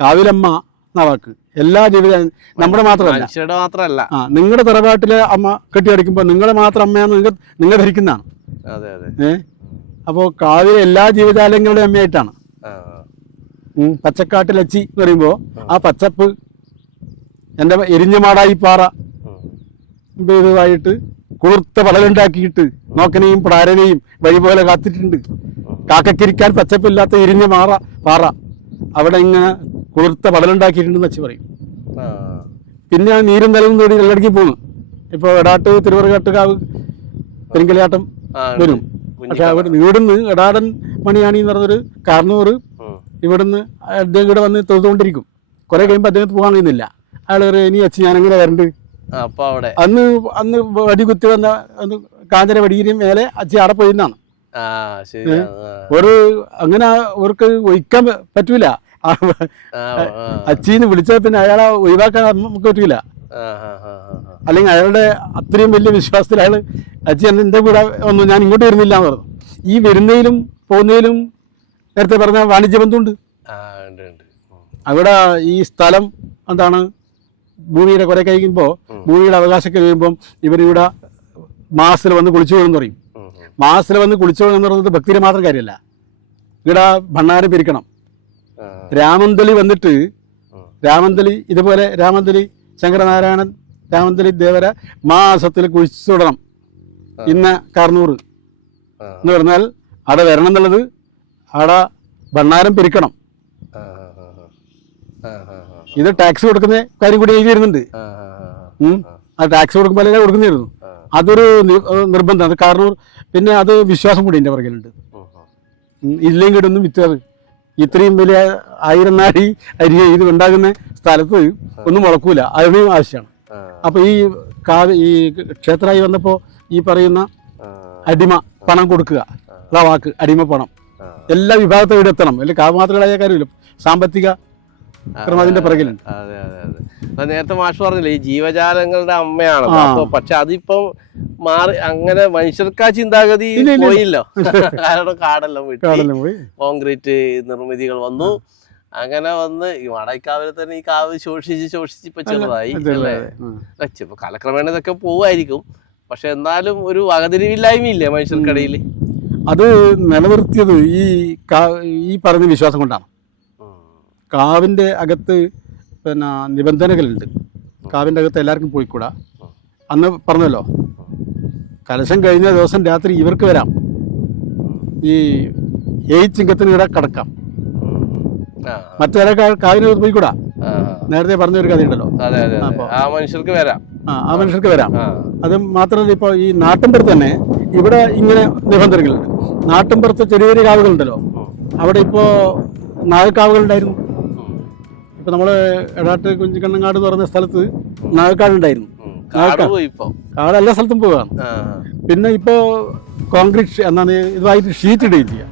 കാവിലമ്മ എന്ന വാക്ക്. എല്ലാ ജീവജാലം നമ്മുടെ മാത്രമല്ല. നിങ്ങളുടെ തറവാട്ടിലെ അമ്മ കെട്ടിയടിക്കുമ്പോൾ നിങ്ങളെ മാത്രം അമ്മയാന്ന് നിങ്ങൾ ധരിക്കുന്നതാണ്. അപ്പോൾ കാവിലെ എല്ലാ ജീവജാലങ്ങളുടെയും അമ്മയായിട്ടാണ്. പച്ചക്കാട്ടിലച്ചി എന്ന് പറയുമ്പോൾ ആ പച്ചപ്പ് എൻ്റെ എരിഞ്ഞ മാടായി പാറ ഇതുമായിട്ട് കുളിർത്ത പടലുണ്ടാക്കിയിട്ട് നോക്കനെയും പ്രാരനെയും വഴി പോലെ കാത്തിട്ടുണ്ട്. കാക്കക്കിരിക്കാൻ പച്ചപ്പില്ലാത്ത എരിഞ്ഞ പാറ അവിടെ ഇങ്ങനെ കുളിർത്ത പടലുണ്ടാക്കിയിട്ടുണ്ടെന്ന് വെച്ച് പറയും. പിന്നെ ആ നീരും നിലവും തേടി വെള്ളടിക്ക് പോകുന്നു. ഇപ്പോൾ എടാട്ട് തിരുവറുകാട്ടുകാവ് പെരിങ്കലിയാട്ടം വരും. പക്ഷെ അവിടെ ഇവിടുന്ന് എടാടൻ മണിയാണി എന്ന് പറഞ്ഞൊരു കാർന്നൂർ ഇവിടുന്ന് അദ്ദേഹം ഇവിടെ വന്ന് തൊഴുതുകൊണ്ടിരിക്കും. കുറെ കഴിയുമ്പോൾ അദ്ദേഹത്തിന് പോകാൻ കഴിയുന്നില്ല. അയാൾ പറയും ഇനി അച്ഛൻ ഞാനെങ്ങനെ വരണ്ട്. അപ്പൊ അവിടെ അന്ന് അന്ന് വടി കുത്തി വന്ന അന്ന് കാഞ്ഞിര വടിയിലും മേലെ അച്ഛൻ അവിടെ പോയിന്നാണ്. ആ ശരി. ഒരു അങ്ങനെ അവർക്ക് ഒഴിക്കാൻ പറ്റൂല. അച്ഛന്ന് വിളിച്ചാൽ പിന്നെ അയാളെ ഒഴിവാക്കാൻ നമുക്ക് പറ്റൂല. അല്ലെങ്കിൽ അയാളുടെ അത്രയും വലിയ വിശ്വാസത്തിൽ അയാൾ അച്ഛൻ എൻ്റെ കൂടെ ഒന്നും ഞാൻ ഇങ്ങോട്ട് വരുന്നില്ല എന്ന് പറഞ്ഞു. ഈ വരുന്നതിലും പോകുന്നതിലും നേരത്തെ പറഞ്ഞ വാണിജ്യ ബന്ധമുണ്ട്. അവിടെ ഈ സ്ഥലം എന്താണ് ഭൂമിയുടെ കുറെ കഴിക്കുമ്പോൾ ഭൂമിയുടെ അവകാശമൊക്കെ കഴിയുമ്പം ഇവരിവിടെ മാസത്തിൽ വന്ന് കുളിച്ചു പോകുമെന്ന് പറയും. മാസത്തിൽ വന്ന് കുളിച്ചു പോകുമെന്ന് പറയുന്നത് ഭക്തിയുടെ മാത്രം കാര്യമല്ല. ഇവിടെ ഭണ്ണാരം പിരിക്കണം. രാമന്തളി വന്നിട്ട് രാമന്തളി ഇതുപോലെ രാമന്തളി ശങ്കരനാരായണൻ രാമന്തളി ദേവര മാസത്തിൽ കുഴിച്ചു വിടണം. ഇന്ന കാർന്നൂർ എന്ന് പറഞ്ഞാൽ അവിടെ വരണം എന്നുള്ളത് അവിടെ ഭണ്ണാരം പിരിക്കണം. ഇത് ടാക്സ് കൊടുക്കുന്ന കാര്യം കൂടി എഴുതി വരുന്നുണ്ട്. ആ ടാക്സ് കൊടുക്കുമ്പോഴേ കൊടുക്കുന്നതായിരുന്നു. അതൊരു നിർബന്ധമാണ് കാർന്നൂർ. പിന്നെ അത് വിശ്വാസം കൂടി എൻ്റെ പുറകിലുണ്ട്. ഇല്ലെങ്കിൽ ഒന്നും വിറ്റാറ് ഇത്രയും വലിയ 1000 നാഴി അരി ഇത് ഉണ്ടാകുന്ന സ്ഥലത്ത് ഒന്നും മുളക്കൂല. അതിനും ആവശ്യമാണ്. അപ്പൊ ഈ ക്ഷേത്രമായി വന്നപ്പോ ഈ പറയുന്ന അടിമ പണം കൊടുക്കുക, അതാ വാക്ക് അടിമ പണം എല്ലാ വിഭാഗത്തും ഇവിടെ എത്തണം. അല്ലെങ്കിൽ കാവ്മാത്രകളായ കാര്യമില്ല, സാമ്പത്തിക അതിന്റെ പിറകിലുണ്ട്. അതെ അതെ അതെ. നേരത്തെ മാഷ് പറഞ്ഞില്ലേ ഈ ജീവജാലങ്ങളുടെ അമ്മയാണ്. അപ്പൊ പക്ഷെ അതിപ്പം മാറി അങ്ങനെ മനുഷ്യർക്ക് ആ ചിന്താഗതി പോയില്ലോ. കാരണം കാടെല്ലാം വിട്ട് കോൺക്രീറ്റ് നിർമ്മിതികൾ വന്നു. അങ്ങനെ വന്ന് ഈ വാടകക്കാവിലെ തന്നെ ഈ കാവ് ശോഷിച്ച് ഇപ്പൊ ചെറുതായി അല്ലേ. ഇപ്പൊ കാലക്രമേണ ഇതൊക്കെ പോവായിരിക്കും. പക്ഷെ എന്നാലും ഒരു വകതിരിവില്ലായ്മയില്ലേ മനുഷ്യർക്കിടയിൽ. അത് നിലനിർത്തിയത് ഈ പറഞ്ഞ വിശ്വാസം കൊണ്ടാണ്. കാവിൻ്റെ അകത്ത് പിന്നെ നിബന്ധനകളുണ്ട്. കാവിൻ്റെ അകത്ത് എല്ലാവർക്കും പോയിക്കൂടാ. അന്ന് പറഞ്ഞല്ലോ കലശം കഴിഞ്ഞ ദിവസം രാത്രി ഇവർക്ക് വരാം, ഈ ചിങ്കത്തിന് ഇവിടെ കിടക്കാം. മറ്റേ കാവിന് പോയിക്കൂടാ. നേരത്തെ പറഞ്ഞൊരു കഥയുണ്ടല്ലോ. ആ മനുഷ്യർക്ക് വരാം. ആ മനുഷ്യർക്ക് വരാം. അത് മാത്രമല്ല ഇപ്പോൾ ഈ നാട്ടിൻപുറത്ത് തന്നെ ഇവിടെ ഇങ്ങനെ നിബന്ധനകളുണ്ട്. നാട്ടിൻപുറത്ത് ചെറിയ ചെറിയ കാവുകളുണ്ടല്ലോ, അവിടെ ഇപ്പോൾ നാഗക്കാവുകളുണ്ടായിരുന്നു. ഇപ്പൊ നമ്മള് എടാട്ട് കുഞ്ചിക്കണ്ണങ്ങാട് എന്ന് പറയുന്ന സ്ഥലത്ത് നാഗക്കാടുണ്ടായിരുന്നു. കാട് എല്ലാ സ്ഥലത്തും പോവാണ്. പിന്നെ ഇപ്പോ കോൺക്രീറ്റ് എന്നാണ് ഇതുമായിട്ട് ഷീറ്റ് ഇടുകയും ചെയ്യാം.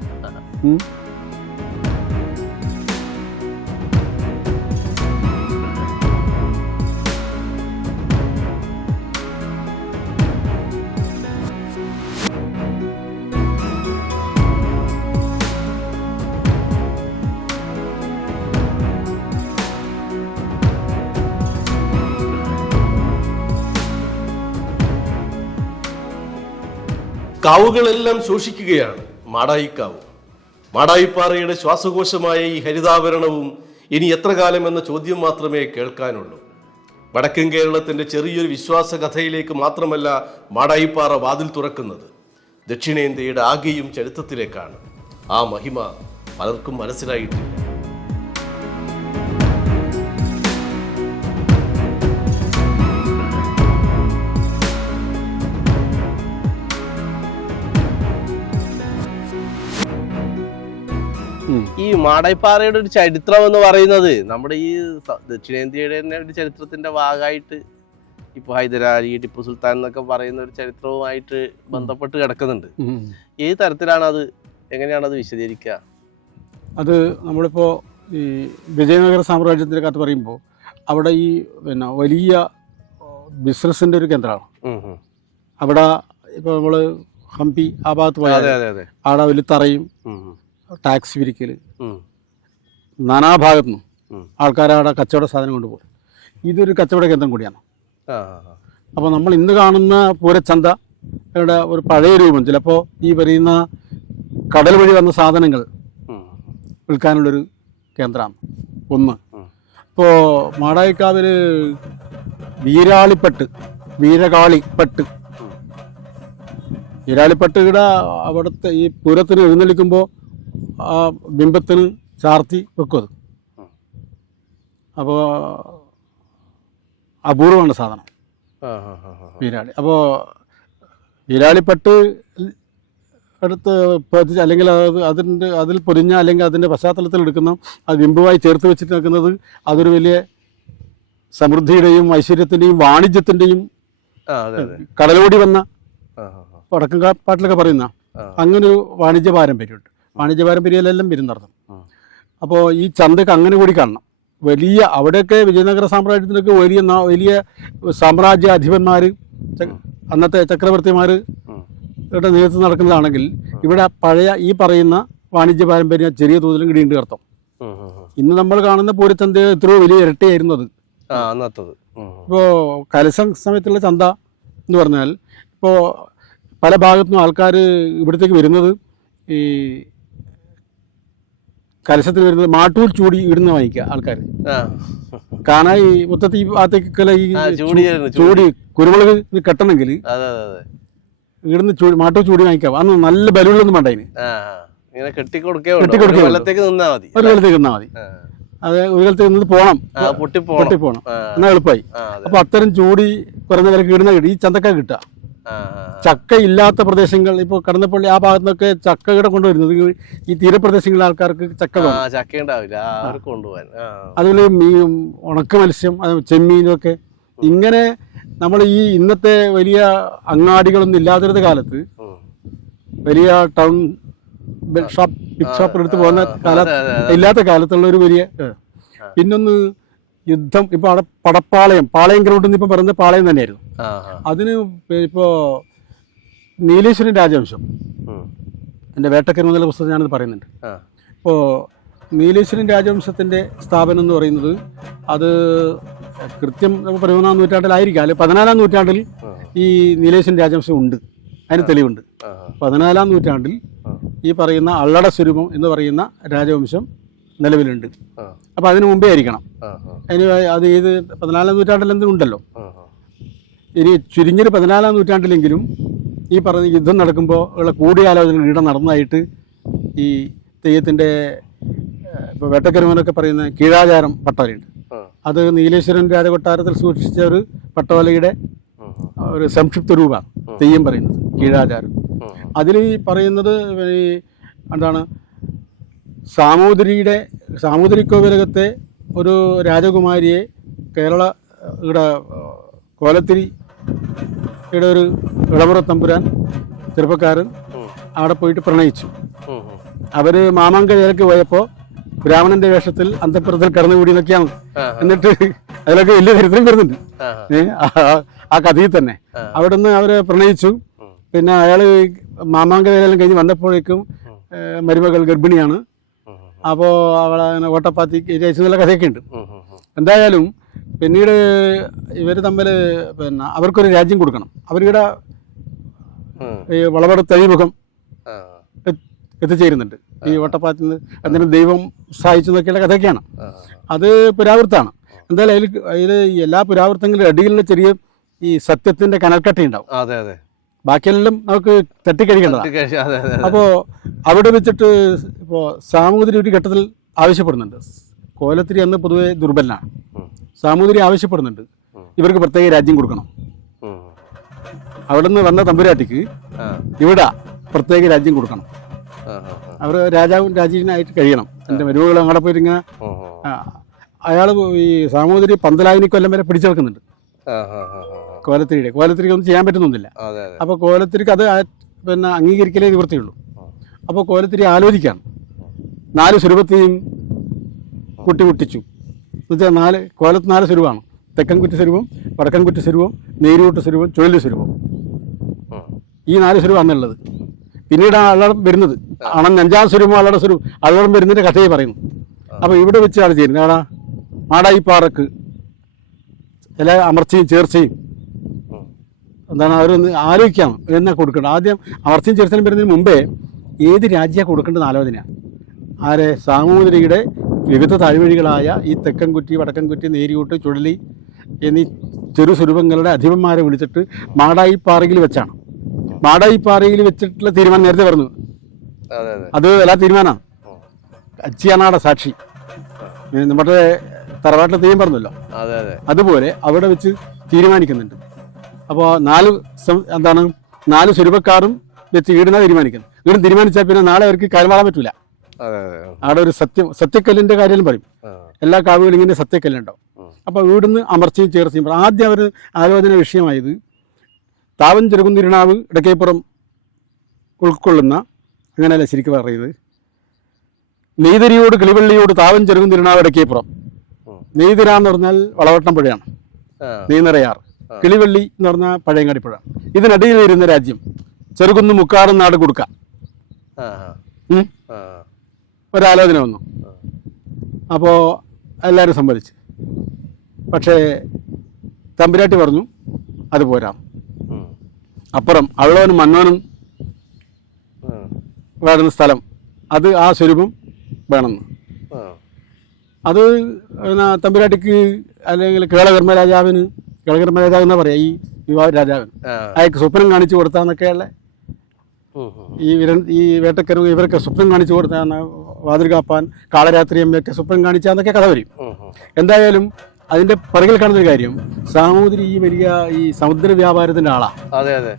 കാവുകളെല്ലാം ശോഷിക്കുകയാണ് മാടായിക്കാവ്. മാടായിപ്പാറയുടെ ശ്വാസകോശമായ ഈ ഹരിതാഭരണവും ഇനി എത്ര കാലം എന്ന ചോദ്യം മാത്രമേ കേൾക്കാനുള്ളൂ. വടക്കൻ കേരളത്തിൻ്റെ ചെറിയൊരു വിശ്വാസ കഥയിലേക്ക് മാത്രമല്ല മാടായിപ്പാറ വാതിൽ തുറക്കുന്നത്, ദക്ഷിണേന്ത്യയുടെ ആകെയും ചരിത്രത്തിലേക്കാണ്. ആ മഹിമ പലർക്കും മനസ്സിലായിട്ടില്ല. ഈ മാടായിപ്പാറയുടെ ഒരു ചരിത്രം എന്ന് പറയുന്നത് നമ്മുടെ ഈ ദക്ഷിണേന്ത്യയുടെ തന്നെ ഒരു ചരിത്രത്തിന്റെ ഭാഗമായിട്ട് ഇപ്പൊ ഹൈദരാലി, ടിപ്പു സുൽത്താൻ എന്നൊക്കെ പറയുന്ന ഒരു ചരിത്രവുമായിട്ട് ബന്ധപ്പെട്ട് കിടക്കുന്നുണ്ട്. ഏത് തരത്തിലാണ് അത്, എങ്ങനെയാണ് അത് വിശദീകരിക്കുക? അത് നമ്മളിപ്പോ ഈ വിജയനഗര സാമ്രാജ്യത്തിൻ്റെ കഥ പറയുമ്പോൾ അവിടെ ഈ പിന്നെ വലിയ ബിസിനസിന്റെ ഒരു കേന്ദ്രമാണ്. അവിടെ ഇപ്പൊ നമ്മള് ഹംപി ആ ഭാഗത്ത് പോയാൽ അവിടെ വലിയ തറയും ടാക്സി പിരിക്കൽ, നാനാഭാഗത്തു നിന്നും ആൾക്കാരവിടെ കച്ചവട സാധനം കൊണ്ടുപോകും. ഇതൊരു കച്ചവട കേന്ദ്രം കൂടിയാണ്. അപ്പോൾ നമ്മൾ ഇന്ന് കാണുന്ന പൂരച്ചന്തയുടെ ഒരു പഴയ രൂപം ചിലപ്പോൾ ഈ പറയുന്ന കടൽ വഴി വന്ന സാധനങ്ങൾ വിൽക്കാനുള്ളൊരു കേന്ദ്രമാണ് ഒന്ന്. ഇപ്പോൾ മാടായിക്കാവിൽ വീരാളിപ്പട്ട് ഇവിടെ അവിടുത്തെ ഈ പൂരത്തിന് എഴുന്നള്ളിക്കുമ്പോൾ ആ ബിംബത്തിന് ചാർത്തി വെക്കും. അത് അപ്പോൾ അപൂർവമാണ് സാധനം വീരാളി. അപ്പോൾ വീരാളിപ്പട്ട് എടുത്ത് പതിച്ച് അല്ലെങ്കിൽ അതിൽ പൊതിഞ്ഞ അല്ലെങ്കിൽ അതിൻ്റെ പശ്ചാത്തലത്തിൽ എടുക്കുന്ന അത് ബിംബുമായി ചേർത്ത് വെച്ചിട്ട് നിൽക്കുന്നത് അതൊരു വലിയ സമൃദ്ധിയുടെയും ഐശ്വര്യത്തിൻ്റെയും വാണിജ്യത്തിൻ്റെയും അതെ അതെ. കടലോടി വന്ന ആ, വടക്കൻ പാട്ടിലൊക്കെ പറയുന്ന അങ്ങനൊരു വാണിജ്യ പാരമ്പര്യമുണ്ട്. വാണിജ്യ പാരമ്പര്യമെല്ലാം വരുന്നർത്ഥം. അപ്പോൾ ഈ ചന്തക്ക് അങ്ങനെ കൂടി കാണണം. വലിയ അവിടെയൊക്കെ വിജയനഗര സാമ്രാജ്യത്തിലൊക്കെ വലിയ സാമ്രാജ്യ അധിപന്മാർ, അന്നത്തെ ചക്രവർത്തിമാർ ഇവിടെ നേതൃത്വം നടക്കുന്നതാണെങ്കിൽ ഇവിടെ പഴയ ഈ പറയുന്ന വാണിജ്യ പാരമ്പര്യം ചെറിയ തോതിലും കിടിയുണ്ട് അർത്ഥം. ഇന്ന് നമ്മൾ കാണുന്ന പൂരച്ചന്ത എത്രയോ വലിയ ഇരട്ടിയായിരുന്നു അത്. ഇപ്പോൾ കലശം സമയത്തുള്ള ചന്ത എന്ന് പറഞ്ഞാൽ ഇപ്പോൾ പല ഭാഗത്തുനിന്നും ആൾക്കാർ ഇവിടത്തേക്ക് വരുന്നത് ഈ കലശത്തിൽ വരുന്നത് മാട്ടൂർ ചൂടി ഇടുന്ന വാങ്ങിക്കുക ആൾക്കാർ. കാരണം ഈ മൊത്തത്തിൽ ഈ ഭാഗത്തേക്കുള്ള ഈ ചൂടി കുരുമുളക് കെട്ടണമെങ്കിൽ ഇവിടുന്ന് മാട്ടൂർ ചൂടി വാങ്ങിക്കാം. അന്ന് നല്ല ബലൂണൊന്നും വേണ്ട അതിന്. ഒരു കൊല്ലത്തേക്ക് നിന്നാൽ മതി. അത് ഒരു കാലത്തേക്ക് നിന്ന് പോകണം, പൊട്ടിപ്പോണം, എന്നാൽ എളുപ്പമായി. അപ്പൊ അത്തരം ചൂടി കുറഞ്ഞ വിലക്ക് ഇടുന്ന ഈ ചന്തക്ക കിട്ടുക. ചക്ക ഇല്ലാത്ത പ്രദേശങ്ങൾ ഇപ്പോൾ കടന്നപ്പള്ളി ആ ഭാഗത്തു നിന്നൊക്കെ ചക്ക ഇവിടെ കൊണ്ടുവരുന്നത് ഈ തീരപ്രദേശങ്ങളിലെ ആൾക്കാർക്ക് ചക്ക അതുപോലെ ഉണക്ക മത്സ്യം, ചെമ്മീനൊക്കെ. ഇങ്ങനെ നമ്മൾ ഈ ഇന്നത്തെ വലിയ അങ്ങാടികളൊന്നും ഇല്ലാതിരുന്ന കാലത്ത് വലിയ ടൗൺ ബിഗ് ഷോപ്പ് എടുത്ത് പോകുന്ന ഇല്ലാത്ത കാലത്തുള്ള ഒരു വലിയ. പിന്നൊന്ന് യുദ്ധം. ഇപ്പൊ അവിടെ പാളയം ഗ്രൗണ്ടിൽ നിന്ന് ഇപ്പൊ പറയുന്ന പാളയം തന്നെയായിരുന്നു. അതിന് ഇപ്പോ നീലേശ്വരൻ രാജവംശം, എൻ്റെ വേട്ടക്കൻ എന്നുള്ള പുസ്തകം ഞാനത് പറയുന്നുണ്ട്. ഇപ്പോൾ നീലേശ്വരൻ രാജവംശത്തിന്റെ സ്ഥാപനം എന്ന് പറയുന്നത് അത് കൃത്യം 13-ാം നൂറ്റാണ്ടിലായിരിക്കാം, അല്ലെങ്കിൽ 14-ാം നൂറ്റാണ്ടിൽ ഈ നീലേശ്വരൻ രാജവംശം ഉണ്ട്. അതിന് തെളിവുണ്ട്. 14-ാം നൂറ്റാണ്ടിൽ ഈ പറയുന്ന അള്ളട സ്വരൂപം എന്ന് പറയുന്ന രാജവംശം നിലവിലുണ്ട്. അപ്പം അതിന് മുമ്പേ ആയിരിക്കണം. അതിന് അത് ഏത് 14-ാം നൂറ്റാണ്ടിൽ എന്തും ഉണ്ടല്ലോ. ഇനി ചുരുങ്ങിയൊരു 14-ാം നൂറ്റാണ്ടിലെങ്കിലും ഈ പറഞ്ഞ യുദ്ധം നടക്കുമ്പോൾ ഉള്ള കൂടിയാലോചന ഇവിടെ നടന്നതായിട്ട് ഈ തെയ്യത്തിൻ്റെ ഇപ്പോൾ വേട്ടക്കരുമനൊക്കെ പറയുന്ന കീഴാചാരം പട്ടവലയുണ്ട്. അത് നീലേശ്വരൻ രാജകൊട്ടാരത്തിൽ സൂക്ഷിച്ച ഒരു പട്ടവലയുടെ ഒരു സംക്ഷിപ്ത രൂപമാണ് തെയ്യം പറയുന്നത്, കീഴാചാരം. അതിൽ ഈ പറയുന്നത് ഈ എന്താണ് സാമൂതിരിക്കോവിലകത്തെ ഒരു രാജകുമാരിയെ ഇവിടെ കോലത്തിരിയുടെ ഒരു ഇളമുറ തമ്പുരാൻ ചെറുപ്പക്കാരൻ അവിടെ പോയിട്ട് പ്രണയിച്ചു. അവര് മാമാങ്ക വേലയ്ക്ക് പോയപ്പോൾ ബ്രാഹ്മണന്റെ വേഷത്തിൽ അന്തഃപുരത്തിൽ കടന്നുകൂടി എന്നൊക്കെയാണ്. എന്നിട്ട് അതിലൊക്കെ വലിയ ചരിത്രം വരുന്നുണ്ട് ആ കഥയിൽ തന്നെ. അവിടെ നിന്ന് അവരെ പ്രണയിച്ചു. പിന്നെ അയാള് മാമാങ്ക വേലെല്ലാം കഴിഞ്ഞ് വന്നപ്പോഴേക്കും മരുമകൾ ഗർഭിണിയാണ്. അപ്പോൾ അവളങ്ങനെ ഓട്ടപ്പാത്തി ജയിച്ചെന്നുള്ള കഥയൊക്കെ ഉണ്ട്. എന്തായാലും പിന്നീട് ഇവർ തമ്മിൽ പിന്നെ അവർക്കൊരു രാജ്യം കൊടുക്കണം. അവരിവിടെ ഈ വളവട തഴിമുഖം എത്തിച്ചേരുന്നുണ്ട്. ഈ വട്ടപ്പാത്തിൽ നിന്ന് അതിന് ദൈവം സഹായിച്ചു എന്നൊക്കെയുള്ള കഥയൊക്കെയാണ്. അത് പുരാവൃത്താണ്. എന്തായാലും അതിൽ എല്ലാ പുരാവൃത്തങ്ങളുടെ അടിയിലുള്ള ചെറിയ ഈ സത്യത്തിന്റെ കനൽക്കട്ടയുണ്ടാവും. ബാക്കിയെല്ലാം നമുക്ക് തട്ടിക്കഴിക്കേണ്ടതാണ്. അപ്പോൾ അവിടെ വെച്ചിട്ട് ഇപ്പോൾ സാമൂതിരി ഒരു ഘട്ടത്തിൽ ആവശ്യപ്പെടുന്നുണ്ട്. കോലത്തിരി അന്ന് പൊതുവെ ദുർബലനാണ്. സാമൂതിരി ആവശ്യപ്പെടുന്നുണ്ട് ഇവർക്ക് പ്രത്യേക രാജ്യം കൊടുക്കണം. അവിടെ നിന്ന് വന്ന തമ്പുരാട്ടിക്ക് ഇവിടെ പ്രത്യേക രാജ്യം കൊടുക്കണം. അവർ രാജാവും രാജീവനായിട്ട് കഴിയണം. എൻ്റെ മരുമകൾ അങ്ങോട്ട് പോയിട്ട് ഇങ്ങനെ അയാൾ ഈ സാമൂതിരി 12,000 കൊല്ലം വരെ പിടിച്ചെടുക്കുന്നുണ്ട്. കോലത്തിരിക്ക് ഒന്നും ചെയ്യാൻ പറ്റുന്നൊന്നുമില്ല. അപ്പോൾ കോലത്തിരിക്ക് അത് പിന്നെ അംഗീകരിക്കലേ നിവൃത്തിയുള്ളൂ. അപ്പോൾ കോലത്തിരി ആലോചിക്കാം 4 സ്വരൂപത്തെയും കുട്ടിച്ചു. എന്നുവെച്ചാൽ കോലത്ത് 4 സ്വരൂപമാണ്. തെക്കൻ കുറ്റി സ്വരൂപം, വടക്കൻ കുറ്റി സ്വരൂപം, നേരിയൂട്ട് സ്വരൂപം, ചുഴലി സ്വരൂപം. ഈ 4 സ്വരൂപമാണുള്ളത്. പിന്നീട് അള്ളടം വരുന്നത് 5-ാം സ്വരൂപം അള്ളട സ്വരൂപം അള്ളടം വരുന്നതിൻ്റെ കഥയെ പറയുന്നു. അപ്പോൾ ഇവിടെ വെച്ചാണ് ചെയ്യുന്നത്. അവിടെ മാടായിപ്പാറക്ക് എല്ലാ അമർച്ചയും ചേർച്ചയും എന്താണ് അവരൊന്ന് ആലോചിക്കാം എന്നാ കൊടുക്കേണ്ടത്. ആദ്യം അമർച്ചയും ചേർച്ചയും വരുന്നതിന് മുമ്പേ ഏത് രാജ്യമാണ് കൊടുക്കേണ്ടത് ആലോചനയാണ്. ആരെ സാമൂതിരിയുടെ വിവിധ താഴ്വഴികളായ ഈ തെക്കൻകുറ്റി, വടക്കൻകുറ്റി, നേരിയൂട്ട്, ചുഴലി എന്നീ ചെറു സ്വരൂപങ്ങളുടെ അധിപന്മാരെ വിളിച്ചിട്ട് മാടായിപ്പാറയിൽ വെച്ചാണ്. മാടായിപ്പാറയിൽ വെച്ചിട്ടുള്ള തീരുമാനം നേരത്തെ പറഞ്ഞു. അത് എല്ലാ തീരുമാനമാണ്. അച്ചിയാനാടെ സാക്ഷി നമ്മുടെ തറവാട്ടിലെ തെയ്യം പറഞ്ഞല്ലോ, അതുപോലെ അവിടെ വെച്ച് തീരുമാനിക്കുന്നുണ്ട്. അപ്പോൾ 4 സ്വരൂപക്കാരും വെച്ച് ഈടുന്ന തീരുമാനിക്കുന്നത്. ഈടും തീരുമാനിച്ചാൽ പിന്നെ നാളെ അവർക്ക് കാൽമാറാൻ പറ്റൂല. അവിടെ ഒരു സത്യക്കല്ലിന്റെ കാര്യം പറയും. എല്ലാ കാവുകളും ഇങ്ങനെ സത്യക്കല്ലുണ്ടാവും. അപ്പോൾ ഇവിടുന്ന് അമർച്ചയും ചേർച്ചയും ആദ്യം അവർ ആലോചന വിഷയമായത് താവൻ ചെറുകുന്നിരുണാവ് ഇടക്കേപ്പുറം ഉൾക്കൊള്ളുന്ന, അങ്ങനെയല്ല ശരിക്കും പറയുന്നത്, നെയ്തരിയോട് കിളിവള്ളിയോട് താവൻ ചെറുകുന്നിരുണാവ് ഇടക്കേപ്പുറം. നെയ്തിര എന്ന് പറഞ്ഞാൽ വളവട്ടം പുഴയാണ്, നെയ്നിറയാർ. കിളിവള്ളി എന്ന് പറഞ്ഞാൽ പഴയങ്ങാടി പുഴ. ഇതിനടിയിൽ വരുന്ന രാജ്യം ചെറുകുന്ന് മുക്കാറും നാട് കൊടുക്ക. ഒരാലോചന വന്നു. അപ്പോൾ എല്ലാവരും സമ്മതിച്ചു. പക്ഷേ തമ്പുരാട്ടി പറഞ്ഞു അത് പോരാ, അപ്പുറം അള്ളവനും മന്നവനും വേണമെന്ന സ്ഥലം, അത് ആ സ്വരൂപം വേണമെന്ന്. അത് തമ്പുരാട്ടിക്ക് അല്ലെങ്കിൽ കേളകർമ്മരാജാവിന്, കേളകർമ്മരാജാവ് എന്നാ പറയാ ഈ യുവാ രാജാവിന്, അയാൾക്ക് സ്വപ്നം കാണിച്ചു കൊടുത്താന്നൊക്കെയുള്ള ഈ വേട്ടക്കരു ഇവരൊക്കെ സ്വപ്നം കാണിച്ചു കൊടുത്താണ്. വാതിൽ കാപ്പാൻ കാളരാത്രി അമ്മയൊക്കെ സ്വപ്നം കാണിച്ചാന്നൊക്കെ കഥ വരും. എന്തായാലും അതിന്റെ പുറകിൽ കാണുന്നൊരു കാര്യം, സാമൂതിരി ഈ വലിയ ഈ സമുദ്ര വ്യാപാരത്തിന്റെ ആളാ.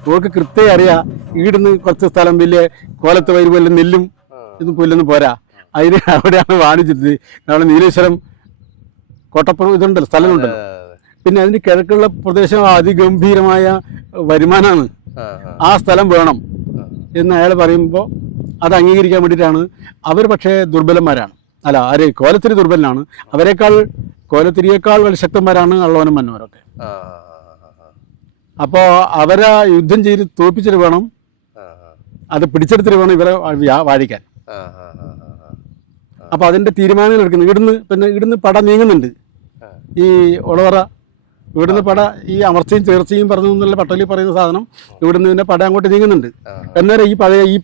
നമുക്ക് കൃത്യം അറിയാം, ഈടുന്ന് കുറച്ച് സ്ഥലം വലിയ കോലത്ത് വരുമ്പോൾ നെല്ലും ഇതും പുല്ലൊന്നും പോരാ, അതിന് അവിടെയാണ് വാണിജ്യത്തിൽ നമ്മുടെ നീലേശ്വരം കോട്ടപ്പുറം ഇതുണ്ടല്ലോ, സ്ഥലമുണ്ടല്ലോ. പിന്നെ അതിന് കിഴക്കുള്ള പ്രദേശം അതിഗംഭീരമായ വരുമാനമാണ്, ആ സ്ഥലം വേണം എന്ന് അയാൾ പറയുമ്പോൾ അത് അംഗീകരിക്കാൻ വേണ്ടിയിട്ടാണ്. അവർ പക്ഷേ ദുർബലന്മാരാണ്, അല്ല ആര് കോലത്തിരി ദുർബലനാണ്, അവരെക്കാൾ കോലത്തിരിയേക്കാൾ വലിയ ശക്തന്മാരാണ് അള്ളവനും മന്നവരൊക്കെ. അപ്പോൾ അവരെ യുദ്ധം ചെയ്ത് തോൽപ്പിച്ചിട്ട് വേണം, അത് പിടിച്ചെടുത്തിട്ട് വേണം ഇവരെ വാഴിക്കാൻ. അപ്പോൾ അതിൻ്റെ തീരുമാനങ്ങൾ എടുക്കുന്നു. ഇവിടുന്ന് പട നീങ്ങുന്നുണ്ട്, ഈ ഒളവറ ഇവിടുന്ന് പട ഈ അമർച്ചയും ചേർച്ചയും പറഞ്ഞു എന്നുള്ള പട്ടലിൽ പറയുന്ന സാധനം ഇവിടുന്ന് പിന്നെ പട അങ്ങോട്ട് നീങ്ങുന്നുണ്ട്. അന്നേരം ഈ പഴയ ഈ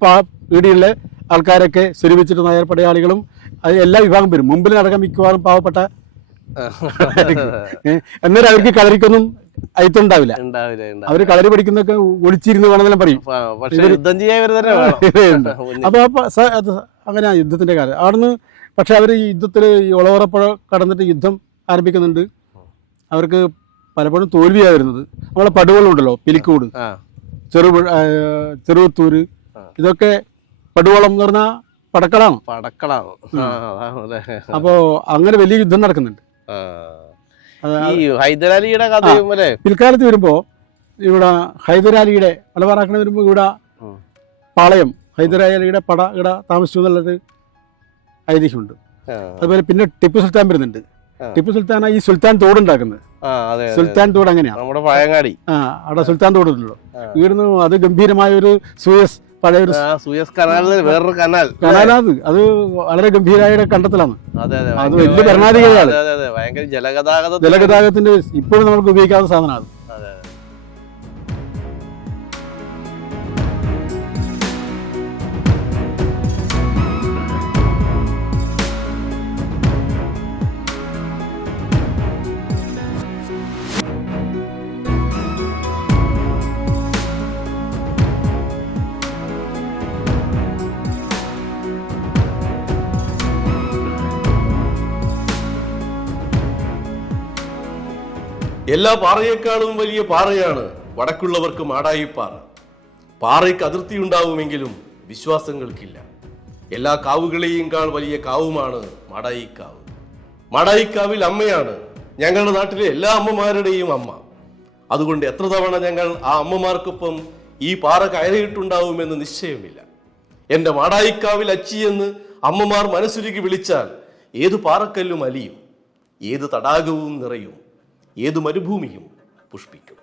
ഇവിടെയുള്ള ആൾക്കാരൊക്കെ സ്വരൂപിച്ചിട്ട് നായർ പടയാളികളും അത് എല്ലാ വിഭാഗം വരും. മുമ്പിൽ നടക്കാൻ മിക്കവാറും പാവപ്പെട്ട, അന്നേരം അവർക്ക് കളരിക്കൊന്നും അയത്തുണ്ടാവില്ല. അവര് കളരി പഠിക്കുന്നൊക്കെ ഒളിച്ചിരുന്ന് വേണമെന്നെല്ലാം പറയും. അപ്പൊ അങ്ങനെ യുദ്ധത്തിന്റെ കാര്യം അവിടുന്ന്. പക്ഷെ അവർ ഈ യുദ്ധത്തിൽ ഈ ഒളവറപ്പുഴ കടന്നിട്ട് യുദ്ധം ആരംഭിക്കുന്നുണ്ട്. അവർക്ക് പലപ്പോഴും തോൽവിയാണ് വരുന്നത്. നമ്മളെ പടുവളുണ്ടല്ലോ, പിലിക്കോട്, ചെറുവത്തൂര്, ഇതൊക്കെ പടുവളം എന്ന് പറഞ്ഞാൽ പടക്കളാണ്. അപ്പോ അങ്ങനെ വലിയ യുദ്ധം നടക്കുന്നുണ്ട്. പിൽക്കാലത്ത് വരുമ്പോ ഇവിടെ ഹൈദരാലിയുടെ മലബാറാക്കണ വരുമ്പോ ഇവിടെ പാളയം ഹൈദരാലിയുടെ പട ഇവിടെ താമസിച്ചു എന്നുള്ളത് ഐതിഹ്യമുണ്ട്. അതുപോലെ പിന്നെ ടിപ്പു സുൽത്താൻ വരുന്നുണ്ട്. ടിപ്പു സുൽത്താൻ ഈ സുൽത്താൻ തോടുണ്ടാക്കുന്നത്. സുൽത്താൻ തോട് അങ്ങനെയാണ് അവിടെ സുൽത്താൻ തോടുണ്ടല്ലോ. ഇവിടുന്ന് അത് ഗംഭീരമായ ഒരു സൂയസ് പഴയൊരു വേറൊരു കനാലാത്. അത് വളരെ ഗംഭീരമായ കണ്ടെത്തലാണ്. അത് വലിയ ഭരണാധികാരിയാണ്. ജലഗതാഗതത്തിന്റെ ഇപ്പോഴും നമുക്ക് ഉപയോഗിക്കാവുന്ന സാധനമാണ്. എല്ലാ പാറയേക്കാളും വലിയ പാറയാണ് വടക്കുള്ളവർക്ക് മാടായിപ്പാറ. പാറയ്ക്ക് അതിർത്തിയുണ്ടാവുമെങ്കിലും വിശ്വാസങ്ങൾക്കില്ല. എല്ലാ കാവുകളെയും കാൾ വലിയ കാവുമാണ് മാടായിക്കാവ്. മാടായിക്കാവിൽ അമ്മയാണ് ഞങ്ങളുടെ നാട്ടിലെ എല്ലാ അമ്മമാരുടെയും അമ്മ. അതുകൊണ്ട് എത്ര തവണ ഞങ്ങൾ ആ അമ്മമാർക്കൊപ്പം ഈ പാറ കയറിയിട്ടുണ്ടാവുമെന്ന് നിശ്ചയമില്ല. എൻ്റെ മാടായിക്കാവിൽ അച്ചിയെന്ന് അമ്മമാർ മനസ്സുരുകി വിളിച്ചാൽ ഏതു പാറക്കല്ലും അലിയും, ഏത് തടാകവും നിറയും, ഏതു മരുഭൂമിയും പുഷ്പിക്കും.